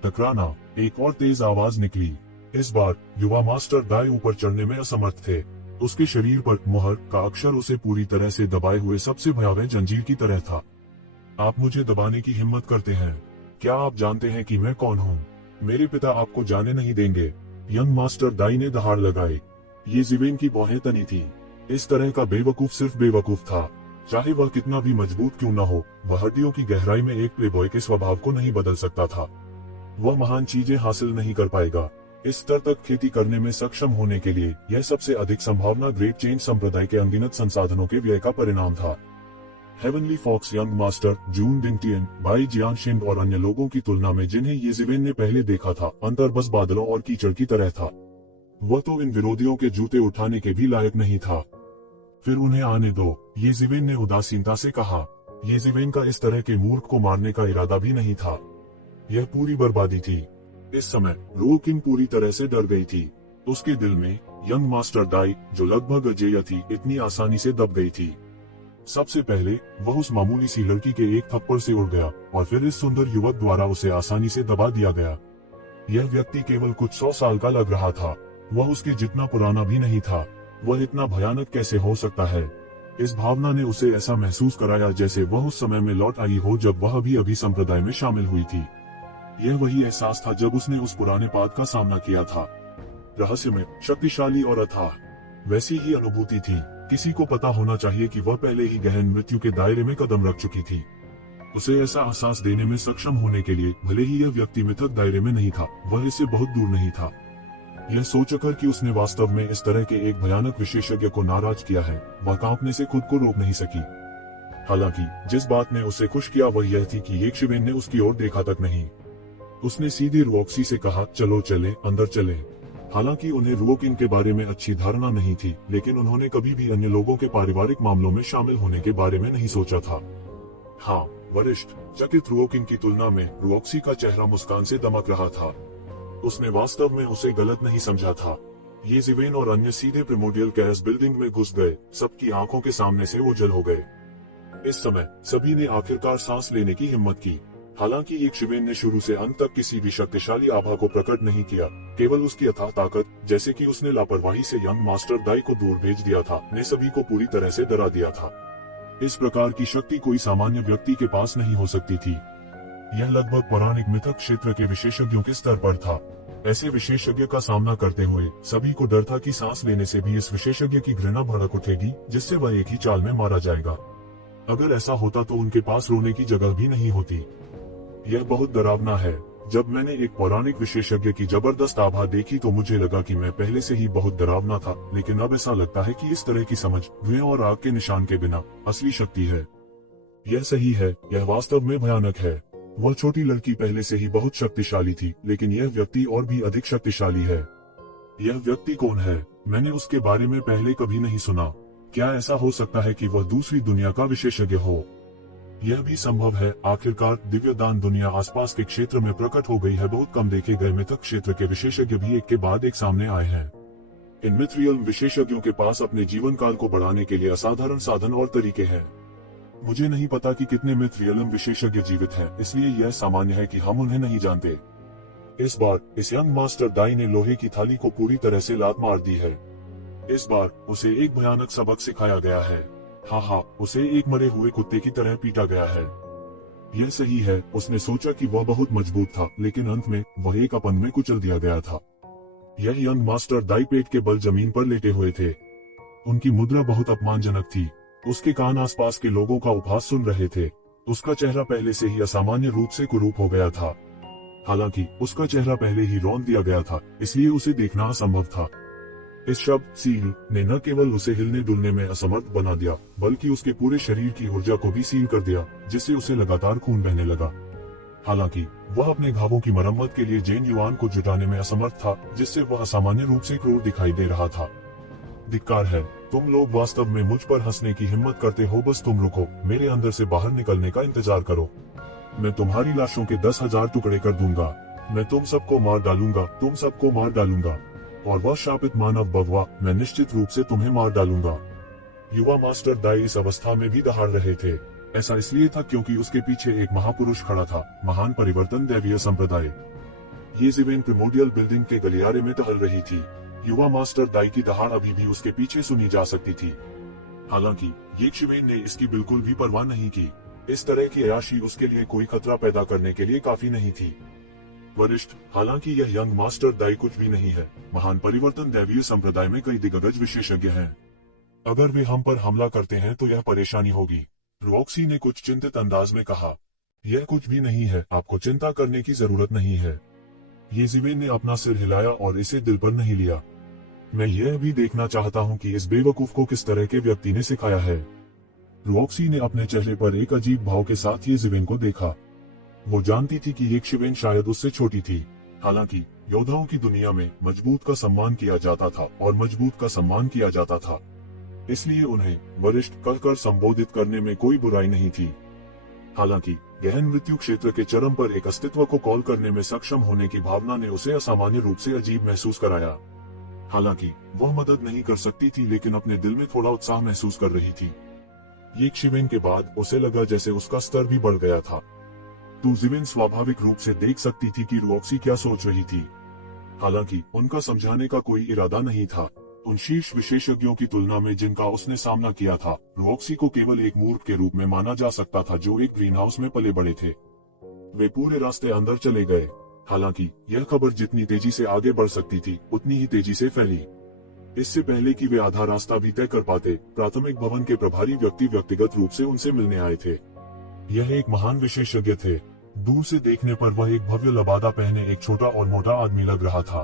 टकराना, एक और तेज आवाज निकली। इस बार युवा मास्टर दाई ऊपर चढ़ने में असमर्थ थे। उसके शरीर पर मुहर का अक्षर उसे पूरी तरह से दबाए हुए सबसे भयावह जंजीर की तरह था। आप मुझे दबाने की हिम्मत करते हैं? क्या आप जानते हैं कि मैं कौन हूँ? मेरे पिता आपको जाने नहीं देंगे। यंग मास्टर दाई ने दहाड़ लगाई। ये जिवेन की भौहें तनी थी। इस तरह का बेवकूफ सिर्फ बेवकूफ था। चाहे वह कितना भी मजबूत क्यों न हो, वह हड्डियों की गहराई में एक प्लेबॉय के स्वभाव को नहीं बदल सकता था। वह महान चीजें हासिल नहीं कर पाएगा। इस स्तर तक खेती करने में सक्षम होने के लिए यह सबसे अधिक संभावना ग्रेट चेंज संप्रदाय के अनगिनत संसाधनों के व्यय का परिणाम था। Heavenly fox young master, Jun Dingtian, Bai Jianxing और अन्य लोगों की तुलना में जिन्हें ये जिवेन ने पहले देखा था, अंतर बस बादलों और कीचड़ की तरह था। वह तो इन विरोधियों के जूते उठाने के भी लायक नहीं था। फिर उन्हें आने दो, ये जिवेन ने उदासीनता से कहा। ये जिवेन का इस तरह के मूर्ख को मारने का इरादा भी नहीं था। यह पूरी बर्बादी थी। इस समय रोकिन पूरी तरह से डर गई थी। उसके दिल में यंग मास्टर दाई, जो लगभग अजेय थी, इतनी आसानी से दब गई थी। सबसे पहले वह उस मामूली सी लड़की के एक थप्पड़ से उड़ गया और फिर इस सुंदर युवक द्वारा उसे आसानी से दबा दिया गया। यह व्यक्ति केवल कुछ 100 साल का लग रहा था। वह उसके जितना पुराना भी नहीं था। वह इतना भयानक कैसे हो सकता है? इस भावना ने उसे ऐसा महसूस कराया जैसे वह उस समय में लौट आई हो जब वह भी अभी संप्रदाय में शामिल हुई थी। यह वही एहसास था जब उसने उस पुराने पाद का सामना किया था। रहस्यमय, शक्तिशाली और अथाह। वैसी ही अनुभूति थी। किसी को पता होना चाहिए कि वह पहले ही गहन मृत्यु के दायरे में कदम रख चुकी थी। उसे ऐसा एहसास देने में सक्षम होने के लिए भले ही यह व्यक्ति मिथक दायरे में नहीं था, वह इससे बहुत दूर नहीं था। यह सोचकर कि उसने वास्तव में इस तरह के एक भयानक विशेषज्ञ को नाराज किया है, वह कांपने से खुद को रोक नहीं सकी। हालांकि जिस बात ने उसे खुश किया वह यह थी कि येशिवेन ने उसकी ओर देखा तक नहीं। उसने सीधे रुओक्सी से कहा, चलो चले, अंदर चले। हालांकि उन्हें रुओकिन के बारे में अच्छी धारणा नहीं थी, लेकिन उन्होंने कभी भी अन्य लोगों के पारिवारिक मामलों में शामिल होने के बारे में नहीं सोचा था। हाँ, वरिष्ठ चकित रुओकिन की तुलना में रुओक्सी का चेहरा मुस्कान से दमक रहा था। उसने वास्तव में उसे गलत नहीं समझा था। ये जिवेन और अन्य सीधे प्रिमोडियल कैस बिल्डिंग में घुस गए, सबकी आंखों के सामने से ओझल हो गए। इस समय सभी ने आखिरकार सांस लेने की हिम्मत की। हालांकि येशिवेन ने शुरू से अंत तक किसी भी शक्तिशाली आभा को प्रकट नहीं किया, केवल उसकी अथाह ताकत, जैसे कि उसने लापरवाही से यंग मास्टर दाई को दूर भेज दिया था, ने सभी को पूरी तरह से डरा दिया था। इस प्रकार की शक्ति कोई सामान्य व्यक्ति के पास नहीं हो सकती थी। यह लगभग पौराणिक मिथक क्षेत्र के विशेषज्ञों के स्तर पर था। ऐसे विशेषज्ञ का सामना करते हुए सभी को डर था कि सांस लेने से भी इस विशेषज्ञ की घृणा भड़क उठेगी, जिससे वह एक ही चाल में मारा जाएगा। अगर ऐसा होता तो उनके पास रोने की जगह भी नहीं होती। यह बहुत डरावना है। जब मैंने एक पौराणिक विशेषज्ञ की जबरदस्त आभा देखी तो मुझे लगा कि मैं पहले से ही बहुत डरावना था, लेकिन अब ऐसा लगता है कि इस तरह की समझ धुएं और आग के निशान के बिना असली शक्ति है। यह सही है, यह वास्तव में भयानक है। वह छोटी लड़की पहले से ही बहुत शक्तिशाली थी, लेकिन यह व्यक्ति और भी अधिक शक्तिशाली है। यह व्यक्ति कौन है? मैंने उसके बारे में पहले कभी नहीं सुना। क्या ऐसा हो सकता है कि वह दूसरी दुनिया का विशेषज्ञ हो? यह भी संभव है। आखिरकार दिव्य दान दुनिया आसपास के क्षेत्र में प्रकट हो गई है। बहुत कम देखे गए मिथक क्षेत्र के विशेषज्ञ भी एक के बाद एक सामने आए हैं। इन मिथरियम विशेषज्ञों के पास अपने जीवन काल को बढ़ाने के लिए असाधारण साधन और तरीके हैं। मुझे नहीं पता कि कितने मिथरियम विशेषज्ञ जीवित हैं, इसलिए यह सामान्य है कि हम उन्हें नहीं जानते। इस बार इस यंग मास्टर दाई ने लोहे की थाली को पूरी तरह से लात मार दी है। इस बार उसे एक भयानक सबक सिखाया गया है। हाँ हाँ, उसे एक मरे हुए कुत्ते की तरह पीटा गया है। यह सही है, उसने सोचा कि वह बहुत मजबूत था, लेकिन अंत में वह एक अपंग में कुचल दिया गया था। यह यंग मास्टर दाई पेट के बल जमीन पर लेटे हुए थे। उनकी मुद्रा बहुत अपमानजनक थी। उसके कान आसपास के लोगों का उपहास सुन रहे थे। उसका चेहरा पहले से ही असामान्य रूप से कुरूप हो गया था। हालांकि उसका चेहरा पहले ही रौंद दिया गया था, इसलिए उसे देखना असंभव था। इस शब्द सील ने न केवल उसे हिलने डुलने में असमर्थ बना दिया, बल्कि उसके पूरे शरीर की ऊर्जा को भी सील कर दिया, जिससे उसे लगातार खून बहने लगा। हालांकि वह अपने घावों की मरम्मत के लिए जेन युआन को जुटाने में असमर्थ था, जिससे वह असामान्य रूप से क्रूर दिखाई दे रहा था। धिक्कार है, तुम लोग वास्तव में मुझ पर हंसने की हिम्मत करते हो। बस तुम रुको, मेरे अंदर से बाहर निकलने का इंतजार करो। मैं तुम्हारी लाशों के 10,000 टुकड़े कर दूंगा। मैं तुम सबको मार डालूंगा, तुम सबको मार डालूंगा। और वह शापित मानव बगवा, मैं निश्चित रूप से तुम्हें मार डालूंगा। युवा मास्टर दाई इस अवस्था में भी दहाड़ रहे थे। ऐसा इसलिए था क्योंकि उसके पीछे एक महापुरुष खड़ा था, महान परिवर्तन दैवीय संप्रदाय। ये जीवेन प्रिमोडियल बिल्डिंग के गलियारे में टहल रही थी। युवा मास्टर दाई की दहाड़ अभी भी उसके पीछे सुनी जा सकती थी। हालांकि ये शिवेन ने इसकी बिल्कुल भी परवाह नहीं की। इस तरह की अयाशी उसके लिए कोई खतरा पैदा करने के लिए काफी नहीं थी। वरिष्ठ, हालांकि यह यंग मास्टर दाई कुछ भी नहीं है। महान परिवर्तन दैवीय संप्रदाय में कई दिग्गज विशेषज्ञ हैं। अगर वे हम पर हमला करते हैं तो यह परेशानी होगी। रॉक्सी ने कुछ चिंतित अंदाज में कहा। यह कुछ भी नहीं है, आपको चिंता करने की जरूरत नहीं है। ये जीवेन ने अपना सिर हिलाया और इसे दिल पर नहीं लिया। मैं यह भी देखना चाहता हूँ कि इस बेवकूफ को किस तरह के व्यक्ति ने सिखाया है। रॉक्सी ने अपने चेहरे पर एक अजीब भाव के साथ ये जीवेन को देखा। वो जानती थी कि ये शिवेन शायद उससे छोटी थी। हालांकि योद्धाओं की दुनिया में मजबूत का सम्मान किया जाता था और मजबूत का सम्मान किया जाता था, इसलिए उन्हें वरिष्ठ कहकर संबोधित करने में कोई बुराई नहीं थी। हालांकि गहन मृत्यु क्षेत्र के चरम पर एक अस्तित्व को कॉल करने में सक्षम होने की भावना ने उसे असामान्य रूप से अजीब महसूस कराया। हालांकि वह मदद नहीं कर सकती थी, लेकिन अपने दिल में थोड़ा उत्साह महसूस कर रही थी। ये शिवेन के बाद उसे लगा जैसे उसका स्तर भी बढ़ गया था। तो जीवेन स्वाभाविक रूप से देख सकती थी कि रॉक्सी क्या सोच रही थी। हालांकि उनका समझाने का कोई इरादा नहीं था। उन शीर्ष विशेषज्ञों की तुलना में जिनका उसने सामना किया था, रॉक्सी को केवल एक मूर्ख के रूप में माना जा सकता था जो एक ग्रीन हाउस में पले बड़े थे। वे पूरे रास्ते अंदर चले गए। हालांकि यह खबर जितनी तेजी से आगे बढ़ सकती थी, उतनी ही तेजी से फैली। इससे पहले कि वे आधा रास्ता भी तय कर पाते, प्राथमिक भवन के प्रभारी व्यक्ति व्यक्तिगत रूप से उनसे मिलने आए थे। यह एक महान विशेषज्ञ थे। दूर से देखने पर वह एक भव्य लबादा पहने एक छोटा और मोटा आदमी लग रहा था।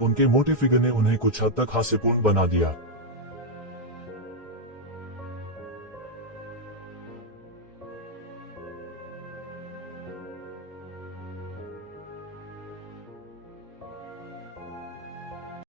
उनके मोटे फिगर ने उन्हें कुछ हद तक हास्यपूर्ण बना दिया।